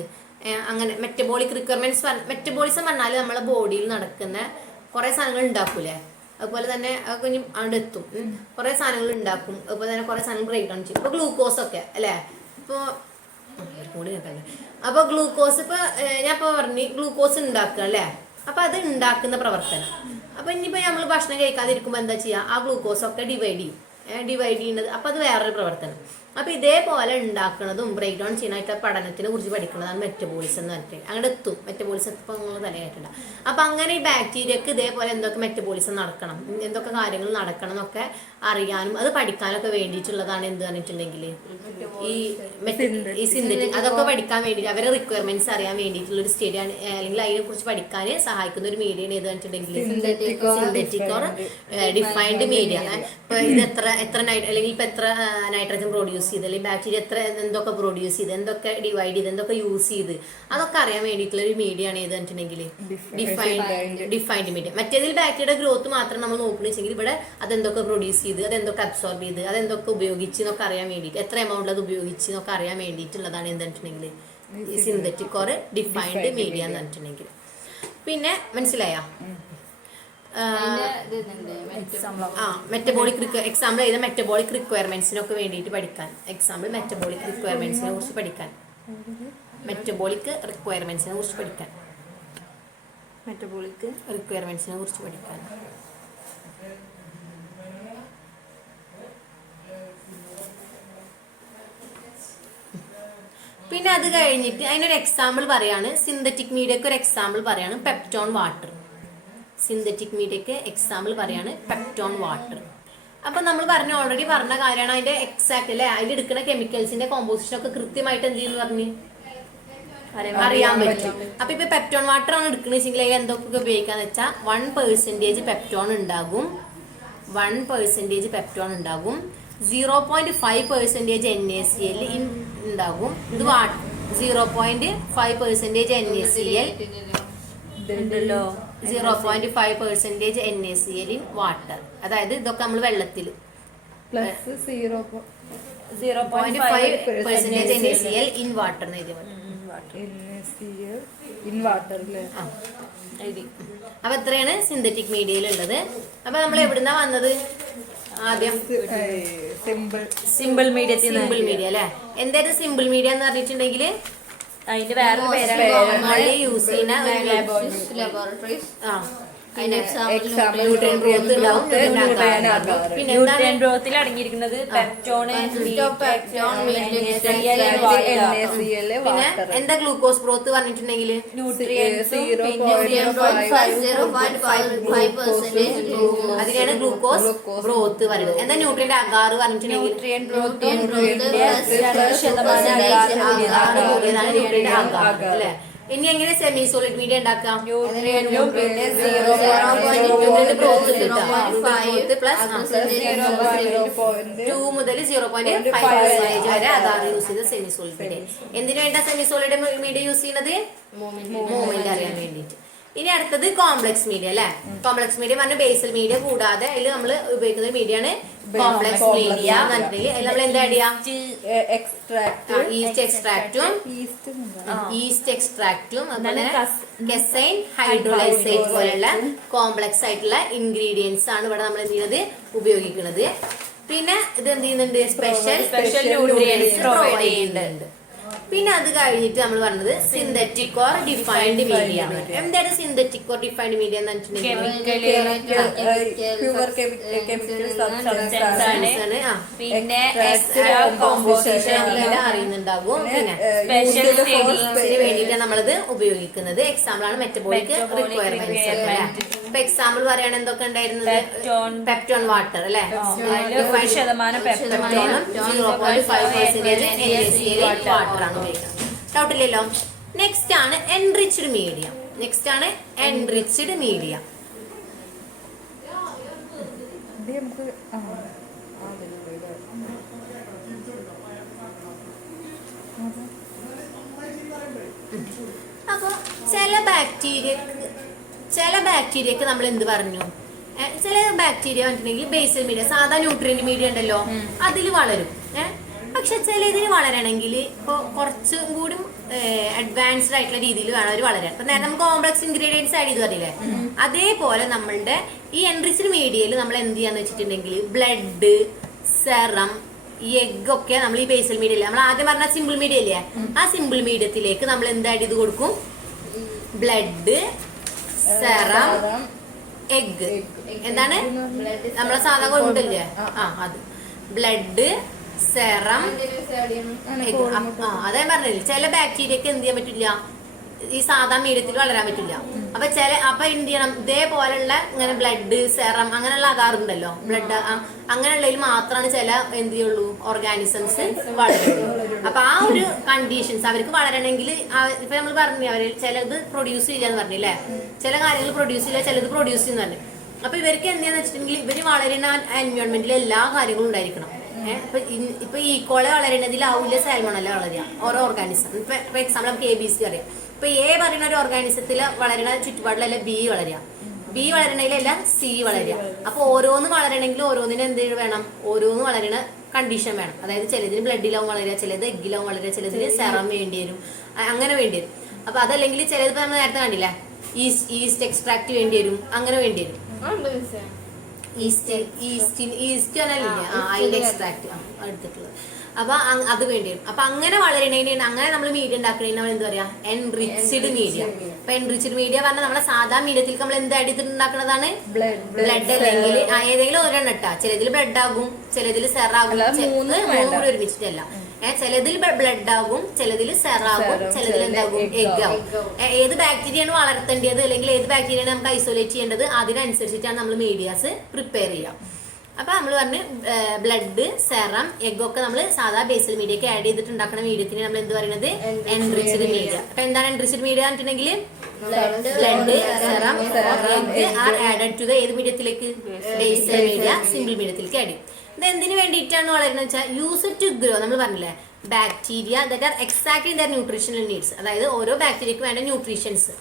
അങ്ങനെ മെറ്റബോളിക് റിക്വയർമെന്റ്സ്. മെറ്റബോളിസം പറഞ്ഞാൽ നമ്മളെ ബോഡിയിൽ നടക്കുന്ന കുറെ സാധനങ്ങൾ ഉണ്ടാക്കൂലേ, അതുപോലെ തന്നെ കുഞ്ഞു അവിടെ എത്തും. കുറെ സാധനങ്ങൾ ഉണ്ടാക്കും, അതുപോലെ തന്നെ കുറെ സാധനങ്ങൾ ബ്രേക്ക് ഡൗൺ ചെയ്യും. ഇപ്പൊ ഗ്ലൂക്കോസ് ഒക്കെ അല്ലെ. ഇപ്പൊ അപ്പൊ ഗ്ലൂക്കോസ് ഇപ്പൊ ഞാൻ ഇപ്പൊ പറഞ്ഞു ഗ്ലൂക്കോസ് ഉണ്ടാക്കുക അല്ലെ. അപ്പൊ അത് ഉണ്ടാക്കുന്ന പ്രവർത്തനം. അപ്പൊ ഇനിയിപ്പോ നമ്മൾ ഭക്ഷണം കഴിക്കാതിരിക്കുമ്പോ എന്താ ചെയ്യാ, ആ ഗ്ലൂക്കോസ് ഒക്കെ ഡിവൈഡ് ചെയ്യുന്നത്. അപ്പൊ അത് വേറൊരു പ്രവർത്തനം. അപ്പൊ ഇതേപോലെ ഉണ്ടാക്കുന്നതും ബ്രേക്ക് ഡൗൺ ചെയ്യാനായിട്ട് പഠനത്തിനെ കുറിച്ച് പഠിക്കുന്നതാണ് മെറ്റബോളിസം എന്ന് പറഞ്ഞിട്ട് അങ്ങനെ എത്തും. മെറ്റബോളിസം ഇപ്പൊ നിങ്ങൾ തലയായിട്ടുണ്ട്. അപ്പൊ അങ്ങനെ ഈ ബാക്ടീരിയക്ക് ഇതേപോലെ എന്തൊക്കെ മെറ്റബോളിസം നടക്കണം, എന്തൊക്കെ കാര്യങ്ങൾ നടക്കണം എന്നൊക്കെ അറിയാനും അത് പഠിക്കാനൊക്കെ വേണ്ടിയിട്ടുള്ളതാണ് എന്ത് പറഞ്ഞിട്ടുണ്ടെങ്കിൽ ഈ സിന്തറ്റിക്. അതൊക്കെ പഠിക്കാൻ വേണ്ടി അവരെ റിക്വയർമെന്റ്സ് അറിയാൻ വേണ്ടിയിട്ടുള്ള ഒരു സ്റ്റഡി ആണ്, അല്ലെങ്കിൽ അതിനെ കുറിച്ച് പഠിക്കാൻ സഹായിക്കുന്ന ഒരു മീഡിയ ഏത് പറഞ്ഞിട്ടുണ്ടെങ്കിൽ സിന്തറ്റിക് ഓർ ഡിഫൈൻഡ് മീഡിയ. ഇപ്പൊ ഇത് എത്ര അല്ലെങ്കിൽ ഇപ്പൊ എത്ര നൈട്രജൻ പ്രൊഡ്യൂസ് ചെയ്ത്, അല്ലെങ്കിൽ ബാക്ടീരിയ എത്ര എന്തൊക്കെ പ്രൊഡ്യൂസ് ചെയ്ത്, എന്തൊക്കെ ഡിവൈഡ് ചെയ്ത്, എന്തൊക്കെ യൂസ് ചെയ്ത്, അതൊക്കെ അറിയാൻ വേണ്ടിയിട്ടുള്ള ഒരു മീഡിയ ആണ് ഏത് പറഞ്ഞിട്ടുണ്ടെങ്കിൽ ഡിഫൈൻഡ് മീഡിയ. മറ്റേതിൽ ബാക്ടീരിയയുടെ ഗ്രോത്ത് മാത്രം നമ്മൾ നോക്കണമെങ്കിൽ ഇവിടെ അതെന്തൊക്കെ പ്രൊഡ്യൂസ് ചെയ്ത്, അതെന്തൊക്കെ അബ്സോർബ് ചെയ്ത്, അതെന്തൊക്കെ ഉപയോഗിച്ച് എന്നൊക്കെ അറിയാൻ വേണ്ടിയിട്ട്, എത്ര എമൗണ്ട് അത് ഉപയോഗിച്ച് എന്നൊക്കെ അറിയാൻ വേണ്ടിയിട്ടുള്ളതാണ് എന്ത് പറഞ്ഞിട്ടുണ്ടെങ്കിൽ ഈ സിന്തറ്റിക് ഓർ ഡിഫൈൻഡ് മീഡിയ എന്ന് പറഞ്ഞിട്ടുണ്ടെങ്കിൽ. പിന്നെ മനസ്സിലായ മെറ്റബോളിക് എക്സാമ്പിൾ ചെയ്ത മെറ്റബോളിക് റിക്വയർമെന്റ്സിനൊക്കെ വേണ്ടിയിട്ട് പഠിക്കാൻ. എക്സാമ്പിൾ മെറ്റബോളിക് റിക്വയർമെന്റ്സിനെ കുറിച്ച് പഠിക്കാൻ. മെറ്റബോളിക് റിക്വയർമെന്റ്സിനെ കുറിച്ച് പഠിക്കാൻ. മെറ്റബോളിക് റിക്വയർമെന്റ്സിനെ കുറിച്ച് പഠിക്കാൻ. പിന്നെ അത് കഴിഞ്ഞിട്ട് അതിനൊരു എക്സാമ്പിൾ പറയാണ്. സിന്തറ്റിക് മീഡിയക്ക് ഒരു എക്സാമ്പിൾ പറയാണ് പെപ്റ്റോൺ വാട്ടർ. സിന്തറ്റിക് മീഡിയക്ക് എക്സാമ്പിൾ പറയാണ് പെപ്റ്റോൺ വാട്ടർ. അപ്പൊ നമ്മൾ ഓൾറെഡി പറഞ്ഞ കാര്യമാണ്. അതിന്റെ എക്സാക്ട് അല്ലെ, അതിൽ എടുക്കുന്ന കെമിക്കൽസിന്റെ കോമ്പോസിഷൻ ഒക്കെ കൃത്യമായിട്ട് എന്ത് ചെയ്യുന്നു പറഞ്ഞ് അറിയാൻ പറ്റും. അപ്പൊ ഇപ്പൊ പെപ്റ്റോൺ വാട്ടർ ആണ് എടുക്കണെച്ചെങ്കിൽ എന്തൊക്കെ ഉപയോഗിക്കാന്ന് വെച്ചാൽ 1% പെപ്റ്റോൺ ഉണ്ടാകും. 1% പെപ്റ്റോൺ ഉണ്ടാകും. 0.5% NaCl ഉണ്ടാകും. ഇത് 0.5% NaCl 0.5% NaCl in water. അതായത് ഇതൊക്കെ നമ്മൾ വെള്ളത്തിൽ 0.5% NaCl in water എന്ന് എഴുതി. അപ്പൊ എത്രയാണ് സിന്തറ്റിക് മീഡിയയിൽ ഉള്ളത്. അപ്പൊ നമ്മൾ എവിടുന്നാ വന്നത് ആദ്യം? Simple media. സിമ്പിൾ മീഡിയ അല്ലെ. എന്തായിരുന്നു സിമ്പിൾ മീഡിയ എന്ന് പറഞ്ഞിട്ടുണ്ടെങ്കിൽ അതിന്റെ വേറെ പേരാണ് യൂസ് ചെയ്യുന്ന ലബോറട്ടറീസ്. ന്യൂട്രിയൻ ഗ്രോത്തിൽ അടങ്ങിയിരിക്കുന്നത് പെപ്റ്റോണ്, പിന്നെ എന്താ ഗ്ലൂക്കോസ് ഗ്രോത്ത് പറഞ്ഞിട്ടുണ്ടെങ്കിൽ അതിനാണ് ഗ്ലൂക്കോസ് ഗ്രോത്ത് പറയുന്നത്. എന്താ ന്യൂട്രിയന്റ് അഗാറ് പറഞ്ഞിട്ടുണ്ടെങ്കിൽ അഗാറ് അല്ലെ. ഇനി എങ്ങനെ സെമി സോളിഡ് മീഡിയ ഉണ്ടാക്കാം? 2 മുതൽ 0.5% വരെ അതാണ് യൂസ് ചെയ്ത് സെമി സോളിഡ് മീഡിയ. എന്തിനു വേണ്ട സെമി സോളിഡ് മീഡിയ യൂസ് ചെയ്യുന്നത്? മൂവ്മെന്റ് അറിയാൻ വേണ്ടിയിട്ട്. ഇനി അടുത്തത് കോംപ്ലക്സ് മീഡിയ അല്ലെ. കോംപ്ലക്സ് മീഡിയ പറഞ്ഞ ബേസൽ മീഡിയ കൂടാതെ അതിൽ നമ്മൾ ഉപയോഗിക്കുന്ന മീഡിയ ആണ് കോംപ്ലക്സ് മീഡിയ. അതിൽ നമ്മൾ എന്താ ചെയ്യാ? ഈസ്റ്റ് എക്സ്ട്രാക്റ്റും അതുപോലെ കെസൈൻ ഹൈഡ്രോലൈസേറ്റ് പോലുള്ള കോംപ്ലക്സ് ആയിട്ടുള്ള ഇൻഗ്രീഡിയൻസ് ആണ് ഇവിടെ നമ്മൾ എന്ത് ചെയ്യുന്നത് ഉപയോഗിക്കുന്നത്. പിന്നെ ഇത് എന്ത് ചെയ്യുന്നുണ്ട്? സ്പെഷ്യൽ ന്യൂട്രിയൻസ് പ്രൊവൈഡ് ചെയ്യുന്നുണ്ട്. പിന്നെ അത് കഴിഞ്ഞിട്ട് നമ്മൾ പറഞ്ഞത് സിന്തറ്റിക് ഓർ ഡിഫൈൻഡ് മീഡിയ. എന്താണ് സിന്തറ്റിക് ഓർ ഡിഫൈൻഡ് മീഡിയ എന്ന് വെച്ചിട്ടുണ്ടെങ്കിൽ പിന്നെ അറിയുന്നുണ്ടാകും. പിന്നെ വേണ്ടിയിട്ടാണ് നമ്മളത് ഉപയോഗിക്കുന്നത്. എക്സാമ്പിൾ ആണ് മെറ്റബോളിക് റിക്വയർമെന്റ്സ്. ഇപ്പൊ എക്സാമ്പിൾ പറയുകയാണെങ്കിൽ എന്തൊക്കെ ഉണ്ടായിരുന്നത്? പെപ്റ്റോൺ വാട്ടർ അല്ലെ, 1% പെപ്റ്റോൺ, 0.5% വാട്ടർ ആണ് ഉപയോഗിക്കുന്നത്. ഡൗട്ടില്ലല്ലോ. നെക്സ്റ്റ് ആണ് എൻറിച്ച്ഡ് മീഡിയ. അപ്പൊ ചില ബാക്ടീരിയക്ക് നമ്മൾ എന്ത് പറഞ്ഞു? ചില ബാക്ടീരിയ പറഞ്ഞിട്ടുണ്ടെങ്കിൽ ബേസൽ മീഡിയ, സാധാ ന്യൂട്രിയന്റ് മീഡിയ ഉണ്ടല്ലോ, അതിൽ വളരും. പക്ഷെ ചിലതിന് വളരണമെങ്കിൽ ഇപ്പോൾ കുറച്ചും കൂടി അഡ്വാൻസ്ഡ് ആയിട്ടുള്ള രീതിയിൽ വേണം അവർ വളരാൻ. അപ്പൊ നേരെ നമുക്ക് കോംപ്ലക്സ് ഇൻഗ്രീഡിയൻസ് ആഡ് ചെയ്ത് പറഞ്ഞില്ലേ, അതേപോലെ നമ്മളുടെ ഈ എൻറിച്ച്ഡ് മീഡിയയിൽ നമ്മൾ എന്ത് ചെയ്യാന്ന് വെച്ചിട്ടുണ്ടെങ്കിൽ ബ്ലഡ്, സെറം, എഗ് ഒക്കെ നമ്മൾ ഈ ബേസൽ മീഡിയ നമ്മൾ ആദ്യം പറഞ്ഞ സിമ്പിൾ മീഡിയ ഇല്ലേ, ആ സിമ്പിൾ മീഡിയത്തിലേക്ക് നമ്മൾ എന്ത് ആഡ് ചെയ്ത് കൊടുക്കും? Blood, serum, egg. എന്താണ് നമ്മളെ സാധാ കൊണ്ടില്ലേ, അത് ബ്ലഡ്, സെറം, അതേ പറഞ്ഞില്ല. ചില ബാക്ടീരിയക്ക് എന്ത് ചെയ്യാൻ പറ്റില്ല, ഈ സാധാ മീഡിയത്തിൽ വളരാൻ പറ്റില്ല. അപ്പൊ എന്ത് ചെയ്യണം? ഇതേപോലുള്ള ഇങ്ങനെ ബ്ലഡ്, സെറം അങ്ങനെയുള്ള അകാറുണ്ടല്ലോ, ബ്ലഡ് അങ്ങനെയുള്ളതിൽ മാത്രമാണ് ചില എന്ത് ചെയ്യുള്ളൂ ഓർഗാനിസംസ് വളരുള്ളൂ. അപ്പൊ ആ ഒരു കണ്ടീഷൻസ് അവർക്ക് വളരണമെങ്കിൽ ഇപ്പൊ നമ്മൾ പറഞ്ഞു, അവർ ചിലത് പ്രൊഡ്യൂസ് ചെയ്യില്ല എന്ന് പറഞ്ഞില്ലേ, ചില കാര്യങ്ങൾ പ്രൊഡ്യൂസ് ചെയ്യില്ല, ചിലത് പ്രൊഡ്യൂസ് ചെയ്യുന്ന പറഞ്ഞു. അപ്പൊ ഇവർക്ക് എന്താന്ന് വെച്ചിട്ടുണ്ടെങ്കിൽ ഇവര് വളരുന്ന എൻവയോൺമെന്റിൽ എല്ലാ കാര്യങ്ങളും ഉണ്ടായിരിക്കണം. ഇപ്പൊ ഈക്കോളെ വളരുന്നതിലാവില്ല സാൽമോണല്ല വളരുക, ഓരോ ഓർഗാനിസം. ഇപ്പൊ എക്സാമ്പിൾ നമുക്ക് ABC അറിയാം. ഇപ്പൊ A പറയുന്ന ഒരു ഓർഗാനിസത്തിൽ വളരുന്ന ചുറ്റുപാടിലല്ല B വളരുക, B വളരണതിലല്ല C വളരുക. അപ്പൊ ഓരോന്ന് വളരണമെങ്കിൽ ഓരോന്നിന് എന്ത് വേണം? ഓരോന്ന് വളരുന്ന കണ്ടീഷൻ വേണം. അതായത് ചിലതിന് ബ്ലഡിലാവും വളരുക, ചിലത് എഗ്ഗിലാവും വളരുക, ചിലതിന് സെറം വേണ്ടി വരും, അങ്ങനെ വേണ്ടി വരും. അപ്പൊ അതല്ലെങ്കിൽ ചിലത് നമ്മൾ നേരത്തെ കണ്ടില്ല, ഈസ്റ്റ് എക്സ്ട്രാക്ട് വേണ്ടി വരും, അങ്ങനെ വേണ്ടി വരും. ഈസ്റ്റ് അതിന്റെ എക്സ്ട്രാക്ട് എടുത്തിട്ടുള്ളത്. അപ്പൊ അത് വേണ്ടി വരും. അപ്പൊ അങ്ങനെ വളരണേന് അങ്ങനെ നമ്മൾ മീഡിയ ഉണ്ടാക്കണേന് നമ്മൾ എന്താ പറയാ? Enriched media. അപ്പൊ എൻറിച്ച്ഡ് മീഡിയ പറഞ്ഞാൽ നമ്മളെ സാധാ മീഡിയത്തിൽ നമ്മൾ എന്ത് ആഡ് ചെയ്തിട്ടുണ്ടാക്കുന്നതാണ്? ബ്ലഡ് അല്ലെങ്കിൽ ഏതെങ്കിലും ഒരെണ്ണം ഇട്ടാ, ചിലതിൽ ബ്ലഡ് ആകും, ചിലതിൽ സെറാകും, മൂന്നും കൂടി ഒരുമിച്ചിട്ടല്ല. ചിലതിൽ ബ്ലഡ് ആകും, ചിലതിൽ സെറാകും, ചിലതിൽ എന്താകും? എഗ് ആകും. ഏത് ബാക്ടീരിയാണ് വളർത്തേണ്ടത് അല്ലെങ്കിൽ ഏത് ബാക്ടീരിയാണ് നമുക്ക് ഐസൊലേറ്റ് ചെയ്യേണ്ടത്, അതിനനുസരിച്ചിട്ടാണ് നമ്മൾ മീഡിയാസ് പ്രിപ്പയർ ചെയ്യുക. അപ്പൊ നമ്മൾ പറഞ്ഞ് ബ്ലഡ്, സെറം, എഗ് ഒക്കെ നമ്മൾ സാധാ ബേസൽ മീഡിയക്ക് ആഡ് ചെയ്തിട്ടുണ്ടാക്കുന്ന മീഡിയത്തിന് നമ്മൾ എന്ത് പറയുന്നത്? Enriched media. അപ്പൊ എന്താണ് എൻറിച്ച്ഡ് മീഡിയ എന്നിട്ടുണ്ടെങ്കിൽ blood, serum, egg are added to the ഏത് മീഡിയത്തിലേക്ക്? ബേസൽ മീഡിയ, സിമ്പിൾ മീഡിയത്തിലേക്ക് ആഡ് ചെയ്യും. ഇത് എന്തിനു വേണ്ടിയിട്ടാണ് വളരുന്നത് വെച്ചാൽ യൂസ് ടു ഗ്രോ. നമ്മൾ പറഞ്ഞില്ലേ, bacteria that are exactly their nutritional needs. അതായത് ഓരോ ബാക്ടീരിയക്ക് വേണ്ട ന്യൂട്രീഷൻസ്,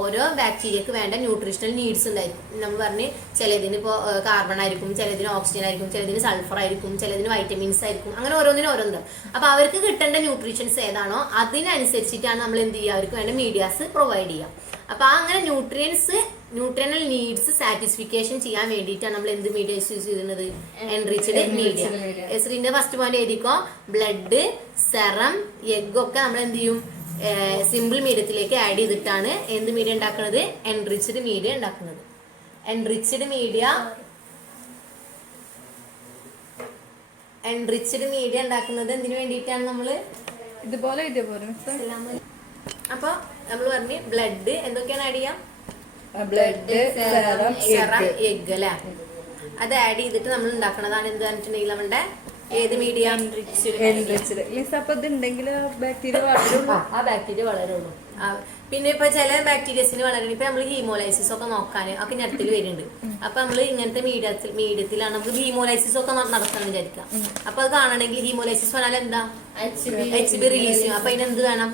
ഓരോ ബാക്ടീരിയക്ക് വേണ്ട ന്യൂട്രീഷണൽ നീഡ്സ് ഉണ്ടായിരിക്കും. നമ്മൾ പറഞ്ഞ് ചിലതിന് ഇപ്പോൾ കാർബൺ ആയിരിക്കും, ചിലതിന് ഓക്സിജൻ ആയിരിക്കും, ചിലതിന് സൾഫർ ആയിരിക്കും, ചിലതിന് വൈറ്റമിൻസ് ആയിരിക്കും, അങ്ങനെ ഓരോന്നിനും ഓരോന്നും. അപ്പൊ അവർക്ക് കിട്ടേണ്ട ന്യൂട്രീഷൻസ് ഏതാണോ അതിനനുസരിച്ചിട്ടാണ് നമ്മൾ എന്ത് ചെയ്യുക, അവർക്ക് വേണ്ട മീഡിയാസ് പ്രൊവൈഡ് ചെയ്യുക. അപ്പൊ അങ്ങനെ ന്യൂട്രിയണൽ നീഡ്സ് സാറ്റിസ്ഫിക്കേഷൻ ചെയ്യാൻ വേണ്ടിയിട്ടാണ് നമ്മൾ എന്ത് മീഡിയ യൂസ് ചെയ്യുന്നത്? Enriched media. എസ്രിന്റെ ഫസ്റ്റ് പോയിന്റ് എഴുതിക്കോ, ബ്ലഡ്, സെറം, എഗ് ഒക്കെ നമ്മൾ എന്ത് ചെയ്യും? സിമ്പിൾ മീഡിയത്തിലേക്ക് ആഡ് ചെയ്തിട്ടാണ് എന്ത് മീഡിയ ഉണ്ടാക്കുന്നത്? എൻറിച്ച്ഡ് മീഡിയ ഉണ്ടാക്കുന്നത്. എൻറിച്ച്ഡ് മീഡിയ ഉണ്ടാക്കുന്നത് എന്തിനു വേണ്ടിയിട്ടാണ്? നമ്മള് ഇതുപോലെ അപ്പൊ നമ്മൾ പറഞ്ഞ് ബ്ലഡ് എന്തൊക്കെയാണ് ആഡ് ചെയ്യാം? ബ്ലഡ്, സെറം, എഗ് അല്ലെ, അത് ആഡ് ചെയ്തിട്ട് നമ്മൾ ഉണ്ടാക്കണതാണ് എന്ത് പറഞ്ഞിട്ടുണ്ടെങ്കിൽ നമ്മളുടെ ഏത് മീഡിയ? അപ്പൊ ഇതുണ്ടെങ്കിൽ ബാക്ടീരിയ വളരുള്ളൂ. ആ ബാക്ടീരിയ വളരുള്ളൂ. പിന്നെ ഇപ്പൊ ചില ബാക്ടീരിയസിന് വളരണം. ഇപ്പൊ നമ്മൾ ഹീമോലൈസിസ് ഒക്കെ നോക്കാൻ ഒക്കെ ഞെട്ടത്തിൽ വരുന്നുണ്ട്. അപ്പൊ നമ്മൾ ഇങ്ങനത്തെ മീഡിയത്തിലാണ് നമുക്ക് ഹീമോലൈസിസ് ഒക്കെ നടത്താൻ വിചാരിക്കാം. അപ്പൊ അത് കാണണമെങ്കിൽ ഹീമോലൈസിസ് പറഞ്ഞാൽ എന്താ? HB റിലീസ് ചെയ്യും. അപ്പൊ അതിനെന്ത് വേണം?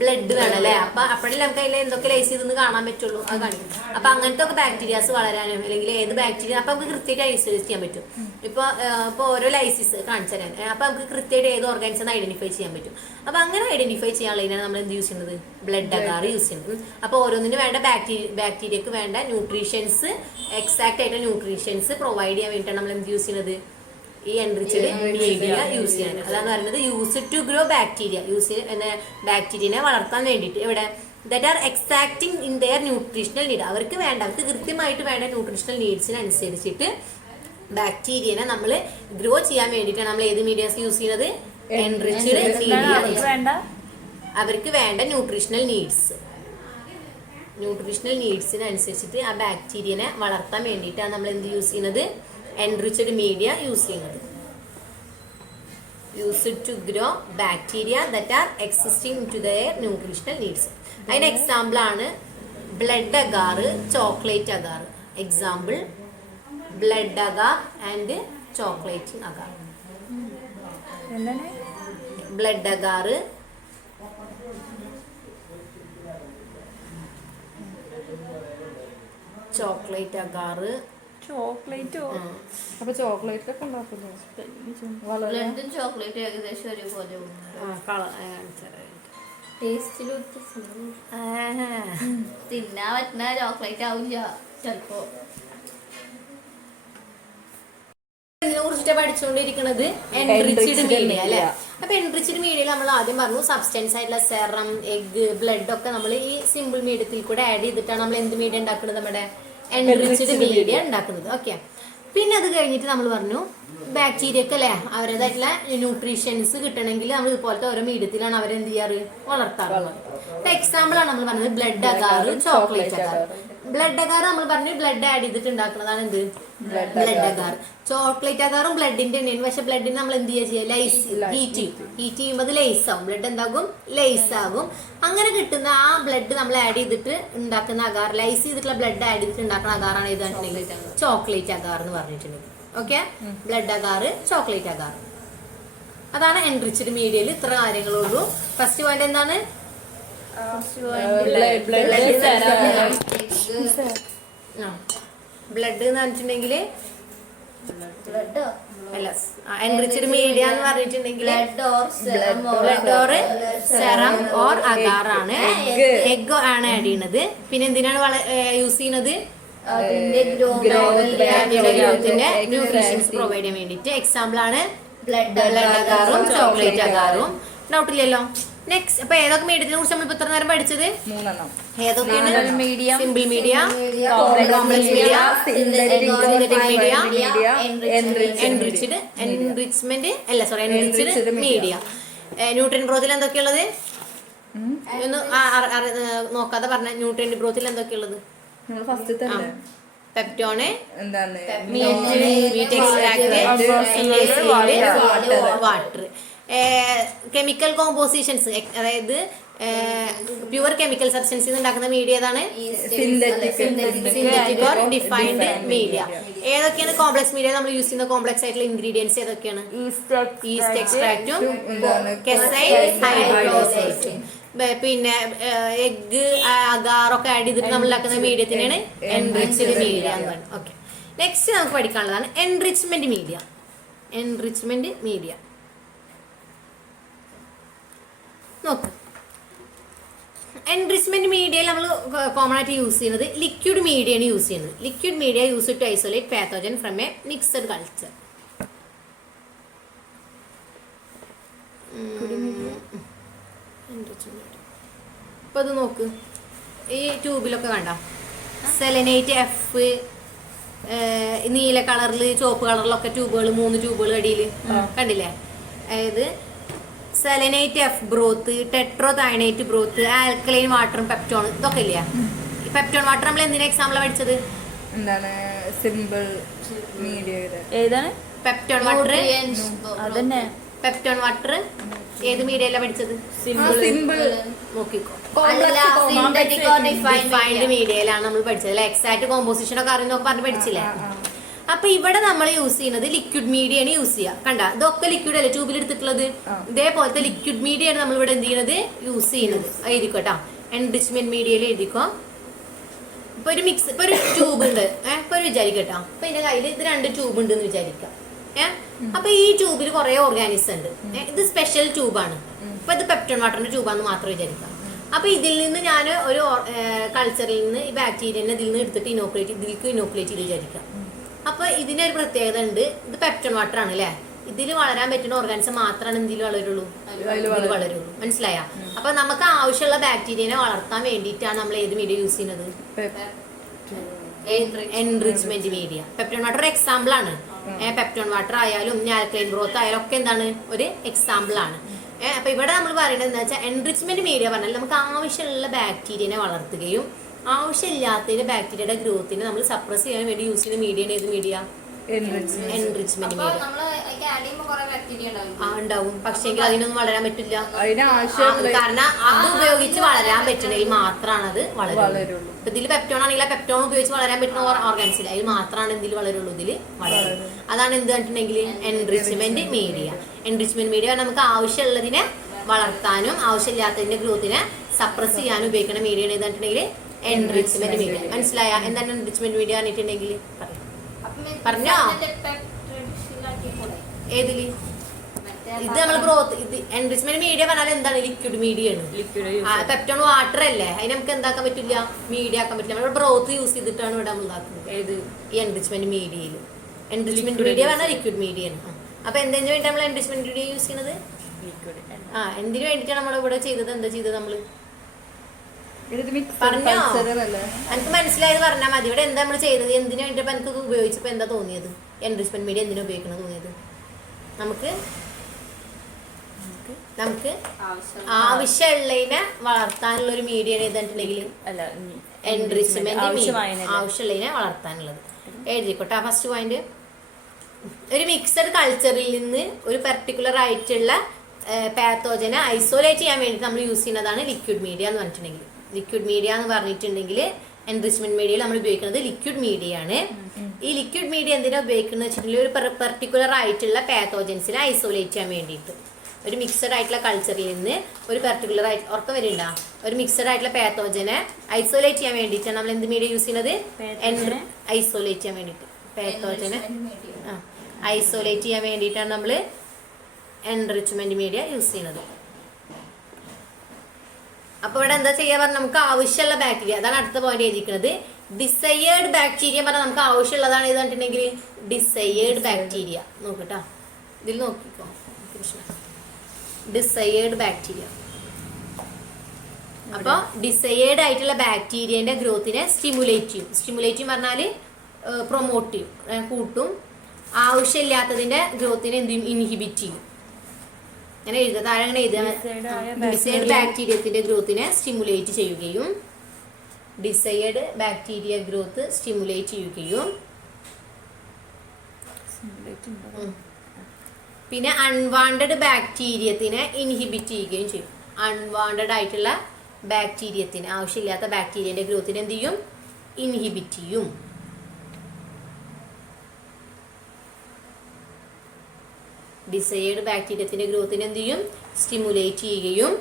ബ്ലഡ് വേണം അല്ലെ. അപ്പൊ അപ്പോഴല്ലേ നമുക്ക് അതിൽ എന്തൊക്കെ ലൈസ് ചെയ്തെന്ന് കാണാൻ പറ്റുള്ളൂ, അത് കാണിക്കും. അപ്പൊ അങ്ങനത്തെ ഒക്കെ ബാക്ടീരിയാസ് വളരാനും അല്ലെങ്കിൽ ഏത് ബാക്ടീരിയ അപ്പൊ നമുക്ക് കൃത്യമായിട്ട് ഐസൊലേറ്റ് ചെയ്യാൻ പറ്റും. ഇപ്പൊ ഓരോ ലൈസിസ് കാണിച്ചു തരാൻ അപ്പൊ നമുക്ക് കൃത്യമായിട്ട് ഏത് ഓർഗാനിസം ഐഡന്റിഫൈ ചെയ്യാൻ പറ്റും. അപ്പൊ അങ്ങനെ ഐഡന്റിഫൈ ചെയ്യാനുള്ളതിനാണ് നമ്മൾ എന്ത് യൂസ് ചെയ്യുന്നത്? ബ്ലഡ് അഗാർ യൂസ് ചെയ്യുന്നത്. അപ്പൊ ഓരോന്നിന് വേണ്ട ബാക്ടീരിയക്ക് വേണ്ട ന്യൂട്രീഷൻസ്, എക്സാക്ട് ആയിട്ട് ന്യൂട്രീഷൻസ് പ്രൊവൈഡ് ചെയ്യാൻ വേണ്ടിയിട്ടാണ് നമ്മൾ എന്ത് യൂസ് ചെയ്യുന്നത്? ഈ എൻറിച്ച്ഡ് മീഡിയ യൂസ് ചെയ്യാൻ. അതാണ് പറയുന്നത് യൂസ് ടു ഗ്രോ ബാക്ടീരിയ. ബാക്ടീരിയനെ വളർത്താൻ വേണ്ടിയിട്ട് ഇവിടെ that are exacting in their nutritional need. അവർക്ക് കൃത്യമായിട്ട് വേണ്ട ന്യൂട്രീഷണൽ നീഡ്സിനനുസരിച്ചിട്ട് ബാക്ടീരിയനെ നമ്മൾ ഗ്രോ ചെയ്യാൻ വേണ്ടിയിട്ടാണ് നമ്മൾ ഏത് മീഡിയാസ് യൂസ് ചെയ്യുന്നത്? Enriched media. അവർക്ക് വേണ്ട ന്യൂട്രീഷണൽ ന്യൂട്രീഷണൽ നീഡ്സിനനുസരിച്ചിട്ട് ആ ബാക്ടീരിയനെ വളർത്താൻ വേണ്ടിയിട്ടാണ് നമ്മൾ എന്ത് യൂസ് ചെയ്യുന്നത്, എൻറിച്ച്ഡ് മീഡിയ യൂസ് ചെയ്യുന്നത്. Used to grow bacteria that are existing to their nutritional needs. അതിന് എക്സാമ്പിൾ ആണ് blood agar, chocolate agar. Example blood agar and chocolate agar. എന്താണ് ബ്ലഡ് അഗാർ, ചോക്ലേറ്റ് അഗാർ. ചോക്ലേറ്റോ? അപ്പൊ ചോക്ലേറ്റ് ഒക്കെ ഉണ്ടാക്കുന്നു വളരെ ബ്ലഡും ചോക്ലേറ്റും ഏകദേശം ഒരുപോലെ ടേസ്റ്റിലും തിന്നാൻ പറ്റുന്ന ചോക്ലേറ്റ് ആവില്ല ചിലപ്പോ. ഇതിനെ കുറിച്ചിട്ട് പഠിച്ചുകൊണ്ടിരിക്കുന്നത് എൻറിച്ച്ഡ് മീഡിയ അല്ലെ. അപ്പൊ എൻറിച്ച്ഡ് മീഡിയയിൽ നമ്മൾ ആദ്യം പറഞ്ഞു സബ്സ്റ്റൻസ് ആയിട്ടുള്ള സെറം, എഗ്, ബ്ലഡ് ഒക്കെ നമ്മൾ ഈ സിമ്പിൾ മീഡിയത്തിൽ കൂടെ ആഡ് ചെയ്തിട്ടാണ് നമ്മൾ എന്ത് മീഡിയ ഉണ്ടാക്കുന്നത്, നമ്മുടെ എൻറിച്ച്ഡ് മീഡിയ ഉണ്ടാക്കുന്നത്. ഓക്കെ. പിന്നെ അത് കഴിഞ്ഞിട്ട് നമ്മൾ പറഞ്ഞു ബാക്ടീരിയക്ക് അല്ലെ അവരുടേതായിട്ടുള്ള ന്യൂട്രീഷ്യൻസ് കിട്ടണമെങ്കിൽ നമ്മൾ ഇതുപോലത്തെ ഓരോ മീഡിയത്തിലാണ് അവരെന്ത് ചെയ്യാറ്, വളർത്താറുള്ളത്. എക്സാമ്പിൾ ആണ് നമ്മൾ പറഞ്ഞത് blood agar, chocolate agar. Blood agar നമ്മൾ പറഞ്ഞു ബ്ലഡ് ആഡ് ചെയ്തിട്ട് ഉണ്ടാക്കുന്നതാണ് എന്ത്, ബ്ലഡ് അഗാർ. ചോക്ലേറ്റ് അഗാറും ബ്ലഡിന്റെ തന്നെയാണ്, പക്ഷെ ബ്ലഡിന് നമ്മൾ എന്ത് ചെയ്യുക, ലൈസ് ഹീറ്റ് ചെയ്യുമ്പോൾ അത് ലൈസ് ആവും, ബ്ലഡ് എന്താകും, ലൈസ് ആകും. അങ്ങനെ കിട്ടുന്ന ആ ബ്ലഡ് നമ്മൾ ആഡ് ചെയ്തിട്ട് ഉണ്ടാക്കുന്ന അഗാർ, ലൈസ് ചെയ്തിട്ടുള്ള ബ്ലഡ് ആഡ് ചെയ്തിട്ട് ഉണ്ടാക്കുന്ന അഗാറാണ് ഏതാണെന്നുണ്ടെങ്കിൽ ചോക്ലേറ്റ് അഗാർ എന്ന് പറഞ്ഞിട്ടുണ്ടെങ്കിൽ. Okay. Blood agar, chocolate agar. അതാണ് എൻറിച്ച്ഡ് മീഡിയയിൽ ഇത്ര കാര്യങ്ങളുള്ളൂ. ഫസ്റ്റ് പോയിന്റ് എന്താണ്, ബ്ലഡ് എന്ന് പറഞ്ഞിട്ടുണ്ടെങ്കിൽ അല്ല, എൻറിച്ച്ഡ് മീഡിയ എന്ന് പറഞ്ഞിട്ടുണ്ടെങ്കിൽ blood or serum or agar ആണ്. എഗ് ആണ് ആഡ് ചെയ്യുന്നത്. പിന്നെ എന്തിനാണ് യൂസ് ചെയ്യുന്നത്, ഗ്രോത്തിന്റെ ന്യൂട്രീഷൻസ് പ്രൊവൈഡ് ചെയ്യാൻ വേണ്ടിട്ട്. എക്സാമ്പിൾ ആണ് ബ്ലഡ് അഗാറും ചോക്ലേറ്റ് അഗാറും. ഡൗട്ട് ഇല്ലല്ലോ. നെക്സ്റ്റ് അപ്പൊ ഏതൊക്കെ മീഡിയത്തിനെ കുറിച്ച് നമ്മൾ ഇത്ര നേരം പഠിച്ചത്, ഏതൊക്കെയാണ്, simple media, complex media, synthetic media, enrichment അല്ല സോറി എൻറിച്ച്ഡ് മീഡിയ. ന്യൂട്രിയൻ ബ്രോത്തിൽ എന്തൊക്കെയുള്ളത് ഒന്ന് നോക്കാതെ പറഞ്ഞ, ന്യൂട്രിയൻ ബ്രോത്തിൽ എന്തൊക്കെയുള്ളത്, പെപ്റ്റോണ്, എന്താണ് meat extract, water. Chemical compositions അതായത് പ്യുവർ കെമിക്കൽ സബ്സ്റ്റൻസിൽ ഉണ്ടാക്കുന്ന മീഡിയ ഏതാണ്, സിന്തറ്റിക് ഓർ ഡിഫൈൻഡ് മീഡിയ. ഏതൊക്കെയാണ് കോംപ്ലക്സ് മീഡിയ നമ്മൾ യൂസ് ചെയ്യുന്ന കോംപ്ലക്സ് ആയിട്ടുള്ള ഇൻഗ്രീഡിയൻസ് ഏതൊക്കെയാണ്, ഈസ്റ്റ് എക്സ്ട്രാക്റ്റും കെസൈൻ ഹൈഡ്രോസൈറ്റും. പിന്നെ എഗ്, അഗാറൊക്കെ ആഡ് ചെയ്തിട്ട് നമ്മൾ ഉണ്ടാക്കുന്ന മീഡിയത്തിനാണ് എൻറിച്ച്ഡ് മീഡിയ എന്ന് പറയുന്നത്. ഓക്കെ. നെക്സ്റ്റ് നമുക്ക് പഠിക്കാനുള്ളതാണ് എൻറിച്ച്മെന്റ് മീഡിയ. എൻറിച്ച്മെന്റ് മീഡിയ നോക്ക്. എൻറിച്ച്മെന്റ് മീഡിയയിൽ നമ്മൾ കോമൺ ആയിട്ട് യൂസ് ചെയ്യുന്നത് ലിക്വിഡ് മീഡിയയാണ് യൂസ് ചെയ്യുന്നത്. Liquid media use to isolate pathogen from a mixed culture. ഇപ്പൊ അത് നോക്ക്, ഈ ട്യൂബിലൊക്കെ കണ്ട സെലനൈറ്റ് എഫ്, നീല കളറിൽ ചുവപ്പ് കളറിലൊക്കെ ട്യൂബുകൾ, 3 ട്യൂബുകൾ അടിയിൽ കണ്ടില്ലേ. അതായത് selenite F broth, tetrathionate broth, alkaline വാട്ടറും പെപ്റ്റോൺ, ഇതൊക്കെ ഇല്ല. പെപ്റ്റോൺ വാട്ടർ നമ്മൾ എന്തിനാ എക്സാമ്പിൾ പഠിച്ചത്, എന്താണ് സിമ്പിൾ മീഡിയ ഏതാണ് പെപ്റ്റോൺ വാട്ടർ. അതന്നെ പെപ്റ്റോൺ വാട്ടർ ഏത് മീഡിയയിലാണ് പഠിച്ചത്, സിമ്പിൾ നോക്കിക്കോ, ഡിഫൈൻഡ് മീഡിയയിലാണ് നമ്മൾ പഠിച്ചത് അല്ലെ. എക്സാക്ട് കോമ്പോസിഷൻ ഒക്കെ അറിയുന്നൊക്കെ പറഞ്ഞ് പഠിച്ചില്ലേ. അപ്പൊ ഇവിടെ നമ്മൾ യൂസ് ചെയ്യുന്നത് ലിക്വിഡ് മീഡിയാണ് യൂസ് ചെയ്യുക. കണ്ട, ഇതൊക്കെ ലിക്വിഡ് അല്ലേ ട്യൂബിൽ എടുത്തിട്ടുള്ളത്. ഇതേപോലത്തെ ലിക്വിഡ് മീഡിയാണ് നമ്മൾ ഇവിടെ എന്ത് ചെയ്യുന്നത്, യൂസ് ചെയ്യുന്നത്. എഴുതിക്കോട്ടാ, എൻറിച്ച്മെന്റ് മീഡിയയിൽ എഴുതിക്കോ. ഇപ്പൊ ഒരു ഇപ്പൊ ഒരു ട്യൂബ് ഉണ്ട്, ഇപ്പൊ ഒരു വിചാരിക്കട്ടാ, ഇപ്പൊ എന്റെ കയ്യിൽ ഇത് 2 ട്യൂബ് ഉണ്ട് എന്ന് വിചാരിക്കാം. അപ്പൊ ഈ ട്യൂബിൽ കുറെ ഓർഗാനിസം ഉണ്ട്. ഇത് സ്പെഷ്യൽ ട്യൂബാണ്. ഇപ്പൊ ഇത് പെപ്റ്റോൺ വാട്ടറിന്റെ ട്യൂബാന്ന് മാത്രം വിചാരിക്കാം. അപ്പൊ ഇതിൽ നിന്ന് ഞാൻ ഒരു കൾച്ചറിൽ നിന്ന് ഈ ബാക്ടീരിയനെ ഇതിൽ നിന്ന് എടുത്തിട്ട് ഇതിലേക്ക് ഇനോക്കുലേറ്റ് ചെയ്ത് വിചാരിക്കാം. അപ്പൊ ഇതിനൊരു പ്രത്യേകത ഉണ്ട്, ഇത് പെപ്റ്റോൺ വാട്ടർ ആണ് അല്ലെ. ഇതിൽ വളരാൻ പറ്റുന്ന ഓർഗാനിസം മാത്രമാണ് എന്തിൽ വളരുള്ളൂ, ഇതിൽ വളരുള്ളൂ. മനസ്സിലായ? അപ്പൊ നമുക്ക് ആവശ്യമുള്ള ബാക്ടീരിയനെ വളർത്താൻ വേണ്ടിയിട്ടാണ് നമ്മൾ ഏത് മീഡിയ യൂസ് ചെയ്യുന്നത്, എൻറിച്ച്മെന്റ് മീഡിയ. പെപ്റ്റോൺ വാട്ടർ ഒരു എക്സാമ്പിൾ ആണ്. പെപ്റ്റോൺ വാട്ടർ ആയാലും ആൽക്കലൈൻ ബ്രോത്ത് ആയാലും ഒക്കെ എന്താണ്, ഒരു എക്സാമ്പിൾ ആണ്. അപ്പൊ ഇവിടെ നമ്മൾ പറയുന്നത് എന്താ വെച്ചാൽ എൻറിച്ച്മെന്റ് മീഡിയ പറഞ്ഞാൽ നമുക്ക് ആവശ്യമുള്ള ബാക്ടീരിയനെ വളർത്തുകയും ആവശ്യമില്ലാത്തതിന്റെ ബാക്ടീരിയയുടെ ഗ്രോത്തിനെ നമ്മൾ സപ്രസ് ചെയ്യാൻ വേണ്ടി യൂസ് ചെയ്യുന്ന മീഡിയ ഏത് മീഡിയ? എൻറിച്ച്മെന്റ് അപ്പൊ മീഡിയ. നമ്മള് അതിലേക്ക് add ചെയ്യുമ്പോ കുറെ bacteria ഉണ്ടാവും. ഉണ്ടാവും, പക്ഷേ അതിനൊന്നും വളരാൻ പറ്റില്ല. അതിന് ആവശ്യമുള്ള കാരണം അത് ഉപയോഗിച്ച് വളരാൻ പറ്റണമെങ്കിൽ മാത്രമാണ് അത് വളരുള്ളൂ. വളരുള്ളൂ. ഇപ്പൊ ഇതിൽ പെപ്റ്റോൺ ആണെങ്കിൽ ആ പെപ്റ്റോൺ ഉപയോഗിച്ച് വളരാൻ പറ്റുന്ന ഓർഗാനിസിൽ അതിൽ മാത്രമാണ് ഇതിൽ വളരുള്ളൂ, ഇതിൽ വളരും. അതാണ് എന്ത് കണ്ടിട്ടുണ്ടെങ്കിൽ എൻറിച്ച്മെന്റ് മീഡിയ. എൻറിച്ച്മെന്റ് മീഡിയ നമുക്ക് ആവശ്യമുള്ളതിനെ വളർത്താനും ആവശ്യമില്ലാത്തതിന്റെ ഗ്രോത്തിനെ സപ്രസ് ചെയ്യാനും ഉപയോഗിക്കുന്ന മീഡിയ ആണ് ഏതായിട്ടുണ്ടെങ്കിൽ എൻറിച്ച്മെന്റ് മീഡിയ. മനസ്സിലായ എന്താണ് എൻറിച്ച്മെന്റ് മീഡിയ പറഞ്ഞിട്ടുണ്ടെങ്കിൽ? അപ്പൊ പറഞ്ഞോ? traditional ആക്കിക്കൂടെ? ഏതില്? മറ്റേ ഇത് നമ്മൾ ഗ്രോത്ത് ഇത് എൻറിച്ച്മെന്റ് മീഡിയ പറഞ്ഞാൽ എന്താണ്? ലിക്വിഡ് മീഡിയ ആണ്. പെപ്റ്റോൺ വാട്ടർ അല്ലേ, അതിന് നമുക്ക് എന്താക്കാൻ പറ്റില്ല, മീഡിയ ആക്കാൻ പറ്റില്ല. നമ്മൾ ബ്രോത്ത് യൂസ് ചെയ്തിട്ടാണ് ഇവിടെ നമ്മൾ ഉണ്ടാക്കുന്നത്. ഏത്? ഈ എൻറിച്ച്മെന്റ് മീഡിയയിൽ. എൻറിച്ച്മെന്റ് മീഡിയ പറഞ്ഞാൽ ലിക്വിഡ് മീഡിയ ആണ്. അപ്പൊ എന്തിനു വേണ്ടി നമ്മൾ എൻറിച്ച്മെന്റ് മീഡിയ യൂസ് ചെയ്യുന്നത്? എന്തിനു വേണ്ടിയിട്ടാണ് നമ്മൾ ഇവിടെ ചെയ്തത്? എന്താ ചെയ്തത് നമ്മള്? പറഞ്ഞോ, എനിക്ക് മനസ്സിലായത് പറഞ്ഞാൽ മതി. ഇവിടെ എന്താ നമ്മൾ ചെയ്തത്, എന്തിനു വേണ്ടിയപ്പോ എനിക്ക് ഉപയോഗിച്ചപ്പോ എന്താ തോന്നിയത്? എൻറിച്ച്മെന്റ് മീഡിയ എന്തിനാ ഉപയോഗിക്കണം തോന്നിയത്? നമുക്ക് ആവശ്യമുള്ളതിനെ വളർത്താനുള്ള ഒരു മീഡിയ ഏതായിട്ടുണ്ടെങ്കിൽ എൻറിച്ച്മെന്റ് മീഡിയ. ആവശ്യമുള്ളതിനെ വളർത്താനുള്ളത് എഴുതിക്കോട്ടെ. ഫസ്റ്റ് പോയിന്റ്, ഒരു മിക്സഡ് കൾച്ചറിൽ നിന്ന് ഒരു പെർട്ടിക്കുലർ ആയിട്ടുള്ള പാത്തോജനെ ഐസോലേറ്റ് ചെയ്യാൻ വേണ്ടി നമ്മൾ യൂസ് ചെയ്യുന്നതാണ് ലിക്വിഡ് മീഡിയ എന്ന് പറഞ്ഞിട്ടുണ്ടെങ്കിൽ. ലിക്വിഡ് മീഡിയ എന്ന് പറഞ്ഞിട്ടുണ്ടെങ്കിൽ എൻറിച്ച്മെന്റ് മീഡിയയിൽ നമ്മൾ ഉപയോഗിക്കുന്നത് ലിക്വിഡ് മീഡിയ ആണ്. ഈ ലിക്വിഡ് മീഡിയ എന്തിനാ ഉപയോഗിക്കുന്നത് വെച്ചിട്ടുണ്ടെങ്കിൽ ഒരു പെർട്ടിക്കുലർ ആയിട്ടുള്ള പാത്തോജൻസിനെ ഐസോലേറ്റ് ചെയ്യാൻ വേണ്ടിയിട്ട്. ഒരു മിക്സഡ് ആയിട്ടുള്ള കൾച്ചറിൽ നിന്ന് ഒരു പെർട്ടിക്കുലർ ആയിട്ട് ഉറക്കം വരുന്നുണ്ടാ, ഒരു മിക്സഡ് ആയിട്ടുള്ള പാത്തോജനെ ഐസോലേറ്റ് ചെയ്യാൻ വേണ്ടിയിട്ടാണ് നമ്മൾ എന്ത് മീഡിയ യൂസ് ചെയ്യുന്നത്? ഐസോലേറ്റ് ചെയ്യാൻ വേണ്ടിയിട്ട്. പാത്തോജനെ ഐസോലേറ്റ് ചെയ്യാൻ വേണ്ടിയിട്ടാണ് നമ്മൾ എൻറിച്ച്മെന്റ് മീഡിയ യൂസ് ചെയ്യുന്നത്. അപ്പൊ ഇവിടെ എന്താ ചെയ്യാ പറഞ്ഞാൽ നമുക്ക് ആവശ്യമുള്ള ബാക്ടീരിയ, അതാണ് അടുത്ത പോയിന്റ് എഴുതിക്കുന്നത്. ഡിസയേർഡ് ബാക്ടീരിയ പറഞ്ഞാൽ നമുക്ക് ആവശ്യമുള്ളതാണ് ഇത് കണ്ടിട്ടുണ്ടെങ്കിൽ ഡിസയേർഡ് ബാക്ടീരിയ. നോക്കട്ടാ, ഇതിൽ നോക്കിക്കോ കൃഷ്ണ. Desired bacteria. അപ്പൊ ഡിസയേർഡ് ആയിട്ടുള്ള ബാക്ടീരിയന്റെ ഗ്രോത്തിനെ സ്റ്റിമുലേറ്റ് ചെയ്യും. സ്റ്റിമുലേറ്റ് ചെയ്യും പറഞ്ഞാല് പ്രൊമോട്ട് ചെയ്യും, കൂട്ടും. ആവശ്യമില്ലാത്തതിന്റെ ഗ്രോത്തിനെ എന്ത് ചെയ്യും? ഇൻഹിബിറ്റ് ചെയ്യും. അങ്ങനെ എഴുതുക, താഴെ അങ്ങനെ എഴുതുക. ഡിസയേർഡ് ബാക്ടീരിയത്തിന്റെ ഗ്രോത്തിനെ സ്റ്റിമുലേറ്റ് ചെയ്യുകയും, ഡിസയേർഡ് ബാക്ടീരിയ ഗ്രോത്ത് സ്റ്റിമുലേറ്റ് ചെയ്യുകയും, പിന്നെ അൺവാണ്ടഡ് ബാക്ടീരിയത്തിനെ ഇൻഹിബിറ്റ് ചെയ്യുകയും ചെയ്യും. അൺവാണ്ടഡ് ആയിട്ടുള്ള ബാക്ടീരിയത്തിന്, ആവശ്യമില്ലാത്ത ബാക്ടീരിയന്റെ ഗ്രോത്തിനെ എന്ത് ചെയ്യും? ഇൻഹിബിറ്റ് ചെയ്യും. ഡിസയേർഡ് ബാക്ടീരിയത്തിന്റെ ഗ്രോത്തിനെ എന്ത് ചെയ്യും? സ്റ്റിമുലേറ്റ് ചെയ്യുകയും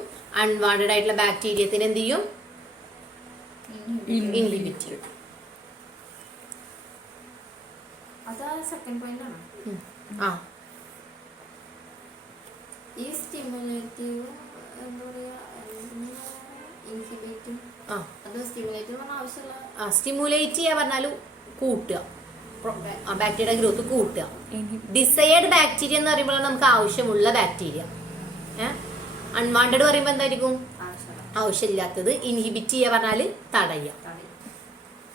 അൺവാണ്ടഡ് ആയിട്ടുള്ള ബാക്ടീരിയത്തിന് എന്ത് ചെയ്യും? ഇൻഹിബിറ്റ് ചെയ്യും. അതാ സെക്കൻഡ് പോയിന്റ് ആണ്. ഈ സ്റ്റിമുലേറ്റീവ് എന്താ പറയാ, ഇൻഹിബിറ്റീവ്. അത് സ്റ്റിമുലേറ്റീവ് പറഞ്ഞാൽ ആവശ്യമുള്ള സ്റ്റിമുലേറ്റ് ചെയ്യാൻ പറഞ്ഞാലും കൂട്ടുക, ബാക്ടീരിയ ഗ്രോത്ത് കൂട്ടുക. ഡിസയേർഡ് ബാക്ടീരിയ എന്ന് പറയുമ്പോൾ നമുക്ക് ആവശ്യമുള്ള ബാക്ടീരിയ. അൺവാണ്ടഡ് പറയുമ്പോൾ എന്തായിരിക്കും? ആവശ്യമില്ലാത്തത്. ഇൻഹിബിറ്റ് ചെയ്യുക പറഞ്ഞാൽ തടയുക.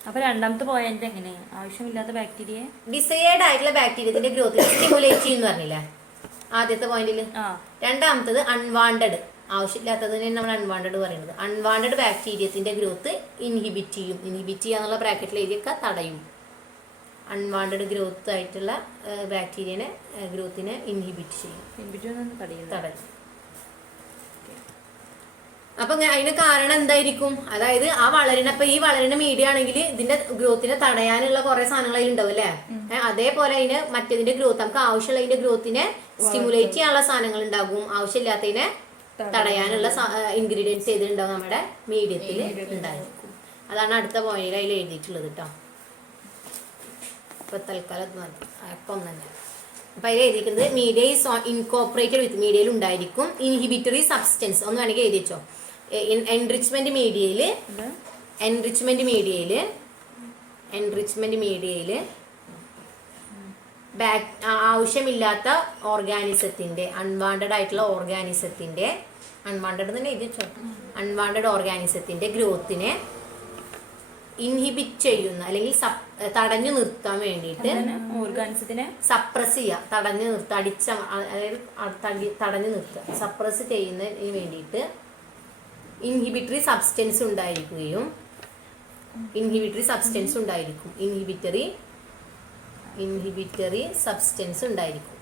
അപ്പൊ രണ്ടാമത്തെ പോയിന്റ് എങ്ങനെ? ആവശ്യമില്ലാത്ത ബാക്ടീരിയ ഡിസയേർഡ് ആയിട്ടുള്ള ബാക്ടീരിയത്തിന്റെ ഗ്രോത്ത് സ്റ്റിമുലേറ്റ് ചെയ്യുന്ന പറഞ്ഞില്ലേ ആദ്യത്തെ പോയിന്റില്. രണ്ടാമത്തത് അൺവാണ്ടഡ്, ആവശ്യമില്ലാത്തതിനെ നമ്മൾ അൺവാണ്ടഡ് പറയുന്നത്. അൺവാണ്ടഡ് ബാക്ടീരിയത്തിന്റെ ഗ്രോത്ത് ഇൻഹിബിറ്റ് ചെയ്യും. ഇൻഹിബിറ്റ് ചെയ്യാന്നുള്ള ബ്രാക്കറ്റിൽ എഴുതിയൊക്കെ തടയും. അൺവാണ്ടഡ് ഗ്രോത്ത് ആയിട്ടുള്ള ബാക്ടീരിയനെ ഗ്രോത്തിനെ ഇൻഹിബിറ്റ് ചെയ്യും, തടയും. അപ്പൊ അതിന് കാരണം എന്തായിരിക്കും? അതായത് ആ വളരുന്ന, ഇപ്പൊ ഈ വളരുന്ന മീഡിയ ആണെങ്കിൽ ഇതിന്റെ ഗ്രോത്തിനെ തടയാനുള്ള കുറെ സാധനങ്ങൾ അതിലുണ്ടാവും അല്ലെ. അതേപോലെ അതിന് മറ്റേതിന്റെ ഗ്രോത്ത്, നമുക്ക് ആവശ്യമുള്ളതിന്റെ ഗ്രോത്തിനെ സ്റ്റിമുലേറ്റ് ചെയ്യാനുള്ള സാധനങ്ങൾ ഉണ്ടാകും, ആവശ്യമില്ലാത്തതിനെ തടയാനുള്ള ഇൻഗ്രീഡിയൻസ് ചെയ്തിട്ടുണ്ടാവും നമ്മുടെ മീഡിയത്തിൽ ഉണ്ടായിരിക്കും. അതാണ് അടുത്ത പോയിന്റിൽ അതിൽ എഴുതിയിട്ടുള്ളത് കേട്ടോ. ഇപ്പൊ തൽക്കാലം അപ്പം തന്നെ അപ്പൊ അതിൽ എഴുതിയിരിക്കുന്നത് മീഡിയ ഈസ് ഇൻകോപ്പറേറ്റഡ് വിത്ത്, മീഡിയയിൽ ഉണ്ടായിരിക്കും ഇൻഹിബിറ്ററി സബ്സ്റ്റൻസ്. ഒന്ന് വേണമെങ്കിൽ എഴുതി വെച്ചോ. എൻറിച്ച്മെന്റ് മീഡിയയില് ആവശ്യമില്ലാത്ത ഓർഗാനിസത്തിന്റെ, അൺവാണ്ടഡ് ആയിട്ടുള്ള ഓർഗാനിസത്തിന്റെ, അൺവാണ്ടഡ് തന്നെ എഴുതി വെച്ചോ, അൺവാണ്ടഡ് ഓർഗാനിസത്തിന്റെ ഗ്രോത്തിനെ ഇൻഹിബിറ്റ് ചെയ്യുന്ന അല്ലെങ്കിൽ തടഞ്ഞു നിർത്താൻ വേണ്ടിയിട്ട് ഓർഗാനിസത്തിനെ സപ്രസ് ചെയ്യുക, തടഞ്ഞു നിർത്തുക, അതായത് തടഞ്ഞു നിർത്തുക, സപ്രസ് ചെയ്യുന്നതിന് വേണ്ടിയിട്ട് ഇൻഹിബിറ്ററി സബ്സ്റ്റൻസ് ഉണ്ടായിരിക്കുകയും ഇൻഹിബിറ്ററി സബ്സ്റ്റൻസ് ഉണ്ടായിരിക്കും. ഇൻഹിബിറ്ററി സബ്സ്റ്റൻസ് ഉണ്ടായിരിക്കും.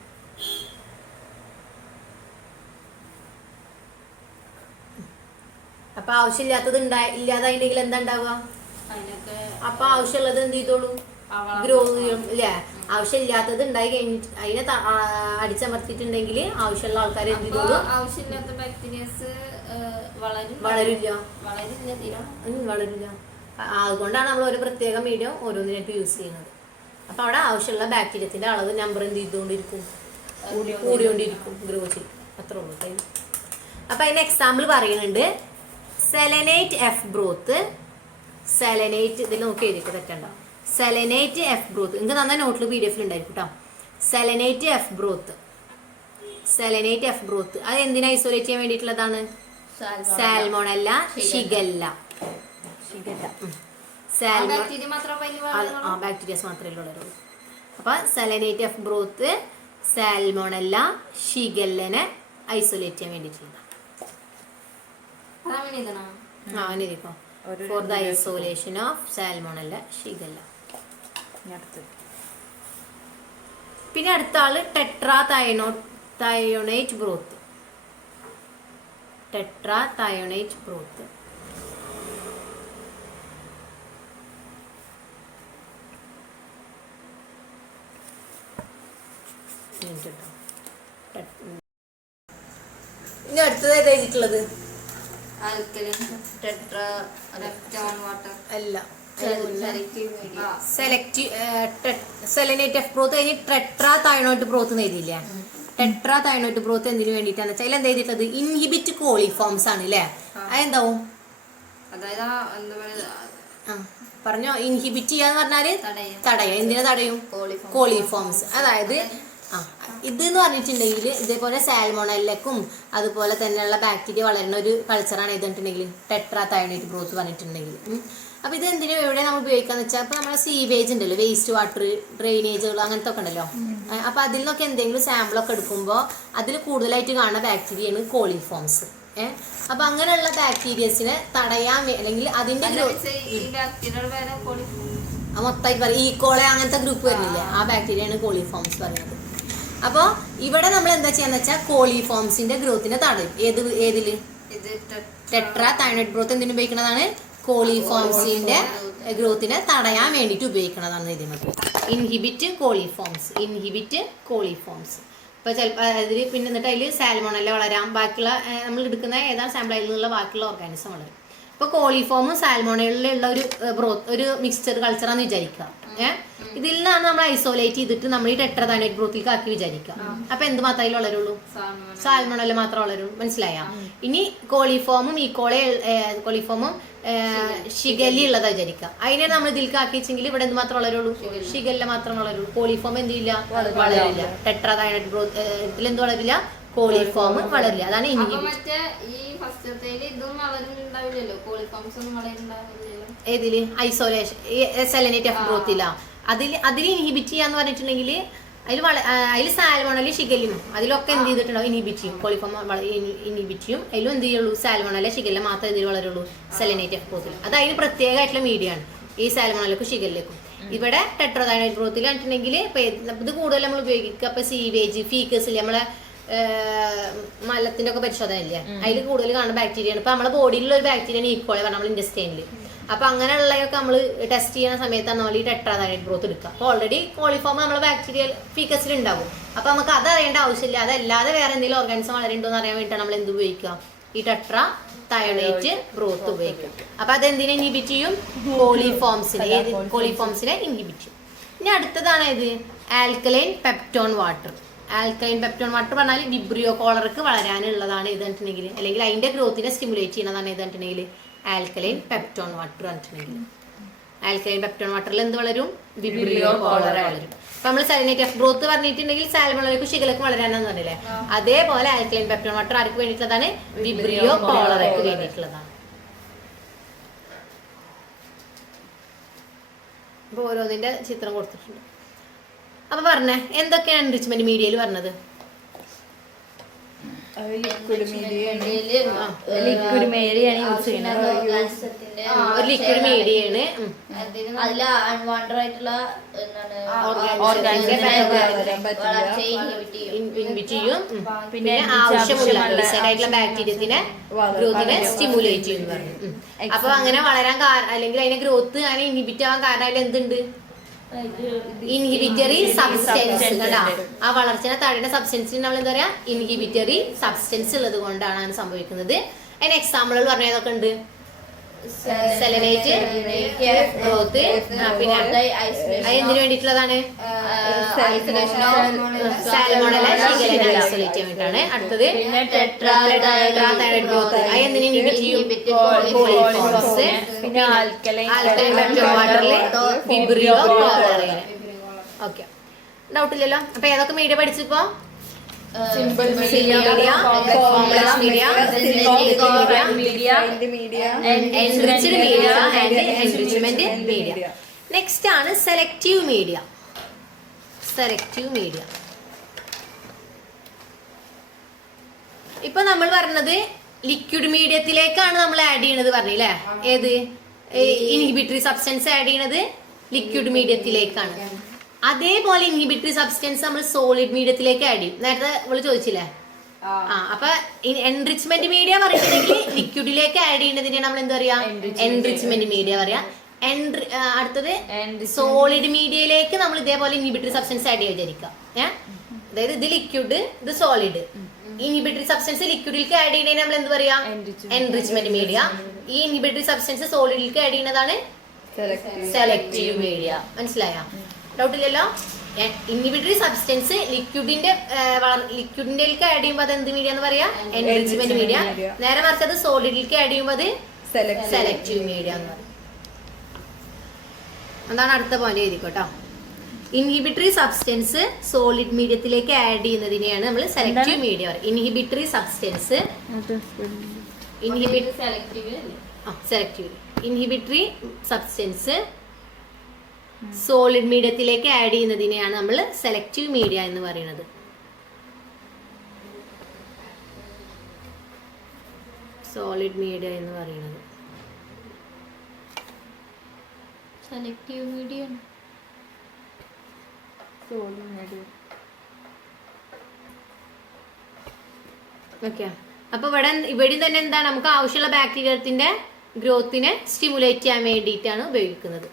അപ്പൊ ആവശ്യമില്ലാത്തത് ഇല്ലാതായില്ലെങ്കിൽ എന്താ ഉണ്ടാവുക? അപ്പൊ ആവശ്യമുള്ളത് എന്ത് ചെയ്തോളൂ? ഗ്രോ ചെയ്യും അല്ലേ? ആവശ്യമില്ലാത്തത് ഉണ്ടായി കഴിഞ്ഞിട്ട് അതിനെ അടിച്ചമർത്തിട്ടുണ്ടെങ്കിൽ ആവശ്യമുള്ള ആൾക്കാർ എന്ത് ചെയ്തോളൂ? ആവശ്യമില്ലാത്ത ബാക്ടീരിയസ് വളരില്ല. വളരില്ല. അതുകൊണ്ടാണ് നമ്മൾ ഒരു പ്രത്യേക മീഡിയം ഓരോന്നിനായിട്ട് യൂസ് ചെയ്യുന്നത്. അപ്പൊ അവിടെ ആവശ്യമുള്ള ബാക്ടീരിയത്തിന്റെ അളവ് നമ്പർ എന്ത് ചെയ്തുകൊണ്ടിരിക്കും? കൂടിക്കൊണ്ടിരിക്കും, ഗ്രോ ചെയ്യും. അത്രേ ഉള്ളൂ. അപ്പൊ അതിന് എക്സാമ്പിൾ പറയുന്നുണ്ട്. സെലനേറ്റ് എഫ് ബ്രോത്ത്. സെലനേറ്റ് ഇതിൽ നോക്കി എഴുതിയിട്ട് തെറ്റണ്ട. സെലനേറ്റ് എഫ് ബ്രോത്ത് നിങ്ങൾക്ക് നന്നായി നോട്ടിൽ PDF ഉണ്ടായിരിക്കും കേട്ടോ. സെലനേറ്റ് എഫ് ബ്രോത്ത് അത് എന്തിനാ ഐസോലേറ്റ് ചെയ്യാൻ വേണ്ടിയിട്ടുള്ളതാണ്? Salmonella, shigella. ബാക്ടീരിയസ് മാത്രമേ ഉള്ളൂ. അപ്പൊ സെലനേറ്റ് എഫ് ബ്രോത്ത് സാൽമോണല്ല, ഷിഗല്ലനെ ഐസോലേറ്റ് ചെയ്യാൻ വേണ്ടിയിട്ടുള്ളതാണ്. For the isolation of Salmonella, Shigella. പിന്നെ അടുത്ത ആള് ടെട്രാതയോണേറ്റ് ബ്രോത്ത്. ഇനി അടുത്തത് ഏതാ എഴുതിയിട്ടുള്ളത്? അല്ല, സെലനേറ്റ് എഫ് ബ്രോത്ത് കഴിഞ്ഞ് ടെട്രാതയോണേറ്റ് ബ്രോത്ത് എഴുതിയില്ലേ? ടെട്രാതയോണേറ്റ് ബ്രോത്ത് എന്തിനു വേണ്ടിയിട്ടാണ് വെച്ചാൽ എന്ത് എഴുതിയിട്ടുള്ളത്? ഇൻഹിബിറ്റ് കോളിഫോംസ് ആണ് അല്ലേ? അതെന്താവും? പറഞ്ഞോ. ഇൻഹിബിറ്റ് ചെയ്യാന്ന് പറഞ്ഞാല് തടയും. എന്തിനാ തടയും? കോളിഫോംസ്. അതായത് ഇതെന്ന് പറഞ്ഞിട്ടുണ്ടെങ്കിൽ ഇതേപോലെ സാൽമോണല്ലക്കും അതുപോലെ തന്നെയുള്ള ബാക്ടീരിയ വളരുന്ന ഒരു കൾച്ചറാണ് ചെയ്തിട്ടുണ്ടെങ്കിൽ ടെട്രാതയോണേറ്റ് ബ്രോത്ത് പറഞ്ഞിട്ടുണ്ടെങ്കിൽ. അപ്പൊ ഇത് എന്തിനും എവിടെ നമ്മൾ ഉപയോഗിക്കാന്ന് വെച്ചാൽ ഇപ്പൊ നമ്മളെ സീവേജ് ഉണ്ടല്ലോ, വേസ്റ്റ് വാട്ടർ, ഡ്രെയിനേജുകൾ അങ്ങനത്തെ ഒക്കെ ഉണ്ടല്ലോ. അപ്പൊ അതിൽ നിന്നൊക്കെ എന്തെങ്കിലും സാമ്പിളൊക്കെ എടുക്കുമ്പോൾ അതിൽ കൂടുതലായിട്ട് കാണുന്ന ബാക്ടീരിയയാണ് കോളിഫോംസ്. അപ്പൊ അങ്ങനെയുള്ള ബാക്ടീരിയസിനെ തടയാൻ അല്ലെങ്കിൽ അതിന്റെ മൊത്തമായിട്ട് പറയും ഈക്കോളെ അങ്ങനത്തെ ഗ്രൂപ്പ് വരുന്നില്ലേ, ആ ബാക്ടീരിയയാണ് കോളിഫോംസ് പറയുന്നത്. അപ്പോൾ ഇവിടെ നമ്മൾ എന്താ ചെയ്യാന്ന് വെച്ചാൽ കോളിഫോംസിന്റെ ഗ്രോത്തിനെ തടയും. ഏതില്? ടെട്രാതയോണേറ്റ് ബ്രോത്ത് എന്തിനു ഉപയോഗിക്കുന്നതാണ്? കോളിഫോംസിന്റെ ഗ്രോത്തിനെ തടയാൻ വേണ്ടിയിട്ട് ഉപയോഗിക്കുന്നതാണ് ഇതിനകത്ത്. ഇൻഹിബിറ്റ് കോളിഫോംസ്. ഇപ്പൊ ചിലപ്പോൾ അതിൽ പിന്നെ എന്നിട്ട് അതിൽ സാൽമോണല്ല വളരാം, ബാക്കിയുള്ള നമ്മൾ എടുക്കുന്ന ഏതാണ് സാമ്പിളിൽ നിന്നുള്ള ബാക്കിയുള്ള ഓർഗാനിസം വളരും. ഇപ്പൊ കോളിഫോമും സാൽമോണയിലുള്ള ഒരു മിക്സ്ചർ കൾച്ചറാന്ന് വിചാരിക്കുക. ഇതിൽ നിന്നാണ് നമ്മൾ ഐസോലേറ്റ് ചെയ്തിട്ട് നമ്മൾ ഈ ടെട്രാതയോണേറ്റ് ബ്രോത്തിലേക്ക് ആക്കി വിചാരിക്കുക. അപ്പൊ എന്ത് മാത്രമേ വളരുള്ളൂ? സാൽമോണല്ല മാത്രം വളരുള്ളൂ. മനസ്സിലായ? ഇനി കോളിഫോമും കോളിഫോമും ഷിഗല്ലി ഉള്ളതാ വിചാരിക്കുക. അതിനെ നമ്മൾ ഇതിലേക്ക് ആക്കി വെച്ചെങ്കിൽ ഇവിടെ എന്ത് മാത്രം വളരുള്ളൂ? ഷിഗല്ല മാത്രം വളരുള്ളൂ. കോളിഫോം എന്ത് ചെയ്യില്ല? വളരില്ല. ടെട്രാതയോണേറ്റ് ബ്രോത്ത് ഇതിലെന്ത് വളരില്ല? കോളിഫോം വളരില്ല. അതാണ് ഏതില്? Isolation സെലനേറ്റ് F ബ്രോത്തില്ല. അതിൽ ഇൻഹിബിറ്റ് ചെയ്യാന്ന് പറഞ്ഞിട്ടുണ്ടെങ്കിൽ അതിൽ സാൽമോണല് ഷിഗല്ലും അതിലൊക്കെ എന്ത് ചെയ്തിട്ടുണ്ടാവും? ഇൻഹിബിറ്റ് ചെയ്യും. കോളിഫോം ഇൻഹിബിറ്റ് ചെയ്യും. അതിലും എന്ത് ചെയ്യുള്ളൂ? സാൽമോണല ഷിഗല്ല മാത്രമേ ഇതിൽ വളരുള്ളൂ സെലനേറ്റ് എഫ് ബ്രോത്തിൽ. അത് അതിന് പ്രത്യേകമായിട്ടുള്ള മീഡിയ ആണ് ഈ സാൽമോണലക്കും ഷിഗല്ലേക്കും. ഇവിടെ ടെട്രാതയോണേറ്റ് ബ്രോത്തിൽ കണ്ടിട്ടുണ്ടെങ്കിൽ ഇത് കൂടുതൽ നമ്മൾ ഉപയോഗിക്കുക. ഇപ്പൊ സീവേജ്, ഫീക്കസിൽ നമ്മളെ മലത്തിന്റെ ഒക്കെ പരിശോധന ഇല്ലേ, അതിൽ കൂടുതൽ കാണുന്ന ബാക്ടീരിയ ആണ്. ഇപ്പൊ നമ്മുടെ ബോഡിയിലുള്ള ഒരു ബാക്ടീരിയ ഈക്കോളെ പറഞ്ഞ നമ്മൾ ഇൻഡസ്റ്റൈനിൽ. അപ്പൊ അങ്ങനെയുള്ളതൊക്കെ നമ്മൾ ടെസ്റ്റ് ചെയ്യുന്ന സമയത്താണ് നമ്മൾ ഈ ടെട്രാതയോണേറ്റ് ബ്രോത്ത് എടുക്കുക. അപ്പൊ ഓൾറെഡി കോളിഫോം നമ്മളെ ബാക്ടീരിയ ഫീക്കസിൽ ഉണ്ടാവും. അപ്പൊ നമുക്ക് അത് അറിയേണ്ട ആവശ്യമില്ല. അതല്ലാതെ വേറെ എന്തെങ്കിലും ഓർഗാനിസം വളരുന്നുണ്ടോ എന്ന് അറിയാൻ വേണ്ടിയിട്ടാണ് നമ്മൾ എന്ത് ഉപയോഗിക്കുക? ഈ ടെട്രാതയോണേറ്റ് ബ്രോത്ത് ഉപയോഗിക്കുക. അപ്പൊ അതെന്തിനെ ഇൻഹിബിറ്റ് ചെയ്യും? കോളിഫോംസിനെ ഇൻഹിബിറ്റ് ചെയ്യും. ഇനി അടുത്തതാണ് ഇത് alkaline peptone water. Alkaline peptone water പറഞ്ഞാൽ വിബ്രിയോ കോളർക്ക് വളരാനുള്ളതാണ് ഇത് കണ്ടിട്ടുണ്ടെങ്കിൽ, അല്ലെങ്കിൽ അതിന്റെ ഗ്രോത്തിനെ സ്റ്റിമുലേറ്റ് ചെയ്യുന്നതാണ് ഇത് കണ്ടിട്ടുണ്ടെങ്കിൽ ആൽക്കലൈൻ പെപ്റ്റോൺ വാട്ടർ കണ്ടിട്ടുണ്ടെങ്കിൽ. ആൽക്കലൈൻ പെപ്റ്റോൺ വാട്ടറിൽ എന്ത് വളരും? വിബ്രിയോ കോളറ വളരും. അപ്പൊ നമ്മൾ സെലനേറ്റ് എഫ് ബ്രോത്ത് പറഞ്ഞിട്ടുണ്ടെങ്കിൽ സാൽമോണലക്കും ഷിഗലക്കും വളരാനെന്ന് പറഞ്ഞില്ലേ, അതേപോലെ ആൽക്കലൈൻ പെപ്റ്റോൺ വാട്ടർ ആർക്ക് വേണ്ടിയിട്ടുള്ളതാണ്? വിബ്രിയോ കോളറയ്ക്ക് വേണ്ടിയിട്ടുള്ളതാണ്. അപ്പൊ ഓരോന്നിന്റെ ചിത്രം കൊടുത്തിട്ടുണ്ട്. അപ്പൊ പറഞ്ഞേ എന്തൊക്കെയാണ് എൻറിച്ച്മെന്റ് മീഡിയയിൽ പറഞ്ഞത്? ലിക്വിഡ് മീഡിയയാണ്. ലിക്വിഡ് മീഡിയാണ് യൂസ് ചെയ്യുന്നത്. ഒരു ലിക്വിഡ് മീഡിയയാണ്. അതില് അൺവാണ്ടഡ് ആയിട്ടുള്ള ഇൻഹിബിറ്റ് ചെയ്യും. പിന്നെ ആവശ്യമുള്ള ആയിട്ടുള്ള ബാക്ടീരിയത്തിനെ ഗ്രോത്തിനെ സ്റ്റിമുലേറ്റ് ചെയ്യും പറഞ്ഞു. അപ്പൊ അങ്ങനെ വളരാൻ അല്ലെങ്കിൽ അതിന്റെ ഗ്രോത്ത് അങ്ങനെ ഇൻഹിബിറ്റ് ആവാൻ കാരണം അതിൽ എന്തുണ്ട്? Inhibitory substance. ആ വളർച്ചനെ തടയുന്ന സബ്സ്റ്റൻസിന് നമ്മൾ എന്താ പറയാ? ഇൻഹിബിറ്ററി സബ്സ്റ്റൻസ് ഉള്ളത് കൊണ്ടാണ് അങ്ങനെ സംഭവിക്കുന്നത്. അതിന് എക്സാമ്പിളുകൾ പറഞ്ഞ ഏതൊക്കെ ഉണ്ട്? സെലനേറ്റ്, ഗ്രോത്ത്, പിന്നെ എന്തിനു വേണ്ടിയിട്ടുള്ളതാണ്? സാൽമോണല, ശീകലനെ ഐസൊലേറ്റ് ചെയ്യാൻ വേണ്ടിയിട്ടാണ്. അടുത്തത് ടെട്രാതൈറോയ്ഡ് ഗ്രോത്ത്. അത് എന്തിനു ഇൻഹിബിറ്റ് ചെയ്യും? പിന്നെ ആൽക്കലൈൻ വാട്ടറിൽ വിബ്രിയോ ക്ലോറിൻ. ഓക്കെ, ഡൗട്ട് ഇല്ലല്ലോ. അപ്പൊ ഏതൊക്കെ മീഡിയ പഠിച്ചിപ്പോ? Simple media, complex media, media, enriched media and enrichment media. Next ആണ് സെലക്റ്റീവ് മീഡിയ. സെലക്റ്റീവ് മീഡിയ ഇപ്പൊ നമ്മൾ പറഞ്ഞത് ലിക്വിഡ് മീഡിയത്തിലേക്കാണ് നമ്മൾ ആഡ് ചെയ്യണത് പറഞ്ഞില്ലേ? ഏത് ഇൻഹിബിറ്ററി സബ്സ്റ്റൻസ് ആഡ് ചെയ്യണത് ലിക്വിഡ് മീഡിയത്തിലേക്കാണ്. അതേപോലെ ഇൻഹിബിറ്ററി സബ്സ്റ്റൻസ് നമ്മൾ സോളിഡ് മീഡിയത്തിലേക്ക് ആഡ് ചെയ്യും. നേരത്തെ നമ്മൾ ചോദിച്ചില്ലേ? അപ്പൊ എൻറിച്ച്മെന്റ് മീഡിയ പറയുന്നുണ്ടെങ്കിൽ ലിക്വിഡിലേക്ക് ആഡ് ചെയ്യുന്നതിനെ നമ്മൾ എന്താ പറയാ? എൻറിച്ച്മെന്റ് മീഡിയ പറയാ. അടുത്തത് സോളിഡ് മീഡിയയിലേക്ക് നമ്മൾ ഇതേപോലെ ഇൻഹിബിറ്ററി സബ്സ്റ്റൻസ് ആഡ് ചെയ്യാൻ വിചാരിക്കാം. അതായത് ഇത് ലിക്വിഡ്, ഇത് സോളിഡ്. ഇൻഹിബിറ്ററി സബ്സ്റ്റൻസ് ലിക്വിഡിലേക്ക് ആഡ് ചെയ്യുന്നതിന് നമ്മൾ എന്ത് പറയാ? Enrichment media. ഈ ഇൻഹിബിറ്ററി സബ്സ്റ്റൻസ് സോളിഡിലേക്ക് ആഡ് ചെയ്യുന്നതാണ് സെലക്റ്റീവ് മീഡിയ. മനസ്സിലായോ? ഡൗട്ട് ഇല്ലല്ലോ. ഇൻഹിബിറ്ററി സബ്സ്റ്റൻസ് ലിക്വിഡിലേക്ക് ആഡ് ചെയ്യുമ്പോൾ അത് എന്ത് മീഡിയ എന്ന് പറയാ? Enrichment media. നേരെ മറിച്ച് അത് സോളിഡിലേക്ക് ആഡ് ചെയ്യുമ്പോൾ അത് സെലക്റ്റീവ് മീഡിയ എന്ന് പറയും. അതാണ് അടുത്ത പോയിന്റ് എഴുതിക്കോട്ടോ. ഇൻഹിബിറ്ററി സബ്സ്റ്റൻസ് സോളിഡ് മീഡിയത്തിലേക്ക് ആഡ് ചെയ്യുന്നതിനെയാണ് നമ്മൾ സെലക്റ്റീവ് മീഡിയ പറയുക. Inhibitory substance inhibitory substance solid മീഡിയത്തിലേക്ക് ആഡ് ചെയ്യുന്നതിനെയാണ് നമ്മൾ സെലക്റ്റീവ് മീഡിയ എന്ന് പറയുന്നത്. സോളിഡ് മീഡിയ എന്ന് പറയുന്നത് സെലക്റ്റീവ് മീഡിയ. ഓക്കെ, അപ്പൊ ഇവിടെയും തന്നെ എന്താണ്? നമുക്ക് ആവശ്യമുള്ള ബാക്ടീരിയത്തിന്റെ ഗ്രോത്തിനെ സ്റ്റിമുലേറ്റ് ചെയ്യാൻ വേണ്ടിയിട്ടാണ് ഉപയോഗിക്കുന്നത്.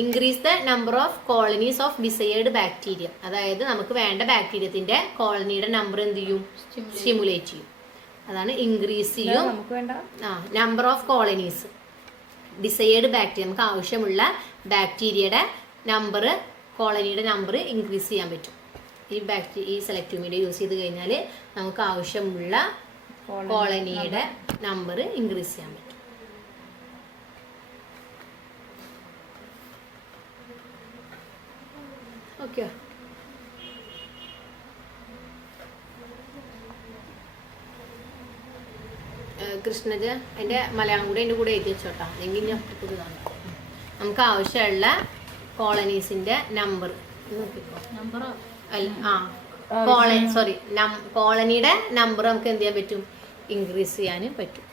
Increase the number of colonies of desired bacteria. അതായത് നമുക്ക് വേണ്ട ബാക്ടീരിയത്തിന്റെ കോളനിയുടെ നമ്പർ എന്ത് ചെയ്യും? സ്റ്റിമുലേറ്റ് ചെയ്യും. അതാണ് ഇൻക്രീസ് ചെയ്യും. Number of colonies desired bacteria, നമുക്ക് ആവശ്യമുള്ള ബാക്ടീരിയയുടെ നമ്പർ, കോളനിയുടെ നമ്പർ ഇൻക്രീസ് ചെയ്യാൻ പറ്റും. ഈ സെലക്റ്റീവ് മീഡിയ യൂസ് ചെയ്ത് കഴിഞ്ഞാൽ നമുക്ക് ആവശ്യമുള്ള കോളനിയുടെ നമ്പർ ഇൻക്രീസ് ചെയ്യാൻ പറ്റും. ഓക്കെ, കൃഷ്ണജ അതിന്റെ മലയാളം കൂടെ അതിന്റെ കൂടെ എഴുതി വെച്ചോട്ടാ, അല്ലെങ്കിൽ നമുക്ക് ആവശ്യമുള്ള കോളനീസിന്റെ നമ്പർ കോളനിയുടെ നമ്പർ നമുക്ക് എന്ത് ചെയ്യാൻ പറ്റും? ഇൻക്രീസ് ചെയ്യാൻ പറ്റും.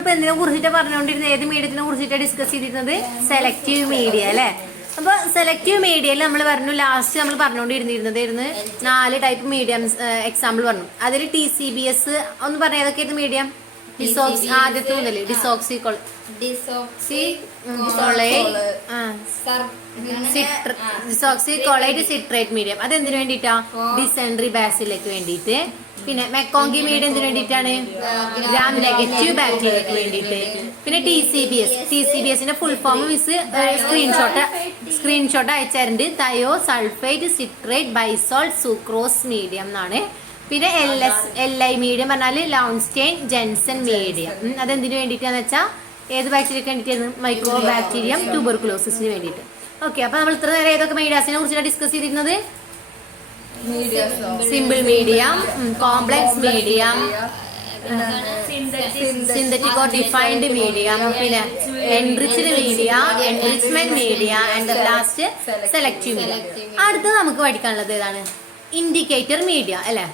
ഇപ്പൊ എന്തിനെ കുറിച്ചിട്ട് പറഞ്ഞുകൊണ്ടിരുന്നത്? ഏത് മീഡിയത്തിനെ കുറിച്ചിട്ടാണ് ഡിസ്കസ് ചെയ്തിരുന്നത്? സെലക്റ്റീവ് മീഡിയ അല്ലെ. അപ്പൊ സെലക്റ്റീവ് മീഡിയയിൽ നമ്മൾ പറഞ്ഞു, ലാസ്റ്റ് നമ്മൾ പറഞ്ഞുകൊണ്ടിരുന്നിരുന്നതായിരുന്നു 4 ടൈപ്പ് മീഡിയംസ് എക്സാമ്പിൾ പറഞ്ഞു. അതിൽ TCBS ഒന്ന് പറഞ്ഞ ഏതൊക്കെയായിരുന്നു മീഡിയം? ആദ്യത്തെ മുതല് ഡിസോക്സിക്കോളൈഡ്, സിട്രേറ്റ് മീഡിയം. അതെന്തിനു വേണ്ടിയിട്ടാ? ഡിസെൻട്രി ബാസിലേക്ക് വേണ്ടിയിട്ട്. പിന്നെ മെക്കോങ്കി മീഡിയം എന്തിനു വേണ്ടിയിട്ടാണ്? ഗ്രാം നെഗറ്റീവ് ബാക്ടീരിയക്ക് വേണ്ടിയിട്ട്. പിന്നെ TCBSന്റെ ഫുൾ ഫോം മിസ് സ്ക്രീൻഷോട്ട് അയച്ചാറുണ്ട്. Thio sulphate citrate bile salt sucrose medium എന്നാണ്. പിന്നെ LI മീഡിയം പറഞ്ഞാൽ ലൗൺസ്റ്റൈൻ ജെൻസൺ മീഡിയം. അതെന്തിനു വേണ്ടിയിട്ടാന്ന് വെച്ചാൽ ഏത് ബാക്ടീരിയക്ക് വേണ്ടിയിട്ടായിരുന്നു? മൈക്രോ ബാക്ടീരിയം ട്യൂബർകുലോസിന് വേണ്ടിയിട്ട്. ഓക്കെ, അപ്പൊ നമ്മൾ ഇത്ര നേരം ഏതൊക്കെ മീഡിയാസിനെ കുറിച്ചാണ് ഡിസ്കസ് ചെയ്തിരുന്നത്? Simple medium, complex medium, synthetic or defined medium, പിന്നെ enriched media, enrichment media and last selective media. അടുത്തത് നമുക്ക് പഠിക്കാനുള്ളത് ഏതാണ്? ഇൻഡിക്കേറ്റർ മീഡിയ അല്ലെ.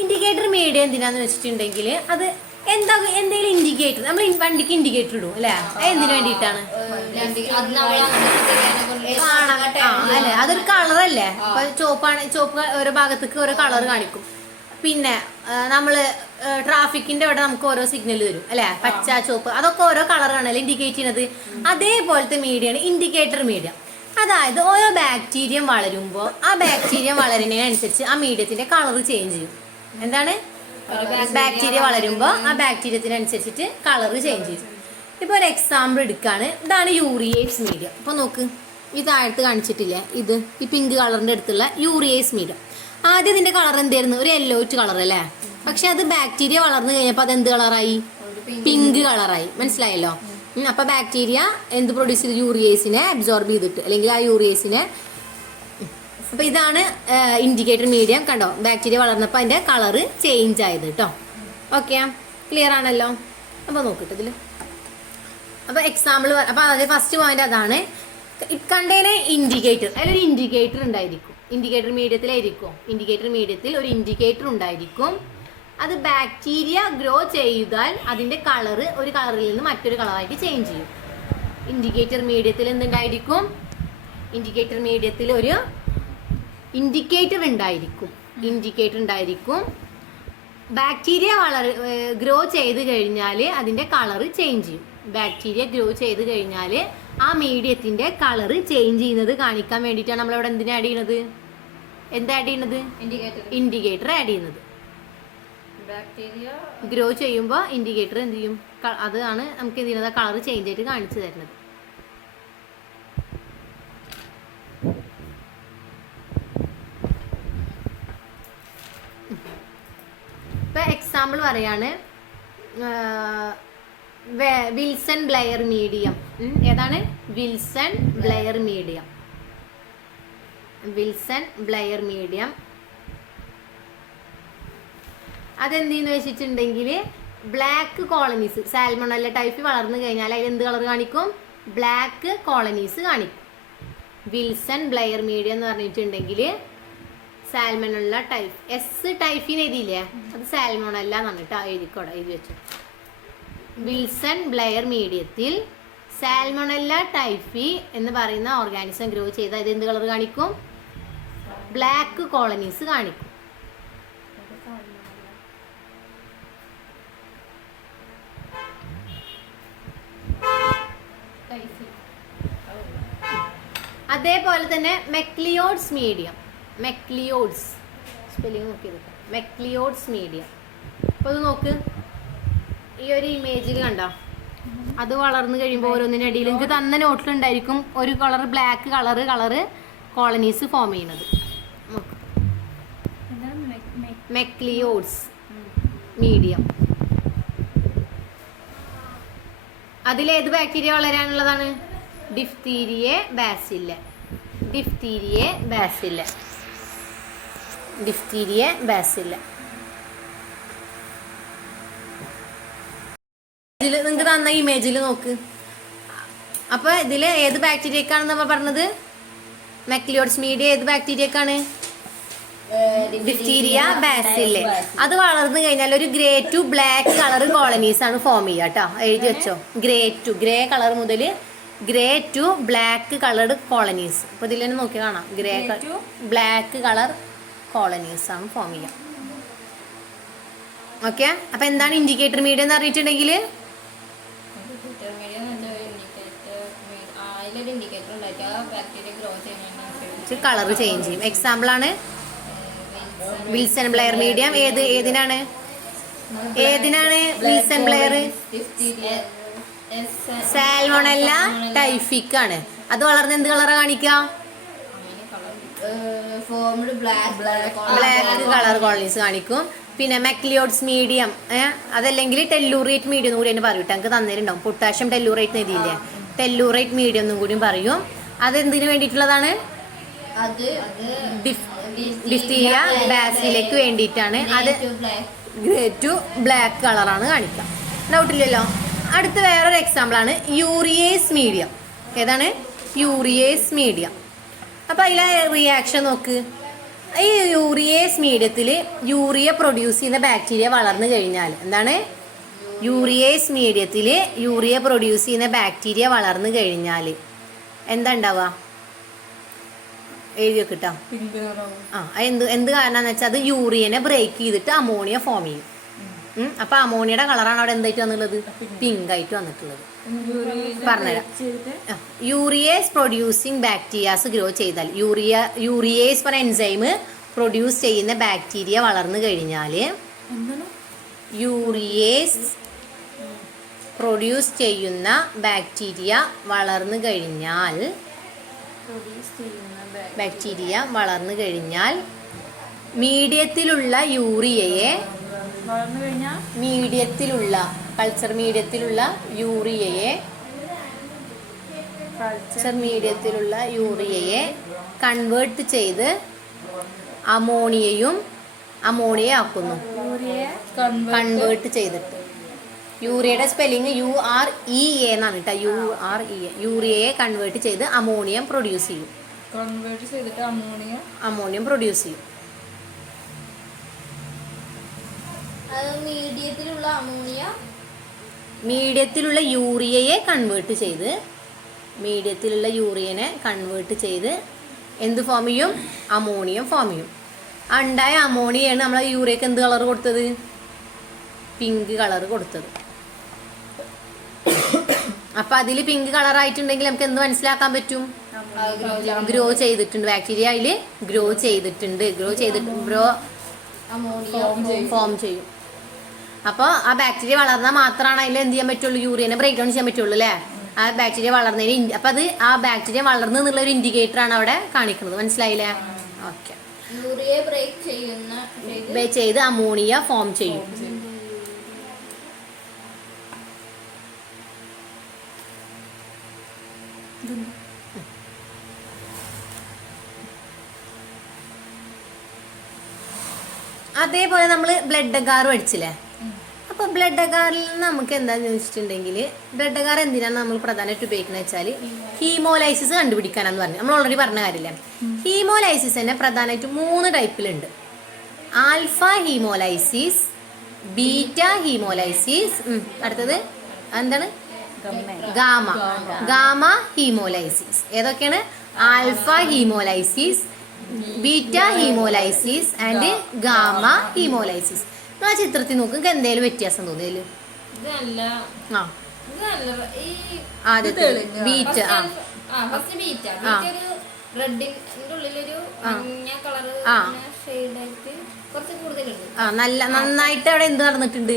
ഇൻഡിക്കേറ്റർ മീഡിയം എന്തിനാന്ന് വെച്ചിട്ടുണ്ടെങ്കിൽ അത് എന്തെങ്കിലും ഇൻഡിക്കേറ്റർ നമ്മൾ വണ്ടിക്ക് ഇൻഡിക്കേറ്റർ ഇടും അല്ലെ, എന്തിനു വേണ്ടിയിട്ടാണ്? കാണാം. അല്ലെ, അതൊരു കളറല്ലേ. ഇപ്പൊ ചോപ്പ് ഓരോ ഭാഗത്തേക്ക് ഓരോ കളർ കാണിക്കും. പിന്നെ നമ്മള് ട്രാഫിക്കിന്റെ ഇവിടെ നമുക്ക് ഓരോ സിഗ്നൽ തരും അല്ലെ, പച്ച ചോപ്പ്, അതൊക്കെ ഓരോ കളറാണല്ലേ ഇൻഡിക്കേറ്റ് ചെയ്യുന്നത്. അതേപോലത്തെ മീഡിയമാണ് ഇൻഡിക്കേറ്റർ മീഡിയം. അതായത് ഓരോ ബാക്ടീരിയം വളരുമ്പോൾ ആ ബാക്ടീരിയം വളരുന്നതിനനുസരിച്ച് ആ മീഡിയത്തിന്റെ കളർ ചേഞ്ച് ചെയ്യും. എന്താണ്? ബാക്ടീരിയ വളരുമ്പോൾ ആ ബാക്ടീരിയത്തിനനുസരിച്ചിട്ട് കളർ ചേഞ്ച് ചെയ്യും. ഇപ്പൊ ഒരു എക്സാമ്പിൾ എടുക്കാണ്. ഇതാണ് യൂറിയേസ് മീഡിയം. ഇപ്പൊ നോക്ക്, ഈ താഴത്ത് കാണിച്ചിട്ടില്ലേ, ഇത് ഈ പിങ്ക് കളറിന്റെ അടുത്തുള്ള യൂറിയേസ് മീഡിയം. ആദ്യം ഇതിന്റെ കളർ എന്തായിരുന്നു? ഒരു യെല്ലോയിറ്റ് കളർ അല്ലേ. പക്ഷെ അത് ബാക്ടീരിയ വളർന്നു കഴിഞ്ഞപ്പോ അത് എന്ത് കളറായി? പിങ്ക് കളറായി. മനസ്സിലായല്ലോ? അപ്പൊ ബാക്ടീരിയ എന്ത് പ്രൊഡ്യൂസ് ചെയ്ത്? യൂറിയേസിനെ അബ്സോർബ് ചെയ്തിട്ട്, അല്ലെങ്കിൽ ആ യൂറിയേസിനെ. അപ്പൊ ഇതാണ് ഇൻഡിക്കേറ്റർ മീഡിയം. കണ്ടോ, ബാക്ടീരിയ വളർന്നപ്പോൾ അതിന്റെ കളറ് ചേഞ്ച് ആയത് കേട്ടോ. ഓക്കെ, ക്ലിയർ ആണല്ലോ? അപ്പൊ നോക്കിട്ട് ഇതില് അപ്പൊ എക്സാമ്പിൾ. അപ്പൊ അതിന്റെ ഫസ്റ്റ് പോയിന്റ് അതാണ്. കണ്ടേനെ ഇൻഡിക്കേറ്റർ, അതിലൊരു ഇൻഡിക്കേറ്റർ ഉണ്ടായിരിക്കും. ഇൻഡിക്കേറ്റർ മീഡിയത്തിലായിരിക്കും. ഇൻഡിക്കേറ്റർ മീഡിയത്തിൽ ഒരു ഇൻഡിക്കേറ്റർ ഉണ്ടായിരിക്കും. അത് ബാക്ടീരിയ ഗ്രോ ചെയ്താൽ അതിന്റെ കളറ് ഒരു കളറിൽ നിന്ന് മറ്റൊരു കളറായിട്ട് ചേഞ്ച് ചെയ്യും. ഇൻഡിക്കേറ്റർ മീഡിയത്തിൽ എന്തുണ്ടായിരിക്കും? ഇൻഡിക്കേറ്റർ മീഡിയത്തിൽ ഒരു ഇൻഡിക്കേറ്റർ ഉണ്ടായിരിക്കും. ബാക്ടീരിയ ഗ്രോ ചെയ്ത് കഴിഞ്ഞാൽ അതിന്റെ കളറ് ചേഞ്ച് ചെയ്യും. ബാക്ടീരിയ ഗ്രോ ചെയ്ത് കഴിഞ്ഞാൽ ആ മീഡിയത്തിന്റെ കളറ് ചേഞ്ച് ചെയ്യുന്നത് കാണിക്കാൻ വേണ്ടിയിട്ടാണ് നമ്മളിവിടെ എന്തിനാ ആഡ് ചെയ്യുന്നത്? ഇൻഡിക്കേറ്റർ ആഡ് ചെയ്യുന്നത്. ബാക്ടീരിയ ഗ്രോ ചെയ്യുമ്പോൾ ഇൻഡിക്കേറ്റർ എന്ത് ചെയ്യും? അതാണ് നമുക്ക് എന്ത് ചെയ്യുന്നത്? കളർ ചേഞ്ച് ആയിട്ട് കാണിച്ചു തരുന്നത്. ഇപ്പൊ എക്സാമ്പിൾ പറയാണ്, വിൽസൺ ബ്ലെയർ മീഡിയം. ഏതാണ്? Wilson Blair medium. അതെന്തെന്ന് വെച്ചിട്ടുണ്ടെങ്കിൽ ബ്ലാക്ക് കോളനീസ്, സാൽമണല്ല ടൈപ്പ് വളർന്നു കഴിഞ്ഞാൽ അതിൽ എന്ത് കളർ കാണിക്കും? ബ്ലാക്ക് കോളനീസ് കാണിക്കും. വിൽസൺ ബ്ലെയർ മീഡിയം എന്ന് പറഞ്ഞിട്ടുണ്ടെങ്കിൽ സാൽമണല്ല ടൈപ്പ്, എസ് ടൈഫിന് എഴുതിയില്ലേ, അത് സാൽമണല്ല എന്ന് പറഞ്ഞിട്ട് എഴുതി വെച്ചു. വിൽസൺ ബ്ലെയർ മീഡിയത്തിൽ സാൽമണല്ല ടൈഫി എന്ന് പറയുന്ന ഓർഗാനിസം ഗ്രോ ചെയ്താൽ ഇത് എന്ത് കളർ കാണിക്കും? ബ്ലാക്ക് കോളനീസ് കാണിക്കും. അതേപോലെ തന്നെ മെക്ലിയോഡ്സ് മീഡിയം. സ്പെല്ലിംഗ് നോക്കിയത്. മെക്ലിയോഡ്സ് മീഡിയം. അപ്പോൾ ഇത് നോക്ക്, ഈ ഒരു ഇമേജിൽ കണ്ടോ, അത് വളർന്നു കഴിയുമ്പോൾ ഓരോന്നിൻ്റെ അടിയിൽ എനിക്ക് തന്ന നോട്ടിലുണ്ടായിരിക്കും ഒരു colour black colour colonies form ചെയ്യുന്നത്. McLeod's medium. അതിലേത് ബാക്ടീരിയ വളരാനുള്ളതാണ്? Diphtheriae bacilli. നിങ്ങൾക്ക് തന്ന ഇമേജിൽ നോക്ക്. അപ്പൊ ഇതില് ഏത് ബാക്ടീരിയക്കാണെന്ന് നമ്മൾ പറഞ്ഞത്? മെക്ലിയോഡ്സ് മീഡിയ ഏത് ബാക്ടീരിയക്കാണ്? ഡിഫ്തീരിയ ബാസില്ല. അത് വളർന്നു കഴിഞ്ഞാൽ ഒരു grey to black colour colonies ആണ് ഫോം ചെയ്യുക കേട്ടോ. എഴുതി വെച്ചോ, ഗ്രേ കളർ മുതൽ grey to black coloured colonies. അപ്പൊ ഇതിൽ തന്നെ നോക്കി കാണാം, grey to black colour colonies ആണ് ഫോം ചെയ്യുക. ഓക്കെ, അപ്പൊ എന്താണ് ഇൻഡിക്കേറ്റർ മീഡിയം എന്ന് പറഞ്ഞിട്ടുണ്ടെങ്കിൽ കളർ ചേഞ്ച് ചെയ്യും. എക്സാമ്പിൾ ആണ് വിൽസൺ ബ്ലെയർ മീഡിയം. ഏതിനാണ് വിൽസൺ ബ്ലെയർ? സാൽമോണല്ല ടൈഫിക് ആണ്. അത് വളർന്ന് എന്ത് കളറാ കാണിക്കുക? ബ്ലാക്ക് കളർ കോളനീസ് കാണിക്കും. പിന്നെ മെക്ലിയോഡ്സ് മീഡിയം, അതല്ലെങ്കിൽ ടെല്ലൂറേറ്റ് മീഡിയം എന്ന് കൂടി തന്നെ പറയും. എനിക്ക് തന്നിട്ടുണ്ടാവും, പൊട്ടാഷ്യം ടെല്ലൂറേറ്റ് എഴുതിയില്ലേ, ടെല്ലൂറേറ്റ് മീഡിയം എന്നും കൂടിയും പറയും. അത് എന്തിനു വേണ്ടിയിട്ടുള്ളതാണ്? ഡിഫ്തീരിയ ബാസിലേക്ക് വേണ്ടിയിട്ടാണ്. അത് ഗ്രേ ടു ബ്ലാക്ക് കളറാണ് കാണിക്കുക. ഡൗട്ടില്ലല്ലോ? അടുത്ത വേറൊരു എക്സാമ്പിൾ ആണ് യൂറിയേസ് മീഡിയം. ഏതാണ്? Urease medium. അപ്പൊ അതിലെ റിയാക്ഷൻ നോക്ക്. ഈ യൂറിയേസ് മീഡിയത്തിൽ യൂറിയ പ്രൊഡ്യൂസ് ചെയ്യുന്ന ബാക്ടീരിയ വളർന്നു കഴിഞ്ഞാൽ എന്താണ് യൂറിയേസ് മീഡിയത്തിൽ യൂറിയ പ്രൊഡ്യൂസ് ചെയ്യുന്ന ബാക്ടീരിയ വളർന്നു കഴിഞ്ഞാൽ എന്താ ഉണ്ടാവുക എഴുതി വെക്കിട്ടോ. പിങ്ക് നിറവും. എന്ത് കാരണമെന്ന് വെച്ചാൽ അത് യൂറിയനെ ബ്രേക്ക് ചെയ്തിട്ട് അമോണിയ ഫോം ചെയ്യും. അപ്പൊ അമോണിയയുടെ കളറാണ് അവിടെ എന്തായിട്ട് വന്നിട്ടുള്ളത്, പിങ്ക് ആയിട്ട് വന്നിട്ടുള്ളത്. പറഞ്ഞുതരാം. യൂറിയേസ് പ്രൊഡ്യൂസിങ് ബാക്ടീരിയാസ് ഗ്രോ ചെയ്താൽ യൂറിയേസ് പറഞ്ഞ എൻസൈം പ്രൊഡ്യൂസ് ചെയ്യുന്ന ബാക്ടീരിയ വളർന്നു കഴിഞ്ഞാൽ യൂറിയേസ് പ്രൊഡ്യൂസ് ചെയ്യുന്ന ബാക്ടീരിയ വളർന്നു കഴിഞ്ഞാൽ മീഡിയത്തിലുള്ള യൂറിയയെ കൾച്ചർ മീഡിയത്തിലുള്ള യൂറിയയെ കൺവേർട്ട് ചെയ്ത് അമോണിയ ആക്കുന്നു. കൺവേർട്ട് ചെയ്തിട്ട് യൂറിയയുടെ സ്പെല്ലിങ് UREA എന്നാണ് കേട്ടോ. UREA യൂറിയയെ കൺവേർട്ട് ചെയ്ത് അമോണിയം പ്രൊഡ്യൂസ് ചെയ്യും. കൺവേർട്ട് ചെയ്തിട്ട് അമോണിയം പ്രൊഡ്യൂസ് ചെയ്യും. മീഡിയത്തിലുള്ള യൂറിയയെ കൺവേർട്ട് ചെയ്ത് എന്ത് ഫോം ചെയ്യും, അമോണിയം ഫോം ചെയ്യും. ഉണ്ടായ അമോണിയാണ് നമ്മളെ യൂറിയക്ക് എന്ത് കളർ കൊടുത്തത്, പിങ്ക് കളർ കൊടുത്തത്. അപ്പൊ അതിൽ പിങ്ക് കളർ ആയിട്ടുണ്ടെങ്കിൽ നമുക്ക് എന്ത് മനസ്സിലാക്കാൻ പറ്റും, ഗ്രോ ചെയ്തിട്ടുണ്ട്, ബാക്ടീരിയ അതിൽ ഗ്രോ ചെയ്തിട്ടുണ്ട്, ഫോം ചെയ്യും. അപ്പോൾ ആ ബാക്ടീരിയ വളർന്നാൽ മാത്രമാണ് അതിൽ എന്ത് ചെയ്യാൻ പറ്റുള്ളൂ, യൂറിയനെ ബ്രേക്ക് ഡൗൺ ചെയ്യാൻ പറ്റുള്ളൂ അല്ലേ. ആ ബാക്ടീരിയ വളർന്നതിന് അപ്പൊ അത് ആ ബാക്ടീരിയ വളർന്നു എന്നുള്ള ഒരു ഇൻഡിക്കേറ്റർ ആണ് അവിടെ കാണിക്കുന്നത്. മനസ്സിലായില്ലേ? ഓക്കെ. യൂറിയ ബ്രേക്ക് ചെയ്ത് അമോണിയ ഫോം ചെയ്യും. അതേപോലെ നമ്മൾ ബ്ലഡ് അഗാർ പഠിച്ചില്ലേ. അപ്പോൾ ബ്ലഡ് അഗാറിൽ നിന്ന് നമുക്ക് എന്താണെന്ന് ചോദിച്ചിട്ടുണ്ടെങ്കിൽ ബ്ലഡ് അഗാർ എന്തിനാണ് നമ്മൾ പ്രധാനമായിട്ട് ഉപയോഗിക്കുന്നത് വെച്ചാൽ ഹീമോലൈസിസ് കണ്ടുപിടിക്കാനാന്ന് പറഞ്ഞു. നമ്മൾ ഓൾറെഡി പറഞ്ഞ കാര്യമില്ല. ഹീമോലൈസിസ് തന്നെ പ്രധാനമായിട്ട് 3 ടൈപ്പിലുണ്ട്. ആൽഫ ഹീമോലൈസിസ്, ബീറ്റ ഹീമോലൈസിസ്, അടുത്തത് എന്താണ്, ഗാമ ഹീമോലൈസിസ്. ഏതൊക്കെയാണ്? Alpha haemolysis, beta haemolysis and gamma haemolysis. ആ ചിത്രത്തിൽ നോക്കും എന്തെങ്കിലും വ്യത്യാസം തോന്നിയതില്? ആദ്യത്തെ ബീറ്റ. നന്നായിട്ട് അവിടെ എന്ത് നടന്നിട്ടുണ്ട്?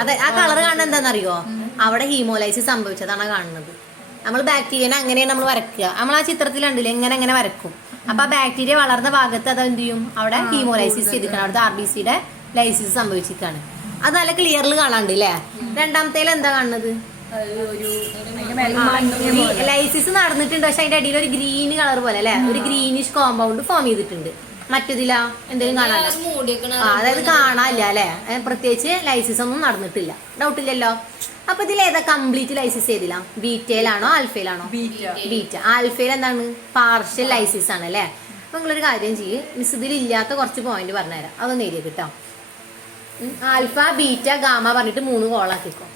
അതെ, ആ കളർ കാണുന്നത് എന്താണെന്നറിയോ? അവിടെ ഹീമോലൈസിസ് സംഭവിച്ചതാണ് കാണുന്നത്. നമ്മൾ ബാക്ടീരിയനെ അങ്ങനെയാണ് നമ്മൾ വരക്കുക. നമ്മൾ ആ ചിത്രത്തിൽ കണ്ടില്ലേ എങ്ങനെ വരക്കും. അപ്പൊ ആ ബാക്ടീരിയ വളർന്ന ഭാഗത്ത് അത് എന്ത് ചെയ്യും, അവിടെ ഹീമോലൈസിസ് ചെയ്തിരിക്കണം. അവിടുത്തെ RBCയുടെ ലൈസിസ് സംഭവിച്ചിരിക്കുകയാണ്. അത് നല്ല ക്ലിയറിൽ കാണാണ്ട് അല്ലേ. രണ്ടാമത്തേൽ എന്താ കാണുന്നത്? ലൈസിസ് നടന്നിട്ടുണ്ട്, പക്ഷെ അതിന്റെ അടിയിൽ ഒരു ഗ്രീൻ കളർ പോലെ അല്ലെ, ഒരു ഗ്രീനിഷ് കോമ്പൗണ്ട് ഫോം ചെയ്തിട്ടുണ്ട്. മറ്റേതിലാ എന്തെങ്കിലും കാണാൻ? അതായത് കാണാനില്ല അല്ലെ, പ്രത്യേകിച്ച് ലൈസിസ് ഒന്നും നടന്നിട്ടില്ല. ഡൗട്ടില്ലല്ലോ. അപ്പൊ ഇതിൽ ഏതാ കംപ്ലീറ്റ് ലൈസിസ് ചെയ്തില്ല? ബീറ്റയിലാണോ ആൽഫയിലാണോ? ബീറ്റ. ആൽഫയിൽ എന്താണ്, പാർഷ്യൽ ലൈസിസ് ആണ് അല്ലെ. അപ്പൊ നിങ്ങളൊരു കാര്യം ചെയ്യും, മിസ് ഇതിൽ ഇല്ലാത്ത കുറച്ച് പോയിന്റ് പറഞ്ഞുതരാം, അതൊന്ന് എഴുതി കിട്ടാം. ആൽഫ ബീറ്റ ഗാമ പറഞ്ഞിട്ട് 3 കോളാക്കിക്കോ.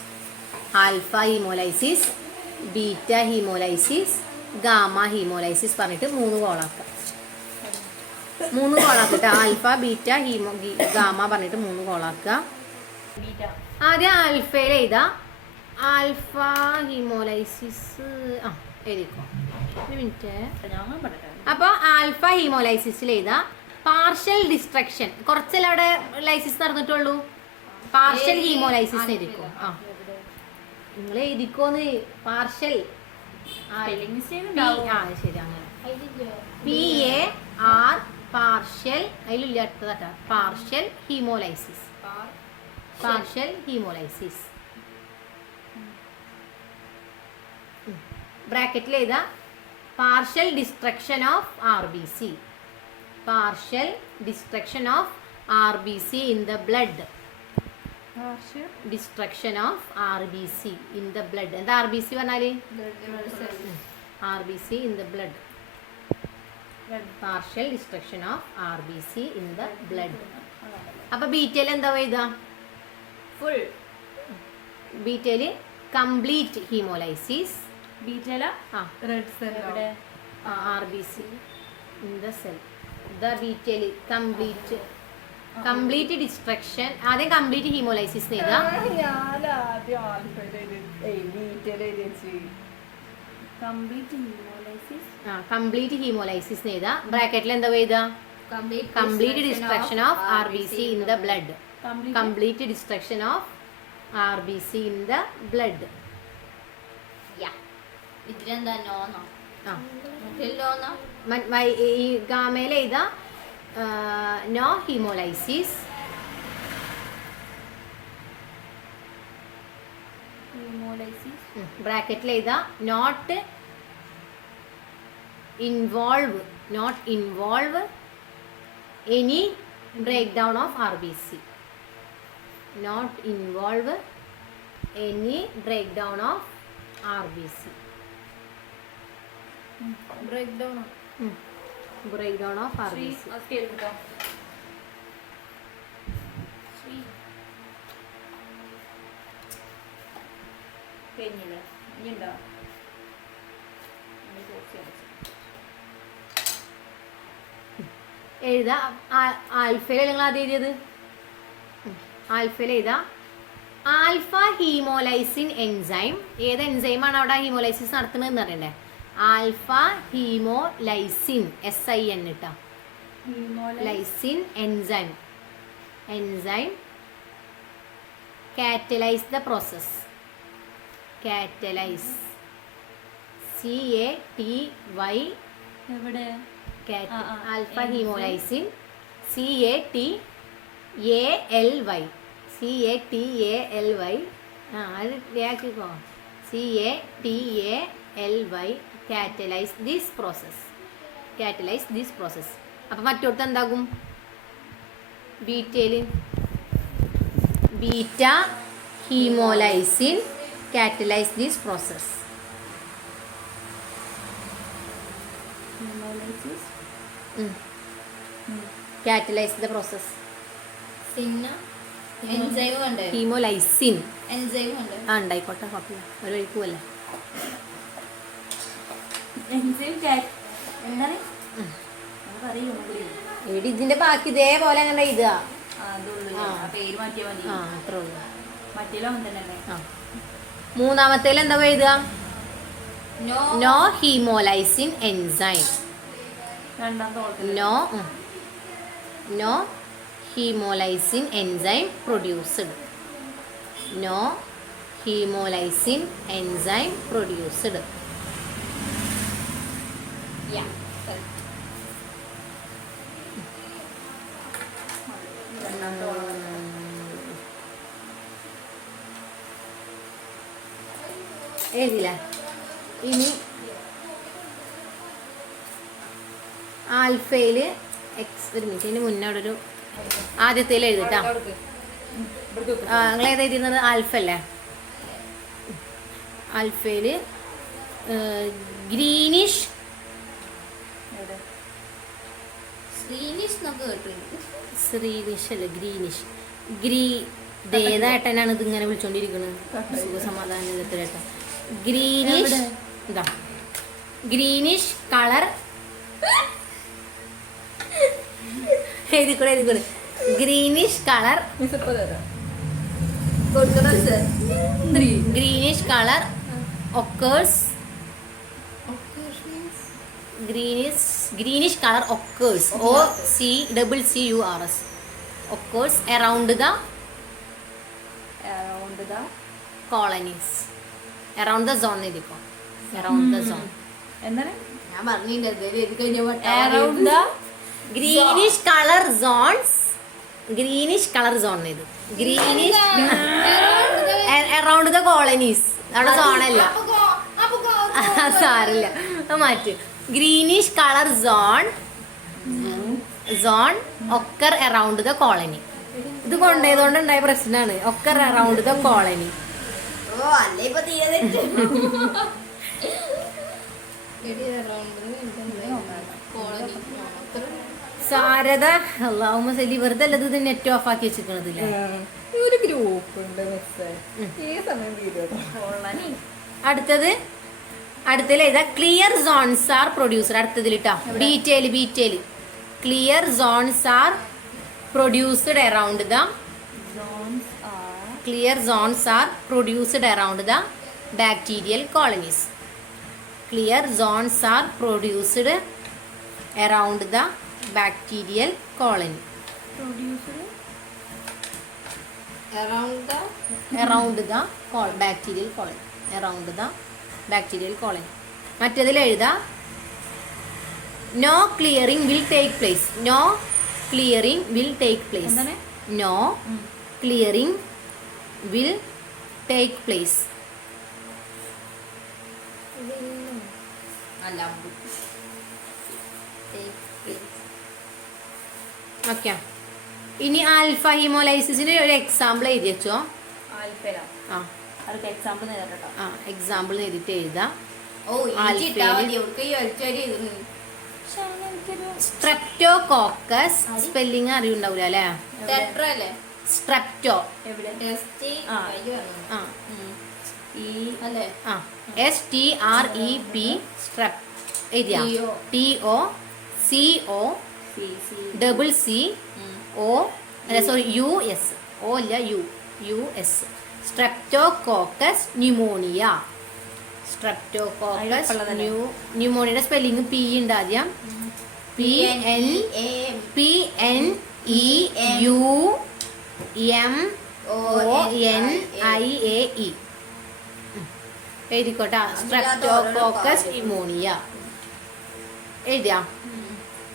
Alpha haemolysis, beta haemolysis, gamma haemolysis പറഞ്ഞിട്ട് 3 കോളാക്കാം. 3 കോളാക്കിട്ട് ആൽഫ ബീറ്റ ഗാമ പറഞ്ഞിട്ട് 3 കോളാക്കുക. ആദ്യം ആൽഫയിൽ എഴുതാ. ആൽഫ ഹീമോലൈസിസ് എഴുതിക്കോ, ഒരു മിനിറ്റ്. അപ്പോൾ ആൽഫ ഹീമോലൈസിസിൽ എഴുതാ പാർഷ്യൽ ഡിസ്ട്രക്ഷൻ. കുറച്ചല്ലേ അവിടെ ലൈസിസ് നടന്നിട്ടുള്ളൂ. പാർഷ്യൽ ഹീമോലൈസിസ് എഴുതിക്കോ. നിങ്ങൾ എഴുതിക്കോന്ന്. പാർഷ്യൽ ശരി, അങ്ങനെ PAR പാർഷ്യൽ അതിലില്ല അടുത്തതാ. പാർഷ്യൽ ഹീമോലൈസിസ്, ബ്രാക്കറ്റിൽ എഴുതാ partial destruction of RBC, partial destruction of RBC in the blood. Destruction of RBC in the blood. എന്താ RBC പറഞ്ഞാല്? RBC in the blood. Partial destruction of RBC in the blood. അപ്പൊ ബീറ്റയിൽ എന്താ എഴുതാ? Full ബീറ്റയില് complete haemolysis. ബീറ്റല red cell എവിടെ? RBC in the cell. The ബീറ്റയില് കംപ്ലീറ്റ് ഡിസ്ട്രക്ഷൻ. ആദ്യം കംപ്ലീറ്റ് ഹീമോലൈസിസ് എഴുതാ. ഞാൻ ആദ്യം ബീറ്റയിൽ എഴുതി വെച്ച് കംപ്ലീറ്റ് ഹീമോലൈസിസ്. കംപ്ലീറ്റ് ഹീമോലൈസിസ് എഴുതാ. ബ്രാക്കറ്റിൽ എന്താ എഴുതാ? Complete destruction of RBC in the blood. Complete destruction of RBC in the blood. ഇതിലെന്താ നോന്നോ? ആ മറ്റെല്ലോന്നോ? ഈ ഗാമയിൽ എഴുതാ നോ ഹീമോലൈസിസ്. ഹീമോലൈസിസ്. ബ്രാക്കറ്റിൽ എഴുതാ not involve any break down of RBC. Not involve any break down of RBC. Break down. Break down of RBC. കഴിഞ്ഞില്ലേ? ഇനി ഉണ്ടോ? എഴുതാ. ആൽഫയിൽ നിങ്ങൾ ആദ്യം എഴുതിയത് ആൽഫയിൽ എഴുതാ ആൽഫ ഹീമോലൈസിൻ എൻസൈം. ഏത് എൻസൈമാണ് അവിടെ ഹീമോലൈസിസ് നടത്തുന്നതെന്ന് അറിയണ്ടേ? ആൽഫ ഹീമോലൈസിൻ SIN ഇട്ടാ. Lysine enzyme catalyze the process. catalyze CATY എവിടെ? ആൽഫ ഹീമോലൈസിൻ CATALY അത് ആക്കിക്കോ. CATALY catalyze this process. അപ്പം മറ്റോടത്ത് എന്താകും? ബീറ്റയിൽ beta haemolysin catalyze this process. Haemolysis. catalyze the process. സിന്ന എൻസൈം ഉണ്ട്. ഹീമോലൈസിൻ എൻസൈം ഉണ്ട്. ഉണ്ടായിക്കോട്ടെ, കുഴപ്പമില്ല, ഒരു വഴിക്ക് പോലെ. എൻസൈം എന്താണ്? നമുക്കറിയോ? എടി ഇതിന്റെ ബാക്കി ഇതേപോലെ അങ്ങനെ എഴുതുക. പേര് മാറ്റിയാൽ മതി. അത്രേ ഉള്ളൂ. മറ്റേലോ തന്നെ അല്ലേ? മൂന്നാമത്തേൽ എന്താ എഴുതുക? No no haemolysin enzyme. രണ്ടാമത്തെ no haemolysin enzyme produced. No haemolysin enzyme produced. എഴുതില്ല. ഇനി ആൽഫയില് ഒരു മിനിറ്റ്, ഇതിന് മുന്നേ അവിടെ ഒരു ആദ്യത്തേൽ എഴുതിട്ടാ. നിങ്ങൾ ഏതാ എഴുതുന്നത്? ആൽഫ അല്ലേ? ആൽഫയില് ഗ്രീനിഷ് ശ്രീനിഷ് എന്നൊക്കെ കേട്ടിട്ടുണ്ട്. ശ്രീനിഷ് അല്ലേ, ഗ്രീനിഷ്. ഏതായിട്ടാണ് ഇത് ഇങ്ങനെ വിളിച്ചോണ്ടിരിക്കുന്നത്? സുഖസമാധാനത്തിലേട്ട. ഗ്രീനിഷ് ഇതാ, ഗ്രീനിഷ് കളർ. എഴുതിക്കൂടെ greenish colour. Greenish colour occurs. greenish color occurs. OCCURS occurs around the colonies. Around the zone എഴുതിക്കോ. Around the zone. എന്താണ്? ഞാൻ പറഞ്ഞിട്ടുണ്ട് Around the greenish color zones. greenish color zone ഇത്. greenish around the colonies. അവിടെ സോണല്ല, സാറില്ല, മാറ്റ്. Greenish colour zone occur around the colony. ഇത് കൊണ്ടുപോയതുകൊണ്ട് ഉണ്ടായ പ്രശ്നമാണ്. Occur around the colony. ഓ അല്ലേ ഇപ്പൊ തീരെ കോളനി സാരദ അള്ളാഹുമ്മ സല്ലി വെറുതെ അല്ലത് ഇത് നെറ്റ് ഓഫ് ആക്കി വെച്ചിരിക്കണതില്ലേ. ഒരു ഗ്രൂപ്പ് ഉണ്ട് മിസ്സേ ഈ സമയം വീഡിയോ അടുത്തത് ഏതാ? Clear zones are produced. അടുത്തതിലിട്ടാ detail clear zones are produced around the clear zones are produced around the bacterial colonies. Clear zones are produced around the bacterial colony. around the bacterial colony. Around the bacterial colony. മറ്റേതിൽ എഴുതാ no clearing will take place. No clearing will take place. No clearing will take place. Okay. ഇനി alpha ഹീമോലൈസിസിന് ഒരു example എഴുതി വെച്ചോ. ആ അവർക്ക് example നേരിട്ടോ. ആ example എഴുതിട്ട് എഴുതാം. സ്ട്രെപ്റ്റോകോക്കസ് സ്പെല്ലിങ് അറിയുണ്ടാവൂല അല്ലേ? അല്ലേ സ്ട്രെപ്റ്റോ എവിടെ? STREP സ്ട്രെപ് എഴുതിയാ. TOCOCCOCCOUS ഓ അല്ല US സ്ട്രെപ്റ്റോകോക്കസ് ന്യൂമോണിയ. സ്ട്രെപ്റ്റോകോക്കസ് ന്യൂമോണിയുടെ സ്പെല്ലിങ് പി ഉണ്ട് ആദ്യം. PNEUMONIAE എഴുതിക്കോട്ടാ. സ്ട്രെപ്റ്റോകോക്കസ് ന്യൂമോണിയ എഴുതിയാ.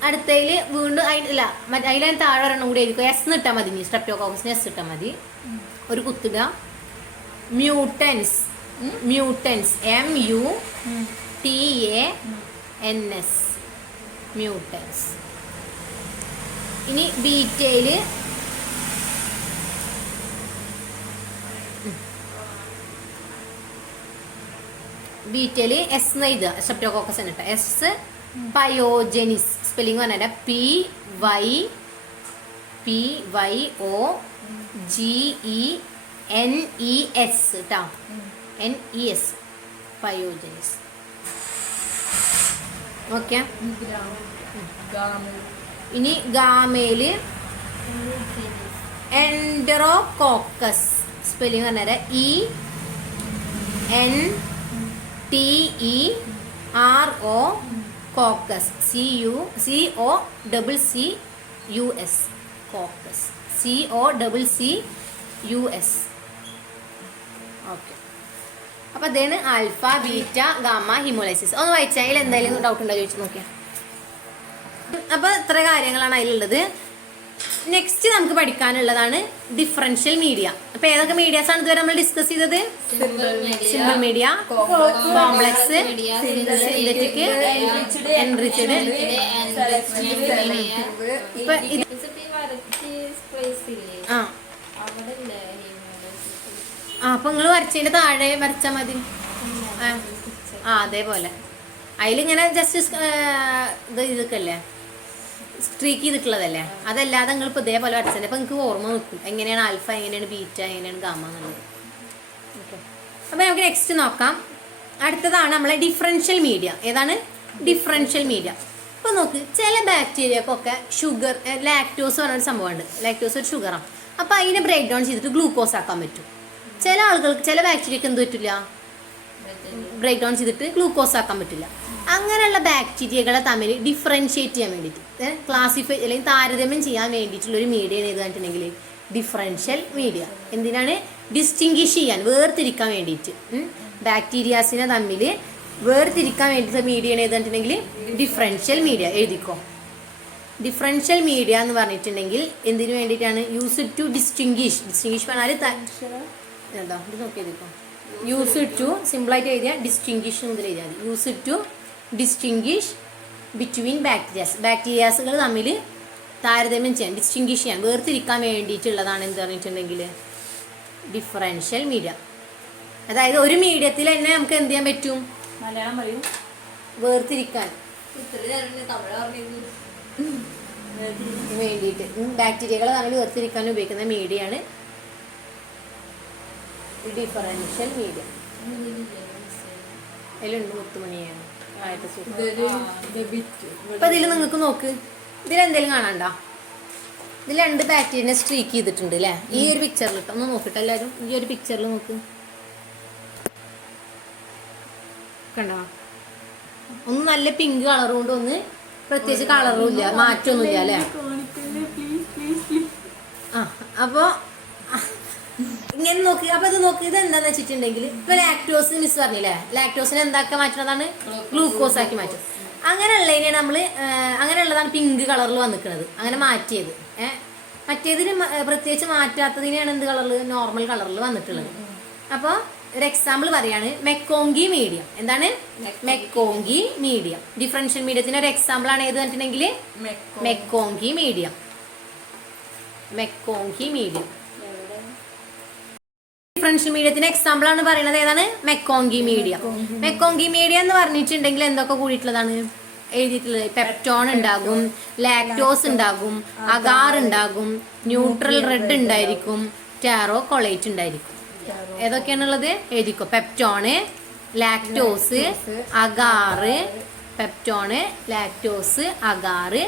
അടുത്തതില് വീണ്ടും അതിൽ താഴെ ഒരെണ്ണം കൂടി എഴുതിക്കോ. എസ് ഇട്ടാൽ മതി. സ്ട്രെപ്റ്റോകോക്കസിന് എസ് ഇട്ടാൽ മതി. ഒരു കുത്തുക. Mutants MUTANS mutants. ഇനി ബീറ്റയില് എസ് എന്ന് എഴുതുക. സ്ട്രെപ്റ്റോകോക്കസ് എന്നിട്ട് എസ്. പയോജനിസ് സ്പെല്ലിംഗ് പറഞ്ഞാൽ PYOGENES കേട്ടോ. NES പയോജനിസ്. ഓക്കെ. ഇനി ഗാമയില് എൻഡറോകോക്കസ് സ്പെല്ലിംഗ് പറഞ്ഞാൽ ENTERO caucus COCCUS caucus COCCUS. Okay. അപ്പൊ അതാണ് ആൽഫ ബീറ്റ ഗാമ ഹിമോലൈസിസ്. ഒന്ന് വായിച്ചാൽ അതിൽ എന്തായാലും ഡൗട്ട് ഉണ്ടോ ചോദിച്ചു നോക്കിയാ. അപ്പൊ ഇത്ര കാര്യങ്ങളാണ് അതിലുള്ളത്. നെക്സ്റ്റ് നമുക്ക് പഠിക്കാനുള്ളതാണ് ഡിഫറൻഷ്യൽ മീഡിയ. അപ്പൊ ഏതൊക്കെ മീഡിയാസ് ആണ് ഇതുവരെ നമ്മൾ ഡിസ്കസ് ചെയ്തത്? Simple media, complex, synthetic, enriched. ഇപ്പൊ ഇത് അപ്പൊ നിങ്ങൾ വരച്ചതിന്റെ താഴെ വരച്ചാൽ മതി. അതേപോലെ അതിലിങ്ങനെ ജസ്റ്റ് ഇതൊക്കെ അല്ലേ സ്ട്രീക്ക് ചെയ്തിട്ടുള്ളതല്ലേ. അതല്ലാതെ നിങ്ങൾ ഇപ്പോൾ ഇതേപോലെ വരച്ചത്. അപ്പൊ നിങ്ങൾക്ക് ഓർമ്മ നിൽക്കും എങ്ങനെയാണ് ആൽഫ, എങ്ങനെയാണ് ബീറ്റ, എങ്ങനെയാണ് ഗാമ എന്നുള്ളത്. ഓക്കെ. അപ്പൊ നമുക്ക് നെക്സ്റ്റ് നോക്കാം. അടുത്തതാണ് നമ്മളെ ഡിഫറൻഷ്യൽ മീഡിയ. ഏതാണ് ഡിഫറൻഷ്യൽ മീഡിയ? ഇപ്പൊ നോക്ക്, ചില ബാക്ടീരിയക്കൊക്കെ ഷുഗർ, ലാക്ടോസ് പറഞ്ഞൊരു സംഭവമുണ്ട്. ലാക്ടോസ് ഒരു ഷുഗറാണ്. അപ്പൊ അതിനെ ബ്രേക്ക് ഡൗൺ ചെയ്തിട്ട് ഗ്ലൂക്കോസ് ആക്കാൻ പറ്റും. ചില ആളുകൾക്ക്, ചില ബാക്ടീരിയക്ക് എന്ത് പറ്റില്ല, ബ്രേക്ക് ഡൗൺ ചെയ്തിട്ട് ഗ്ലൂക്കോസ് ആക്കാൻ പറ്റില്ല. അങ്ങനെയുള്ള ബാക്ടീരിയകളെ തമ്മിൽ ഡിഫറൻഷിയേറ്റ് ചെയ്യാൻ വേണ്ടിയിട്ട്, ക്ലാസിഫൈ അല്ലെങ്കിൽ താരതമ്യം ചെയ്യാൻ വേണ്ടിയിട്ടുള്ളൊരു മീഡിയ ഏത് കണ്ടിട്ടുണ്ടെങ്കിൽ ഡിഫറൻഷ്യൽ മീഡിയ. എന്തിനാണ്? ഡിസ്റ്റിങ്വിഷ് ചെയ്യാൻ, വേർതിരിക്കാൻ വേണ്ടിയിട്ട്. ബാക്ടീരിയാസിനെ തമ്മിൽ വേർതിരിക്കാൻ വേണ്ടിയിട്ട് മീഡിയ ഏത് കണ്ടിട്ടുണ്ടെങ്കിൽ ഡിഫറൻഷ്യൽ മീഡിയ. എഴുതിക്കോ. ഡിഫറൻഷ്യൽ മീഡിയ എന്ന് പറഞ്ഞിട്ടുണ്ടെങ്കിൽ എന്തിനു വേണ്ടിയിട്ടാണ്? Use to distinguish. ഡിസ്റ്റിങ്വിഷ് പറഞ്ഞാൽ എന്താ ഇത് നോക്കി എഴുതിക്കോ. യൂസ് ടു, സിമ്പിളായിട്ട് എഴുതിയാൽ ഡിസ്റ്റിങ്വിഷ് മുതൽ എഴുതിയാൽ മതി. Use to distinguish between bacterias. ബാക്ടീരിയാസുകൾ തമ്മിൽ താരതമ്യം ചെയ്യാൻ, ഡിസ്റ്റിങ്വിഷ് ചെയ്യാൻ, വേർതിരിക്കാൻ വേണ്ടിയിട്ടുള്ളതാണ് എന്ത് പറഞ്ഞിട്ടുണ്ടെങ്കിൽ ഡിഫറൻഷ്യൽ മീഡിയ. അതായത് ഒരു മീഡിയത്തിൽ തന്നെ നമുക്ക് എന്ത് ചെയ്യാൻ പറ്റും? മലയാളം പറയും. വേർതിരിക്കാൻ. ഇത്ര നേരം തമിഴ് പറഞ്ഞിരുന്നു. വേണ്ടിയിട്ട് ബാക്ടീരിയകളെ തമ്മിൽ വേർതിരിക്കാൻ ഉപയോഗിക്കുന്ന മീഡിയയാണ് ഡിഫറൻഷ്യൽ മീഡിയ. അതിലുണ്ട് മുത്തുമണിയാണ് ആദ്യത്തെ സൂത്രം. അപ്പൊ ഇതിൽ നിങ്ങൾക്ക് നോക്ക്, ഇതിലെന്തെങ്കിലും കാണാണ്ടോ? ഇതിൽ 2 ബാക്ടീരിയനെ സ്ട്രീക്ക് ചെയ്തിട്ടുണ്ട് അല്ലേ? ഈ ഒരു പിക്ചറിൽ ഇട്ടോ, ഒന്ന് നോക്കിട്ട് എല്ലാവരും ഈ ഒരു പിക്ചറിൽ നോക്ക്, കണ്ടോ? ഒന്ന് നല്ല പിങ്ക് കളറും കൊണ്ട്, ഒന്ന് പ്രത്യേകിച്ച് കളറും ഇല്ല, മാറ്റമൊന്നുമില്ല അല്ലേ? ആ അപ്പൊ ഇങ്ങനെ നോക്കി. അപ്പൊ ഇത് നോക്കി, ഇത് എന്താന്ന് വെച്ചിട്ടുണ്ടെങ്കിൽ ഇപ്പൊ ലാക്ടോസ് മിസ് പറഞ്ഞില്ലേ, ലാക്ടോസിനെ എന്താക്കി മാറ്റുന്നതാണ്? ഗ്ലൂക്കോസ് ആക്കി മാറ്റും. അങ്ങനെയുള്ളതിനെ നമ്മള് അങ്ങനെയുള്ളതാണ് പിങ്ക് കളറിൽ വന്നിക്കുന്നത്. അങ്ങനെ മാറ്റിയത് മറ്റേതിന് പ്രത്യേകിച്ച് മാറ്റാത്തതിനെയാണ് എന്ത് കളറിൽ? നോർമൽ കളറിൽ വന്നിട്ടുള്ളത്. അപ്പോൾ ഒരു എക്സാമ്പിൾ പറയാണ്, മെക്കോങ്കി മീഡിയം. എന്താണ് മെക്കോങ്കി മീഡിയം? ഡിഫറൻഷ്യൽ മീഡിയത്തിന് ഒരു എക്സാമ്പിൾ ആണ് ഏത് പറഞ്ഞിട്ടുണ്ടെങ്കിൽ MacConkey medium. MacConkey medium differential മീഡിയത്തിന് എക്സാമ്പിൾ ആണ് പറയുന്നത്. ഏതാണ്? MacConkey medium. മെക്കോങ്കി മീഡിയം എന്ന് പറഞ്ഞിട്ടുണ്ടെങ്കിൽ എന്തൊക്കെ കൂടിയിട്ടുള്ളതാണ് എഴുതിയിട്ടുള്ളത്? പെപ്റ്റോൺ ഉണ്ടാകും, ലാക്ടോസ് ഉണ്ടാകും, അഗാർ ഉണ്ടാകും, ന്യൂട്രൽ റെഡ് ഉണ്ടായിരിക്കും, ടാരോ കൊളേറ്റ് ഉണ്ടായിരിക്കും. ഏതൊക്കെയാണുള്ളത് എഴുതിക്കോ. Peptone, lactose, agar, peptone, lactose, agar,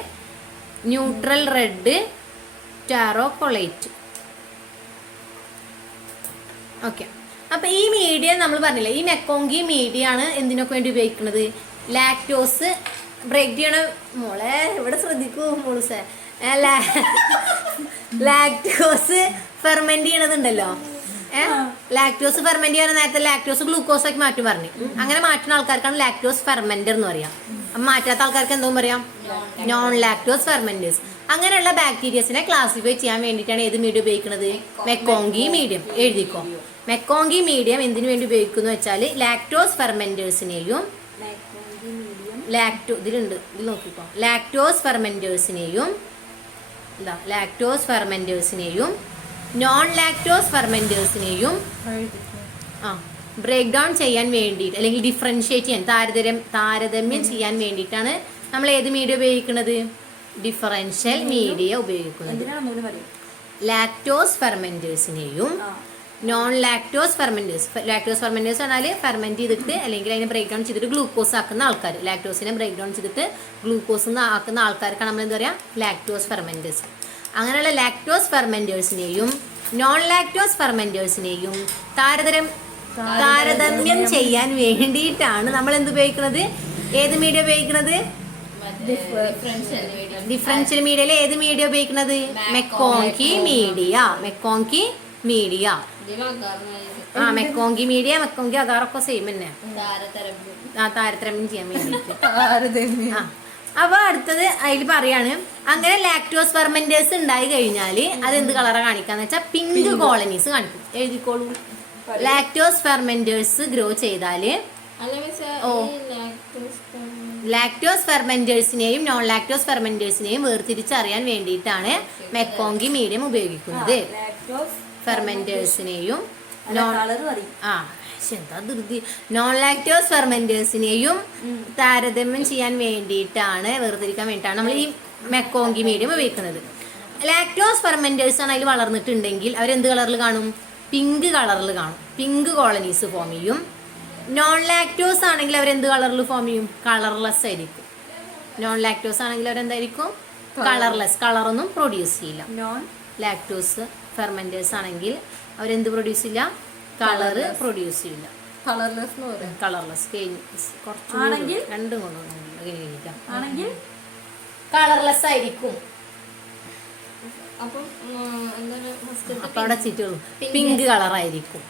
neutral red, taurocholate. Okay. അപ്പൊ ഈ മീഡിയ നമ്മൾ പറഞ്ഞില്ലേ, ഈ മെക്കോങ്കി മീഡിയ ആണ് എന്തിനൊക്കെ വേണ്ടി ഉപയോഗിക്കുന്നത്? ലാക്ടോസ് ബ്രേക്ക് ചെയ്യണ മോളെ ഇവിടെ ശ്രദ്ധിക്കൂ മോളുസേ. ലാക്ടോസ് ഫെർമെന്റ് ചെയ്യണതുണ്ടല്ലോ, ലാക്ടോസ് ഫെർമെന്റ് ചെയ്യാൻ നേരത്തെ ലാക്ടോസ് ഗ്ലൂക്കോസ് ആക്കി മാറ്റി പറഞ്ഞു. അങ്ങനെ മാറ്റുന്ന ആൾക്കാർക്കാണ് ലാക്ടോസ് ഫെർമെന്റർ എന്ന് പറയാം. അപ്പൊ മാറ്റാത്ത ആൾക്കാർക്ക് എന്തോ പറയാം? Non lactose fermenters. അങ്ങനെയുള്ള ബാക്ടീരിയസിനെ ക്ലാസിഫൈ ചെയ്യാൻ വേണ്ടിയിട്ടാണ് ഏത് മീഡിയം ഉപയോഗിക്കുന്നത്? MacConkey medium. എഴുതിക്കോ. മെക്കോങ്കി മീഡിയം എന്തിനു വേണ്ടി ഉപയോഗിക്കുന്നു വെച്ചാൽ ലാക്ടോസ് ഫെർമെന്റേഴ്സിനെയും ഇതിലുണ്ട്, ഇതിൽ നോക്കിക്കോ, ലാക്ടോസ് ഫെർമെന്റേഴ്സിനെയും നോൺ ലാക്ടോസ് ഫെർമെന്റേഴ്സിനെയും ബ്രേക്ക് ഡൗൺ ചെയ്യാൻ വേണ്ടിയിട്ട്, അല്ലെങ്കിൽ ഡിഫറൻഷിയേറ്റ് ചെയ്യാൻ, താരതമ്യം ചെയ്യാൻ വേണ്ടിയിട്ടാണ് നമ്മൾ ഏത് മീഡിയ ഉപയോഗിക്കുന്നത്? ഡിഫറൻഷ്യൽ മീഡിയ ഉപയോഗിക്കുന്നത്. ലാക്ടോസ് ഫെർമെന്റേഴ്സിനെയും non lactose fermenters. Lactose fermenters പറഞ്ഞാൽ ഫെർമെന്റ് ചെയ്തിട്ട് അല്ലെങ്കിൽ അതിനെ ബ്രേക്ക് ഡൗൺ ചെയ്തിട്ട് ഗ്ലൂക്കോസ് ആക്കുന്ന ആൾക്കാർ. ലാക്ടോസിനെ ബ്രേക്ക് ഡൗൺ ചെയ്തിട്ട് ഗ്ലൂക്കോസ് ആക്കുന്ന ആൾക്കാർക്കാണ് നമ്മൾ എന്താ പറയുക? Lactose fermenters. അങ്ങനെയുള്ള ലാക്ടോസ് ഫെർമെന്റേഴ്സിനെയും നോൺ ലാക്ടോസ് ഫെർമെന്റേഴ്സിനെയും താരതമ്യം ചെയ്യാൻ വേണ്ടിയിട്ടാണ് നമ്മൾ എന്ത് ഉപയോഗിക്കുന്നത്? ഏത് മീഡിയ ഉപയോഗിക്കുന്നത്? ഡിഫറൻഷ്യൽ മീഡിയയിൽ ഏത് മീഡിയ ഉപയോഗിക്കുന്നത്? MacConkey media. MacConkey media. MacConkey media, MacConkey അഗാറൊക്കെ സെയിം തന്നെ. താരതമ്യം ചെയ്യാൻ വേണ്ടിയിട്ട്. അപ്പൊ അടുത്തത് അതിൽ പറയാണ്, അങ്ങനെ ലാക്ടോസ് ഫെർമെന്റേഴ്സ് ഉണ്ടായി കഴിഞ്ഞാൽ അത് എന്ത് കളറാ കാണിക്കാന്ന് വെച്ചാൽ പിങ്ക് കോളനീസ് കാണിക്കും. എഴുതിക്കോളൂ. ലാക്ടോസ് ഫെർമെന്റേഴ്സ് ഗ്രോ ചെയ്താല് ലാക്ടോസ് ഫെർമെന്റേഴ്സിനെയും നോൺ ലാക്ടോസ് ഫെർമെന്റേഴ്സിനെയും വേർതിരിച്ചറിയാൻ വേണ്ടിയിട്ടാണ് മെക്കോങ്കി മീഡിയം ഉപയോഗിക്കുന്നത്. ഫെർമെന്റേഴ്സിനെയും നോൺ ലാക്ടോസ് ഫെർമെന്റേഴ്സിനെയും താരതമ്യം ചെയ്യാൻ വേണ്ടിയിട്ടാണ്, വേർതിരിക്കാൻ വേണ്ടിയിട്ടാണ് നമ്മൾ ഈ മെക്കോങ്കി മീഡിയം ഉപയോഗിക്കുന്നത്. ലാക്ടോസ് ഫെർമെന്റേഴ്സ് ആണ് അതിൽ വളർന്നിട്ടുണ്ടെങ്കിൽ അവരെന്ത് കളറിൽ കാണും? പിങ്ക് കളറിൽ കാണും. പിങ്ക് കോളനീസ് ഫോം ചെയ്യും. നോൺ ലാക്ടോസ് ആണെങ്കിൽ അവരെന്ത് കളറിൽ ഫോം ചെയ്യും? കളർലെസ് ആയിരിക്കും. നോൺ ലാക്ടോസ് ആണെങ്കിൽ അവരെന്തായിരിക്കും? കളർലെസ്. കളറൊന്നും പ്രൊഡ്യൂസ് ചെയ്യില്ല. നോൺ ലാക്ടോസ് ഫെർമെന്റേഴ്സ് ആണെങ്കിൽ അവരെന്ത് പ്രൊഡ്യൂസ് ചെയ്യില്ല? കളറ് പ്രൊഡ്യൂസ് ചെയ്യില്ല. കളർലെസ് കുറച്ച് രണ്ടും കൊണ്ടുവന്നില്ല, കളർലെസ് ആയിരിക്കും. അപ്പൊ അവിടെ ചീറ്റുള്ളൂ. പിങ്ക് കളറായിരിക്കും.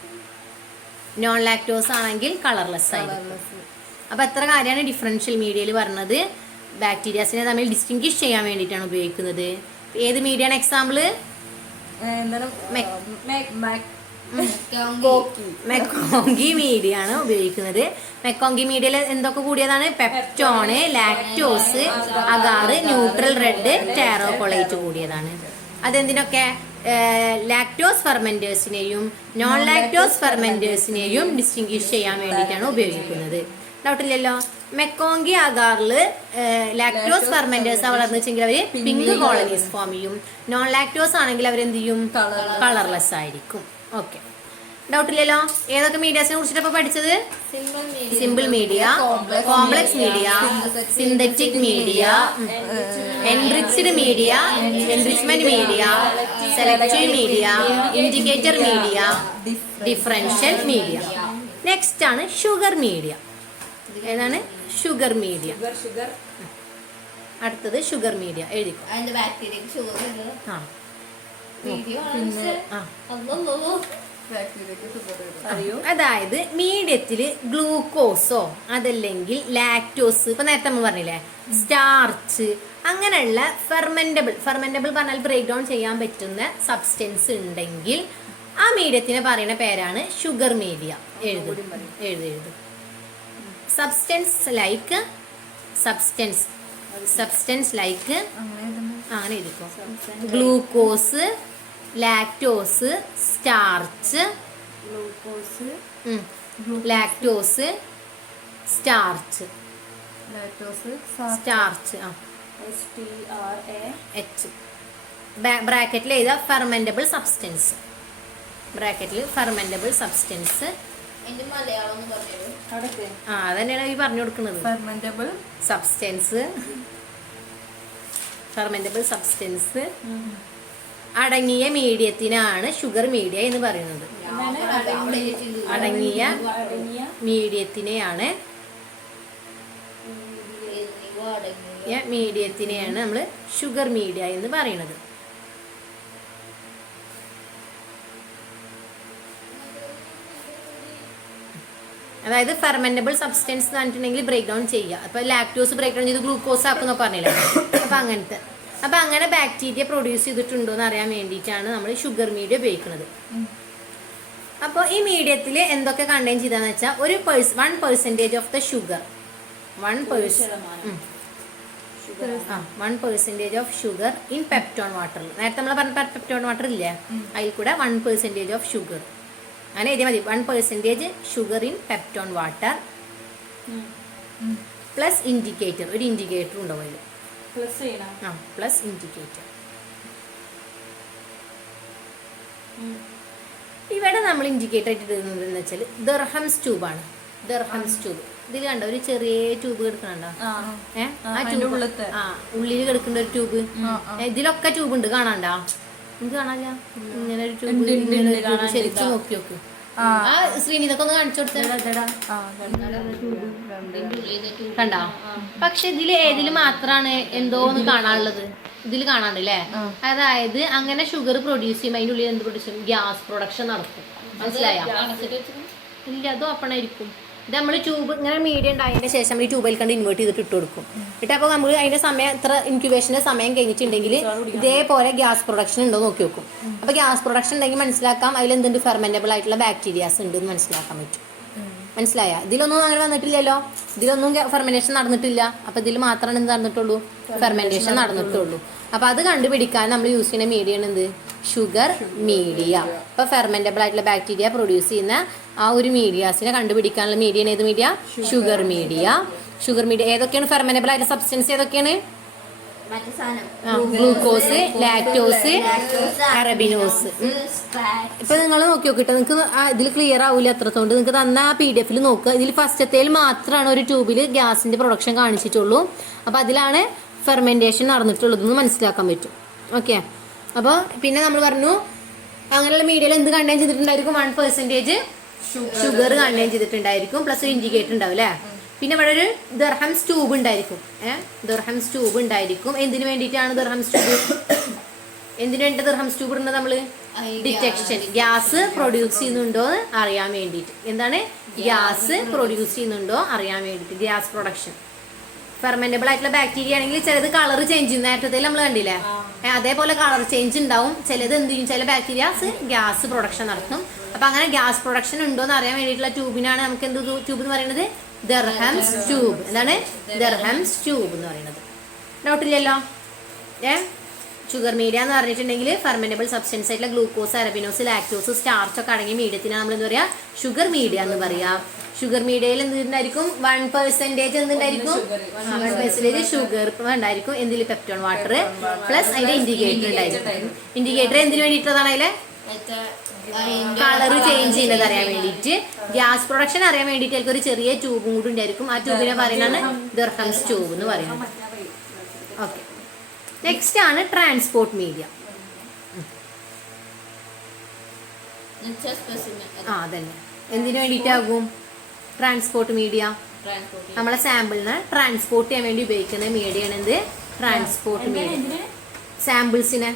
നോൺ ലാക്ടോസ് ആണെങ്കിൽ കളർലെസ് ആയിരിക്കും. അപ്പൊ എത്ര കാര്യമാണ് ഡിഫറൻഷ്യൽ മീഡിയയിൽ പറഞ്ഞത്? ബാക്ടീരിയാസിനെ തമ്മിൽ ഡിസ്റ്റിങ്ക്വിഷ് ചെയ്യാൻ വേണ്ടിയിട്ടാണ് ഉപയോഗിക്കുന്നത്. ഏത് മീഡിയാണ് എക്സാമ്പിള്? മെക്കോങ്കി മീഡിയ ആണ് ഉപയോഗിക്കുന്നത്. മെക്കോങ്കി മീഡിയയിൽ എന്തൊക്കെ കൂടിയതാണ്? Peptone, lactose, agar, neutral red, taurocholate കൂടിയതാണ്. അതെന്തിനൊക്കെ? ലാക്ടോസ് ഫെർമെന്റേഴ്സിനെയും നോൺ ലാക്ടോസ് ഫെർമെന്റേഴ്സിനെയും ഡിസ്റ്റിങ്ക്വിഷ് ചെയ്യാൻ വേണ്ടിയിട്ടാണ് ഉപയോഗിക്കുന്നത്. ഡൗട്ടില്ലല്ലോ? മെക്കോങ്കി അഗാറില് ലാക്ടോസ് ഫെർമെന്റേഴ്സ് വളർന്നു വെച്ചെങ്കിൽ അവര് പിങ്ക് കോളനീസ് ഫോം ചെയ്യും. നോൺ ലാക്ടോസ് ആണെങ്കിൽ അവരെന്ത് ചെയ്യും? കളർലെസ് ആയിരിക്കും. ഓക്കെ, ഡൗട്ട് ഇല്ലല്ലോ? ഏതൊക്കെ മീഡിയാസിനെ കുറിച്ചിട്ട് പഠിച്ചത്? Simple media, complex media, synthetic media, enriched media, enrichment media, selective media, indicator media, differential media. Next ആണ് ഷുഗർ മീഡിയ. ഏതാണ്? Sugar media. അടുത്തത് ഷുഗർ മീഡിയ. എഴുതിക്കോ. അതിന്റെ ബാക്ടീരിയക്ക് ഷുഗർ ആ വീഡിയോ അതായത് മീഡിയത്തില് ഗ്ലൂക്കോസോ അതല്ലെങ്കിൽ ലാക്ടോസ്, ഇപ്പൊ നേരത്തെ നമ്മൾ പറഞ്ഞില്ലേ, സ്റ്റാർച്ച്, അങ്ങനെയുള്ള ഫെർമെന്റബിൾ പറഞ്ഞാൽ ബ്രേക്ക് ഡൗൺ ചെയ്യാൻ പറ്റുന്ന സബ്സ്റ്റൻസ് ഉണ്ടെങ്കിൽ ആ മീഡിയത്തിനെ പറയുന്ന പേരാണ് ഷുഗർ മീഡിയ. എഴുത് സബ്സ്റ്റൻസ് ലൈക്ക് അങ്ങനെ എഴുതിക്കോ. Glucose, lactose, starch, lactose, starch, ബ്രാക്കറ്റിൽ എഴുതാ ഫെർമെന്റബിൾ സബ്സ്റ്റൻസ്. അതന്നെയാണ് ഈ പറഞ്ഞു കൊടുക്കുന്നത്. ഫെർമെന്റബിൾ സബ്സ്റ്റൻസ് അടങ്ങിയ മീഡിയത്തിനാണ് ഷുഗർ മീഡിയ എന്ന് പറയുന്നത്. അടങ്ങിയ മീഡിയത്തിനെയാണ് നമ്മൾ ഷുഗർ മീഡിയ എന്ന് പറയുന്നത്. അതായത് ഫെർമെന്റബിൾ സബ്സ്റ്റൻസ് എന്ന് പറഞ്ഞിട്ടുണ്ടെങ്കിൽ ബ്രേക്ക് ഡൗൺ ചെയ്യുക. അപ്പൊ ലാക്ടോസ് ബ്രേക്ക് ഡൗൺ ചെയ്ത് ഗ്ലൂക്കോസ് ആക്കുന്നൊക്കെ പറഞ്ഞില്ലേ. അപ്പൊ അങ്ങനെ ബാക്ടീരിയ പ്രൊഡ്യൂസ് ചെയ്തിട്ടുണ്ടോ എന്ന് അറിയാൻ വേണ്ടിയിട്ടാണ് നമ്മൾ ഷുഗർ മീഡിയ ഉപയോഗിക്കുന്നത്. അപ്പോൾ ഈ മീഡിയത്തിൽ എന്തൊക്കെ കണ്ടെയ്ൻ ചെയ്താന്ന് വെച്ചാൽ 1% of the sugar, 1% of sugar in peptone water. നേരത്തെ നമ്മൾ പറഞ്ഞ പെപ്റ്റോൺ വാട്ടർ ഇല്ലേ, അതിൽ കൂടെ 1% ഓഫ് ഷുഗർ അങ്ങനെ എഴുതിയാൽ മതി. 1% sugar in peptone water plus indicator, ഒരു ഇൻഡിക്കേറ്റർ ഉണ്ടാവും അതിൽ, പ്ലസ് ഇൻഡിക്കേറ്റർ. ഇവിടെ നമ്മൾ ഇൻഡിക്കേറ്റർ ആയിട്ട് ഇടുന്നതെന്ന് വെച്ചാൽ ദർഹംസ് ട്യൂബാണ്. ഇതിൽ കണ്ട ഒരു ചെറിയ ട്യൂബ് കിടക്കണുണ്ടോ? ആ ട്യൂബ് ഉള്ളിൽ കിടക്കുന്ന ഒരു ട്യൂബ്. ഇതിലൊക്കെ ട്യൂബ് ഉണ്ട്, കാണാണ്ടാ? എനിക്ക് കാണാനില്ല. ഇങ്ങനെ ഒരു ട്യൂബ് ശരിക്കും നോക്കി നോക്ക്. ശ്രീനി ഇതൊക്കെ ഒന്ന് കാണിച്ചു കൊടുത്ത കണ്ടോ? പക്ഷെ ഇതിൽ മാത്രമാണ് എന്തോന്ന് കാണാനുള്ളത്. ഇതിൽ കാണാണ്ടല്ലേ? അതായത് അങ്ങനെ ഷുഗർ പ്രൊഡ്യൂസ് ചെയ്യുമ്പോൾ അതിൻ്റെ ഉള്ളിൽ എന്ത് പ്രൊഡ്യൂസ് ചെയ്യും? ഗ്യാസ് പ്രൊഡക്ഷൻ നടക്കും. മനസ്സിലായോ? ഇല്ല, അതും അപ്പണായിരിക്കും. ഇത് നമ്മൾ ട്യൂബ് ഇങ്ങനെ മീഡിയം ഉണ്ടായതിന്റെ ശേഷം ഈ ട്യൂബിൽ കണ്ട് ഇൻവേർട്ട് ചെയ്തിട്ട് ഇട്ട് കൊടുക്കും. അപ്പോൾ നമുക്ക് അതിന്റെ സമയം ഇത്ര ഇൻക്യുബേഷന്റെ സമയം കഴിഞ്ഞിട്ടുണ്ടെങ്കിൽ ഇതേപോലെ ഗ്യാസ് പ്രൊഡക്ഷൻ ഉണ്ടോ നോക്കി വെക്കും. അപ്പോൾ ഗ്യാസ് പ്രൊഡക്ഷൻ ഉണ്ടെങ്കിൽ മനസ്സിലാക്കാം അതിൽ എന്തുണ്ട്? ഫെർമെന്റബിൾ ആയിട്ടുള്ള ബാക്ടീരിയാസ് ഉണ്ട് എന്ന് മനസ്സിലാക്കാൻ പറ്റും. മനസ്സിലായ? ഇതിലൊന്നും അങ്ങനെ വന്നിട്ടില്ലല്ലോ, ഇതിലൊന്നും ഫെർമെന്റേഷൻ നടന്നിട്ടില്ല. അപ്പോൾ ഇതിൽ മാത്രമാണ് എന്ത് നടന്നിട്ടുള്ളൂ? ഫെർമെന്റേഷൻ നടന്നിട്ടുള്ളൂ. അപ്പോൾ അത് കണ്ടുപിടിക്കാൻ നമ്മൾ യൂസ് ചെയ്യുന്ന മീഡിയയാണ് എന്ത്? Sugar media. അപ്പോൾ ഫെർമെന്റബിൾ ആയിട്ടുള്ള ബാക്ടീരിയ പ്രൊഡ്യൂസ് ചെയ്യുന്ന ആ ഒരു മീഡിയാസിനെ കണ്ടുപിടിക്കാനുള്ള മീഡിയയാണ് ഏത് മീഡിയ? Sugar media. ഏതൊക്കെയാണ് ഫെർമെന്റബിൾ ആയിട്ടുള്ള സബ്സ്റ്റൻസ്? ഏതൊക്കെയാണ്? Glucose, lactose, arabinose. ഇപ്പൊ നിങ്ങൾ നോക്കി നോക്കിട്ടോ, നിങ്ങൾക്ക് ഇതിൽ ക്ലിയർ ആവില്ല അത്രത്തോണ്ട്. നിങ്ങൾക്ക് തന്ന ആ PDF നോക്കുക. ഇതിൽ ഫസ്റ്റത്തേൽ മാത്രമാണ് ഒരു ട്യൂബിൽ ഗ്യാസിന്റെ പ്രൊഡക്ഷൻ കാണിച്ചിട്ടുള്ളൂ. അപ്പൊ അതിലാണ് ഫെർമെന്റേഷൻ നടന്നിട്ടുള്ളതെന്ന് മനസ്സിലാക്കാൻ പറ്റും. ഓക്കെ. അപ്പോൾ പിന്നെ നമ്മൾ പറഞ്ഞു അങ്ങനെയുള്ള മീഡിയയിൽ എന്ത് കണ്ടെയ്ൻ ചെയ്തിട്ടുണ്ടായിരിക്കും? 1% ഷുഗർ കണ്ടെയ്ൻ ചെയ്തിട്ടുണ്ടായിരിക്കും, പ്ലസ് ഒരു ഇൻഡിക്കേറ്റർ ഉണ്ടാവും അല്ലേ? പിന്നെ ഇവിടെ ഒരു ദർഹംസ് ട്യൂബ് ഉണ്ടായിരിക്കും. ദർഹംസ് ട്യൂബ് ഉണ്ടായിരിക്കും. എന്തിനു വേണ്ടിയിട്ടാണ് ദർഹംസ് ട്യൂബ്? എന്തിനു വേണ്ടി ദർഹംസ് ട്യൂബ് ഇടുന്നത്? നമ്മള് ഡിറ്റക്ഷൻ, ഗ്യാസ് പ്രൊഡ്യൂസ് ചെയ്യുന്നുണ്ടോ എന്ന് അറിയാൻ വേണ്ടിയിട്ട്. എന്താണ്? ഗ്യാസ് പ്രൊഡ്യൂസ് ചെയ്യുന്നുണ്ടോ അറിയാൻ വേണ്ടിയിട്ട്, ഗ്യാസ് പ്രൊഡക്ഷൻ. ഫെർമെന്റബിൾ ആയിട്ടുള്ള ബാക്ടീരിയ ആണെങ്കിൽ ചിലത് കളർ ചേഞ്ച് ചെയ്യും. നേരത്തെ നമ്മൾ കണ്ടില്ലേ? അതേപോലെ കളർ ചേഞ്ച് ഉണ്ടാവും. ചിലത് എന്ത് ചെയ്യും? ചില ബാക്ടീരിയാസ് ഗ്യാസ് പ്രൊഡക്ഷൻ നടത്തും. അപ്പൊ അങ്ങനെ ഗ്യാസ് പ്രൊഡക്ഷൻ ഉണ്ടോ എന്ന് അറിയാൻ വേണ്ടിയിട്ടുള്ള ട്യൂബിനാണ് നമുക്ക് എന്ത് ട്യൂബ് എന്ന് പറയുന്നത്? Dirhams tube. എന്താണ്? ദർഹംസ് ട്യൂബ് എന്ന് പറയുന്നത്. ഡൗട്ടില്ലല്ലോ? ഷുഗർ മീഡിയ എന്ന് പറഞ്ഞിട്ടുണ്ടെങ്കിൽ ഫെർമെന്റബിൾ സബ്സ്റ്റൻസ് ആയിട്ടുള്ള ഗ്ലൂക്കോസ്, അറബിനോസ്, ലാക്ടോസ്, സ്റ്റാർച്ച് ഒക്കെ അടങ്ങിയ മീഡിയത്തിനാണ് നമ്മൾ എന്താ പറയുക? ഷുഗർ മീഡിയ എന്ന് പറയാം. ഷുഗർ മീഡിയയിൽ എന്തുണ്ടായിരിക്കും 1% എന്തുണ്ടായിരിക്കും 1% ഷുഗർ ഉണ്ടായിരിക്കും. എന്തിൽ പെപ്റ്റോൺ വാട്ടർ പ്ലസ് അതിന്റെ ഇൻഡിക്കേറ്റർ ഉണ്ടായിരിക്കും. ഇൻഡിക്കേറ്റർ എന്തിനു വേണ്ടിയിട്ടതാണ് അതിലെ കളർ ചേഞ്ച് ചെയ്യുന്നത് അറിയാൻ വേണ്ടിയിട്ട്. ഗ്യാസ് പ്രൊഡക്ഷൻ അറിയാൻ വേണ്ടിയിട്ട് അതിൽ ഒരു ചെറിയ ട്യൂബും കൂടി ഉണ്ടായിരിക്കും. ആ ട്യൂബിനെ പറയുന്നതാണ് ദിർഹംസ് ട്യൂബ് എന്ന് പറയുന്നത്. ഓക്കെ, നെക്സ്റ്റ് ആണ് ട്രാൻസ്പോർട്ട് മീഡിയ. അതന്നെ എന്തിനു വേണ്ടിയിട്ടാകും ട്രാൻസ്പോർട്ട് മീഡിയ? നമ്മളെ സാമ്പിളിനെ ട്രാൻസ്പോർട്ട് ചെയ്യാൻ വേണ്ടി ഉപയോഗിക്കുന്ന മീഡിയയാണ് എന്ത്? Transport media. സാമ്പിൾസിനെ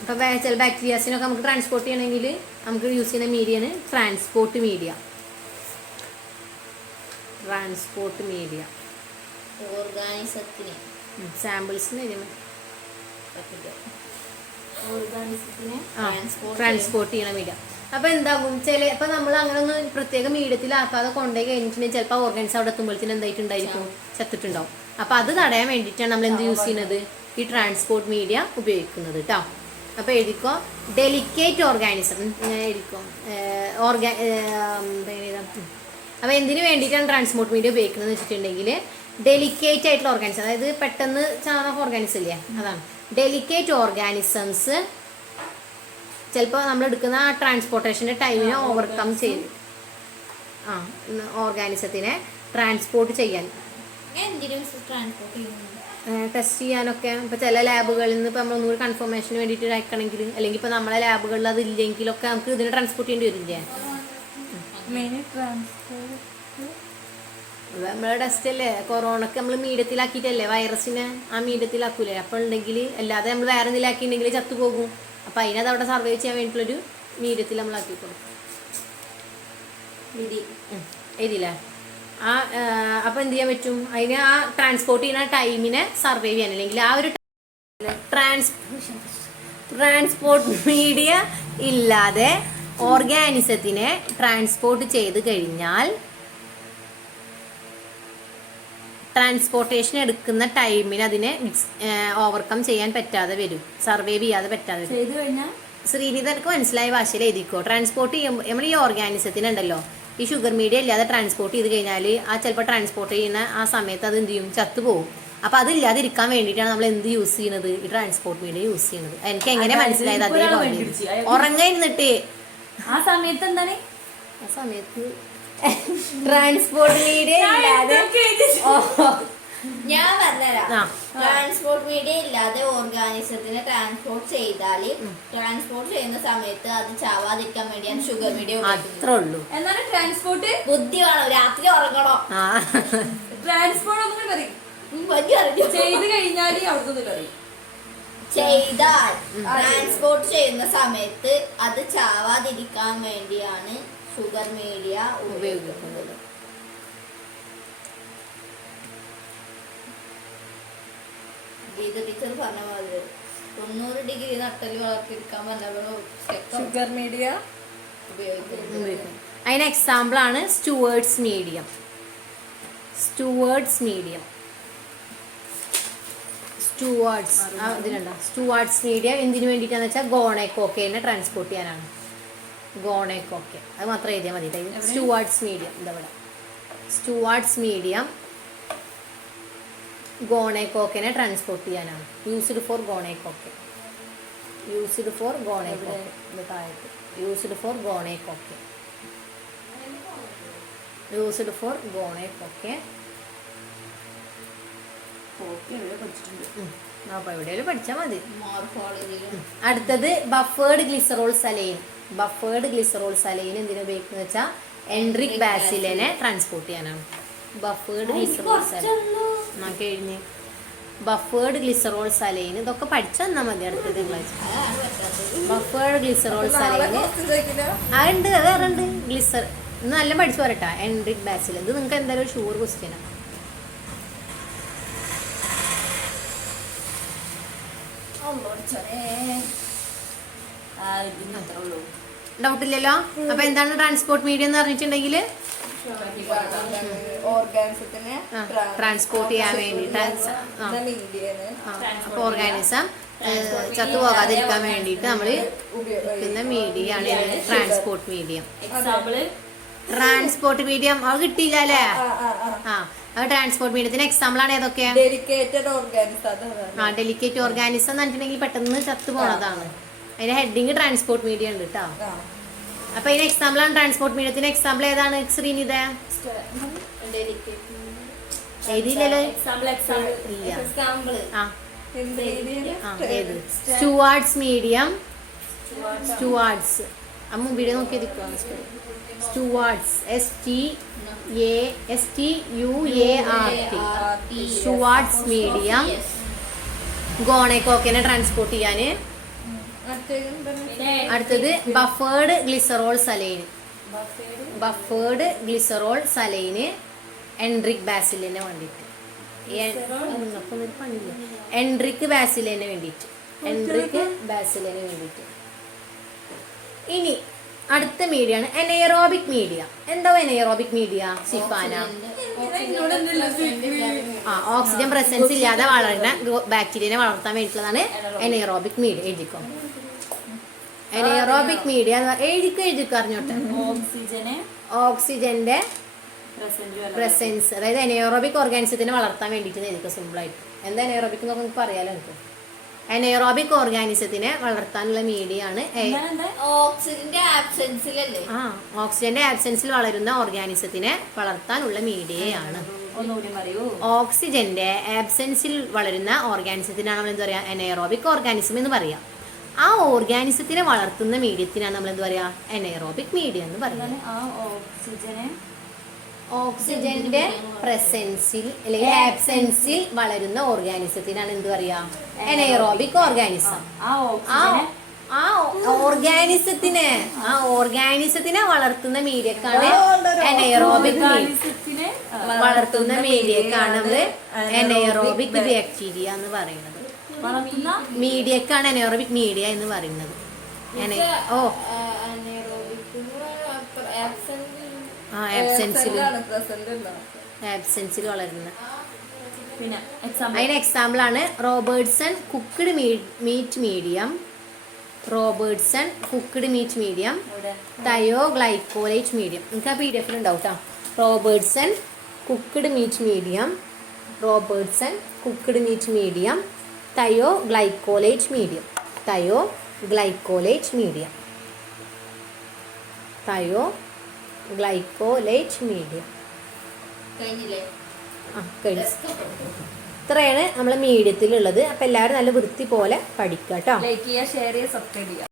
ഇപ്പൊ ചില ബാക്ടീരിയാസിനൊക്കെ നമുക്ക് ട്രാൻസ്പോർട്ട് ചെയ്യണമെങ്കിൽ നമുക്ക് യൂസ് ചെയ്യുന്ന മീഡിയയാണ് ട്രാൻസ്പോർട്ട് മീഡിയ. ട്രാൻസ്പോർട്ട് മീഡിയ ഓർഗാനിസത്തിന് സാമ്പിൾസിന് ട്രാൻസ്പോർട്ട് ട്രാൻസ്പോർട്ട് ചെയ്യണ മീഡിയ. അപ്പൊ എന്താകും ഇപ്പൊ നമ്മൾ അങ്ങനെ ഒന്ന് പ്രത്യേക മീഡിയത്തിലാക്കാതെ കൊണ്ടുപോയി കഴിഞ്ഞിട്ടുണ്ടെങ്കിൽ ചിലപ്പോൾ ഓർഗൻസ് അവിടെ എത്തുമ്പോഴത്തേന് എന്തായിട്ടുണ്ടായിരിക്കും, ചത്തിട്ടുണ്ടാവും. അപ്പൊ അത് തടയാൻ വേണ്ടിയിട്ടാണ് നമ്മൾ എന്ത് യൂസ് ചെയ്യുന്നത്? ഈ ട്രാൻസ്പോർട്ട് മീഡിയ ഉപയോഗിക്കുന്നത് കേട്ടോ. അപ്പൊ എഴുതിക്കോ ഡെലിക്കേറ്റ് ഓർഗാനിസം. ഞാൻ എഴുതിക്കോ അപ്പൊ എന്തിനു വേണ്ടിയിട്ടാണ് ട്രാൻസ്പോർട്ട് മീഡിയ ഉപയോഗിക്കുന്നത് വെച്ചിട്ടുണ്ടെങ്കിൽ ഡെലിക്കേറ്റ് ആയിട്ടുള്ള ഓർഗാനിസം, അതായത് പെട്ടെന്ന് ചാണക ഓർഗാനിസം ഇല്ലേ, അതാണ് ഡെലിക്കേറ്റ് ഓർഗാനിസംസ്. ചിലപ്പോൾ നമ്മൾ എടുക്കുന്ന ട്രാൻസ്പോർട്ടേഷൻ്റെ ടൈമിനെ ഓവർകം ചെയ്ത് ഓർഗാനിസത്തിനെ ട്രാൻസ്പോർട്ട് ചെയ്യാൻ ടെസ്റ്റ് ചെയ്യാനൊക്കെ ഇപ്പോൾ ചില ലാബുകളിൽ നിന്ന് ഇപ്പോൾ നമ്മൾ ഒന്നുകൂടി കൺഫർമേഷന് വേണ്ടിയിട്ട് അയക്കണമെങ്കിൽ, അല്ലെങ്കിൽ ഇപ്പോൾ നമ്മളെ ലാബുകളിൽ അത് ഇല്ലെങ്കിലൊക്കെ നമുക്ക് ഇതിനെ ട്രാൻസ്പോർട്ട് ചെയ്യേണ്ടി വരില്ലേ? നമ്മളെ ടെസ്റ്റ് അല്ലേ കൊറോണക്ക് നമ്മൾ മീഡിയത്തിലാക്കിയിട്ടല്ലേ വൈറസിനെ ആ മീഡിയത്തിലാക്കൂലേ? അപ്പോൾ ഉണ്ടെങ്കിൽ അല്ലാതെ നമ്മൾ വേറെ എന്തെങ്കിലാക്കിയിട്ടുണ്ടെങ്കിൽ ചത്തുപോകും. അപ്പം അതിനത് അവിടെ സർവൈവ് ചെയ്യാൻ വേണ്ടിയിട്ടുള്ളൊരു മീഡിയത്തിൽ നമ്മളാക്കി കൊടുക്കും. എഴുതിയില്ലേ? അപ്പം എന്ത് ചെയ്യാൻ പറ്റും? അതിന് ആ ട്രാൻസ്പോർട്ട് ചെയ്യുന്ന ടൈമിനെ സർവൈവ് ചെയ്യാൻ, അല്ലെങ്കിൽ ആ ഒരു ട്രാൻസ്പോർട്ട് മീഡിയ ഇല്ലാതെ ഓർഗാനിസത്തിനെ ട്രാൻസ്പോർട്ട് ചെയ്ത് കഴിഞ്ഞാൽ ട്രാൻസ്പോർട്ടേഷൻ എടുക്കുന്ന ടൈമിന് അതിനെ ഓവർകം ചെയ്യാൻ പറ്റാതെ വരും, സർവൈവ് ചെയ്യാതെ പറ്റാതെ വരും. ശ്രീനിധർക്ക് മനസ്സിലായ ഭാഷയിൽ എഴുതിക്കോ. ട്രാൻസ്പോർട്ട് ചെയ്യുമ്പോൾ നമ്മൾ ഈ ഓർഗാനിസത്തിനുണ്ടല്ലോ ഈ ഷുഗർ മീഡിയ ഇല്ലാതെ ട്രാൻസ്പോർട്ട് ചെയ്ത് കഴിഞ്ഞാൽ ആ ചിലപ്പോൾ ട്രാൻസ്പോർട്ട് ചെയ്യുന്ന ആ സമയത്ത് അത് എന്ത് ചെയ്യും, ചത്തുപോകും. അപ്പോൾ അതില്ലാതിരിക്കാൻ വേണ്ടിയിട്ടാണ് നമ്മൾ എന്ത് യൂസ് ചെയ്യുന്നത്? ഈ ട്രാൻസ്പോർട്ട് മീഡിയ യൂസ് ചെയ്യുന്നത്. എനിക്ക് എങ്ങനെ മനസ്സിലായത്? അതേപോലെ ഉറങ്ങിട്ട് ആ സമയത്ത് എന്താണ്? ആ സമയത്ത് ട്രാൻസ്പോർട്ട് മീഡിയ ഇല്ലാതെ ഞാൻ പറഞ്ഞുതരാം. ട്രാൻസ്പോർട്ട് മീഡിയ ഇല്ലാതെ ഓർഗാനിസത്തിനെ ട്രാൻസ്പോർട്ട് ചെയ്താല് ട്രാൻസ്പോർട്ട് ചെയ്യുന്ന സമയത്ത് അത് ചാവാതിരിക്കാൻ വേണ്ടിയാണ് ഷുഗർ മീഡിയ. അത്രേ ഉള്ളൂ. എന്നാലും ട്രാൻസ്പോർട്ട് ബുദ്ധി വേണോ, രാത്രി ഉറങ്ങണോ? ട്രാൻസ്പോർട്ട് ഒന്നും പറയും ചെയ്ത് കഴിഞ്ഞാൽ അവിടുത്തെ പറയും. ചെയ്താൽ ട്രാൻസ്പോർട്ട് ചെയ്യുന്ന സമയത്ത് അത് ചാവാതിരിക്കാൻ വേണ്ടിയാണ് ഷുഗർ മീഡിയ ഉപയോഗിക്കുന്നത്. ഗീത ടീച്ചർ പറഞ്ഞ മാതിരി 90 ഡിഗ്രി നട്ടല് വളർത്തിയെടുക്കാൻ പറഞ്ഞപ്പോൾ ഷുഗർ മീഡിയ ഉപയോഗിക്കുന്നത്. അതിന് എക്സാമ്പിൾ ആണ് സ്റ്റുവേർട്സ് മീഡിയം. സ്റ്റുവേർട്സ് മീഡിയം ഇതിനുണ്ടോ? സ്റ്റുവാർട്സ് മീഡിയ എന്തിനു വേണ്ടിയിട്ടാന്ന് വെച്ചാൽ ഗോണേക്കോക്കേനെ ട്രാൻസ്പോർട്ട് ചെയ്യാനാണ്. ഗോണേക്കോക്കെ അത് മാത്രം എഴുതിയാൽ മതി. സ്റ്റുവാർട്സ് മീഡിയം ഇതവിടെ സ്റ്റുവാർട്സ് മീഡിയം ഗോണേക്കോക്കിനെ ട്രാൻസ്പോർട്ട് ചെയ്യാനാണ്. Used for gonococci. Used for gonococci. ഇത് താഴത്ത് used for gonococci. Used for gonococci. അപ്പൊ എവിടെയും പഠിച്ചാൽ മതി. അടുത്തത് buffered glycerol saline. Buffered glycerol saline എന്തിനാ ഉപയോഗിക്കുന്നത് വെച്ചാൽ എൻട്രിക് ബാസിലിനെ ട്രാൻസ്പോർട്ട് ചെയ്യാനാണ്. ബഫേർഡ് ഗ്ലിസറോൾ സലൈൻ കഴിഞ്ഞ് ബഫേർഡ് ഗ്ലിസറോൾ സലൈൻ ഇതൊക്കെ പഠിച്ചു തന്നാൽ മതി. അടുത്ത തിങ്കളാഴ്ച ബഫേർഡ് ഗ്ലിസറോൾ സലൈൻ അതുണ്ട്, വേറെ ഉണ്ട് ഗ്ലിസർ. ഇന്ന് നല്ല പഠിച്ചു പോരട്ടാ. എൻട്രിക് ബാസിൽ ഇത് നിങ്ങൾക്ക് എന്തായാലും ഒരു ഷുവർ ക്വസ്റ്റ്യനാണ്. ഡൗട്ട് ഇല്ലല്ലോ? അപ്പൊ എന്താണ് ട്രാൻസ്പോർട്ട് മീഡിയ എന്ന് പറഞ്ഞിട്ടുണ്ടെങ്കിൽ ട്രാൻസ്പോർട്ട് ചെയ്യാൻ വേണ്ടിട്ട് അപ്പൊ ഓർഗാനിസം ചത്തുപോകാതിരിക്കാൻ വേണ്ടിയിട്ട് നമ്മൾ ഉപയോഗിക്കുന്ന മീഡിയ ആണ് ട്രാൻസ്പോർട്ട് മീഡിയം. ട്രാൻസ്പോർട്ട് മീഡിയം അത് കിട്ടിയില്ല അല്ലേ? ആ അത് ട്രാൻസ്പോർട്ട് മീഡിയത്തിന് എക്സാമ്പിൾ ആണ് ഏതൊക്കെ? ഡെലിക്കേറ്റഡ് ഓർഗാനിസം. ആ ഡെലിക്കേറ്റ് ഓർഗാനിസം എന്ന് പറഞ്ഞിട്ടുണ്ടെങ്കിൽ പെട്ടെന്ന് ചത്തു പോണതാണ്. അതിന്റെ ഹെഡിങ് ട്രാൻസ്പോർട്ട് മീഡിയം ഉണ്ട് കേട്ടോ. അപ്പൊ അതിന് എക്സാമ്പിൾ ആണ് ട്രാൻസ്പോർട്ട് മീഡിയത്തിന് എക്സാമ്പിൾ ഏതാണ് ശ്രീനിത? എഴുതിയില്ലല്ലോ. ഇല്ല. ആ ഏത്? സ്റ്റുവാർട്സ് മീഡിയം. സ്റ്റുവാർട്സ് ആ മുമ്പിടെ നോക്കി സ്റ്റുവാർട്സ് STUART സ്റ്റുവാർട്സ് മീഡിയം ഗോണേക്കോക്കിനെ ട്രാൻസ്പോർട്ട് ചെയ്യാന്. അടുത്തത് buffered glycerol saline. Buffered glycerol സലൈന് എൻട്രിക് ബാസിലിന് വേണ്ടിയിട്ട്. എൻട്രിക് ബാസിലിന് വേണ്ടിയിട്ട്. എൻട്രിക് ബാസിലിന് വേണ്ടിയിട്ട്. ഇനി അടുത്ത മീഡിയ ആണ് എനേറോബിക് മീഡിയ. എന്താ എനേറോബിക് മീഡിയ സിഫാന? ഓക്സിജൻ പ്രസൻസ് ഇല്ലാതെ വളരുന്ന ബാക്ടീരിയനെ വളർത്താൻ വേണ്ടിയിട്ടുള്ളതാണ് എനേറോബിക് മീഡിയ. എഴുതിക്കോ എനേറോബിക് മീഡിയ എഴുതിക്കോ അറിഞ്ഞോട്ടെ. ഓക്സിജന്റെ പ്രസൻസ്, അതായത് എനേറോബിക് ഓർഗാനിസത്തിനെ വളർത്താൻ വേണ്ടിയിട്ട് എഴുതിക്കോ സിമ്പിൾ ആയിട്ട്. എന്താ എനേറോബിക് എന്നൊക്കെ നമുക്ക് അറിയാലോ. എനിക്ക് എനേറോബിക് ഓർഗാനിസത്തിനെ വളർത്താനുള്ള മീഡിയ ആണ് ഓക്സിജന്റെ ആബ്സെൻസിൽ വളരുന്ന ഓർഗാനിസത്തിനെ വളർത്താനുള്ള മീഡിയയാണ്. ഓക്സിജന്റെ ആബ്സെൻസിൽ വളരുന്ന ഓർഗാനിസത്തിനാണ് നമ്മൾ എന്താ പറയാ എനേറോബിക് ഓർഗാനിസം എന്ന് പറയാം. ആ ഓർഗാനിസത്തിനെ വളർത്തുന്ന മീഡിയത്തിനാണ് നമ്മൾ എന്താ പറയാ എനേറോബിക് മീഡിയ എന്ന് പറയുന്നത്. ഓക്സിജന്റെ പ്രസൻസിൽ അല്ലെങ്കിൽ ആബ്സെൻസിൽ വളരുന്ന ഓർഗാനിസത്തിനാണ് എന്ത് പറയാ എനേറോബിക് ഓർഗാനിസം. ആ ഓർഗാനിസത്തിനെ വളർത്തുന്ന മീഡിയക്കാണ് എനേറോബിക് വളർത്തുന്ന മീഡിയക്കാണ് നമ്മള് എനേറോബിക് ബാക്ടീരിയ എന്ന് പറയുന്നത്. മീഡിയക്കാണ് എനേറോബിക് മീഡിയ എന്ന് പറയുന്നത്. ആബ്സെൻസിൽ വളരുന്ന. അതിന് എക്സാമ്പിൾ ആണ് Robertson cooked meat medium. Robertson cooked meat medium, thioglycolate medium. നിങ്ങൾക്ക് ആ PDF ഉണ്ടാവും കേട്ടോ. Robertson cooked meat medium, Robertson cooked meat medium, thioglycolate medium. Thioglycolate medium. Thioglycolate medium. ഇത്രയാണ് നമ്മളെ മീഡിയത്തിലുള്ളത്. അപ്പം എല്ലാവരും നല്ല വൃത്തി പോലെ പഠിക്കുക കേട്ടോ. ലൈക്ക് ചെയ്യുക, ഷെയർ ചെയ്യുക, സബ്സ്ക്രൈബ് ചെയ്യുക.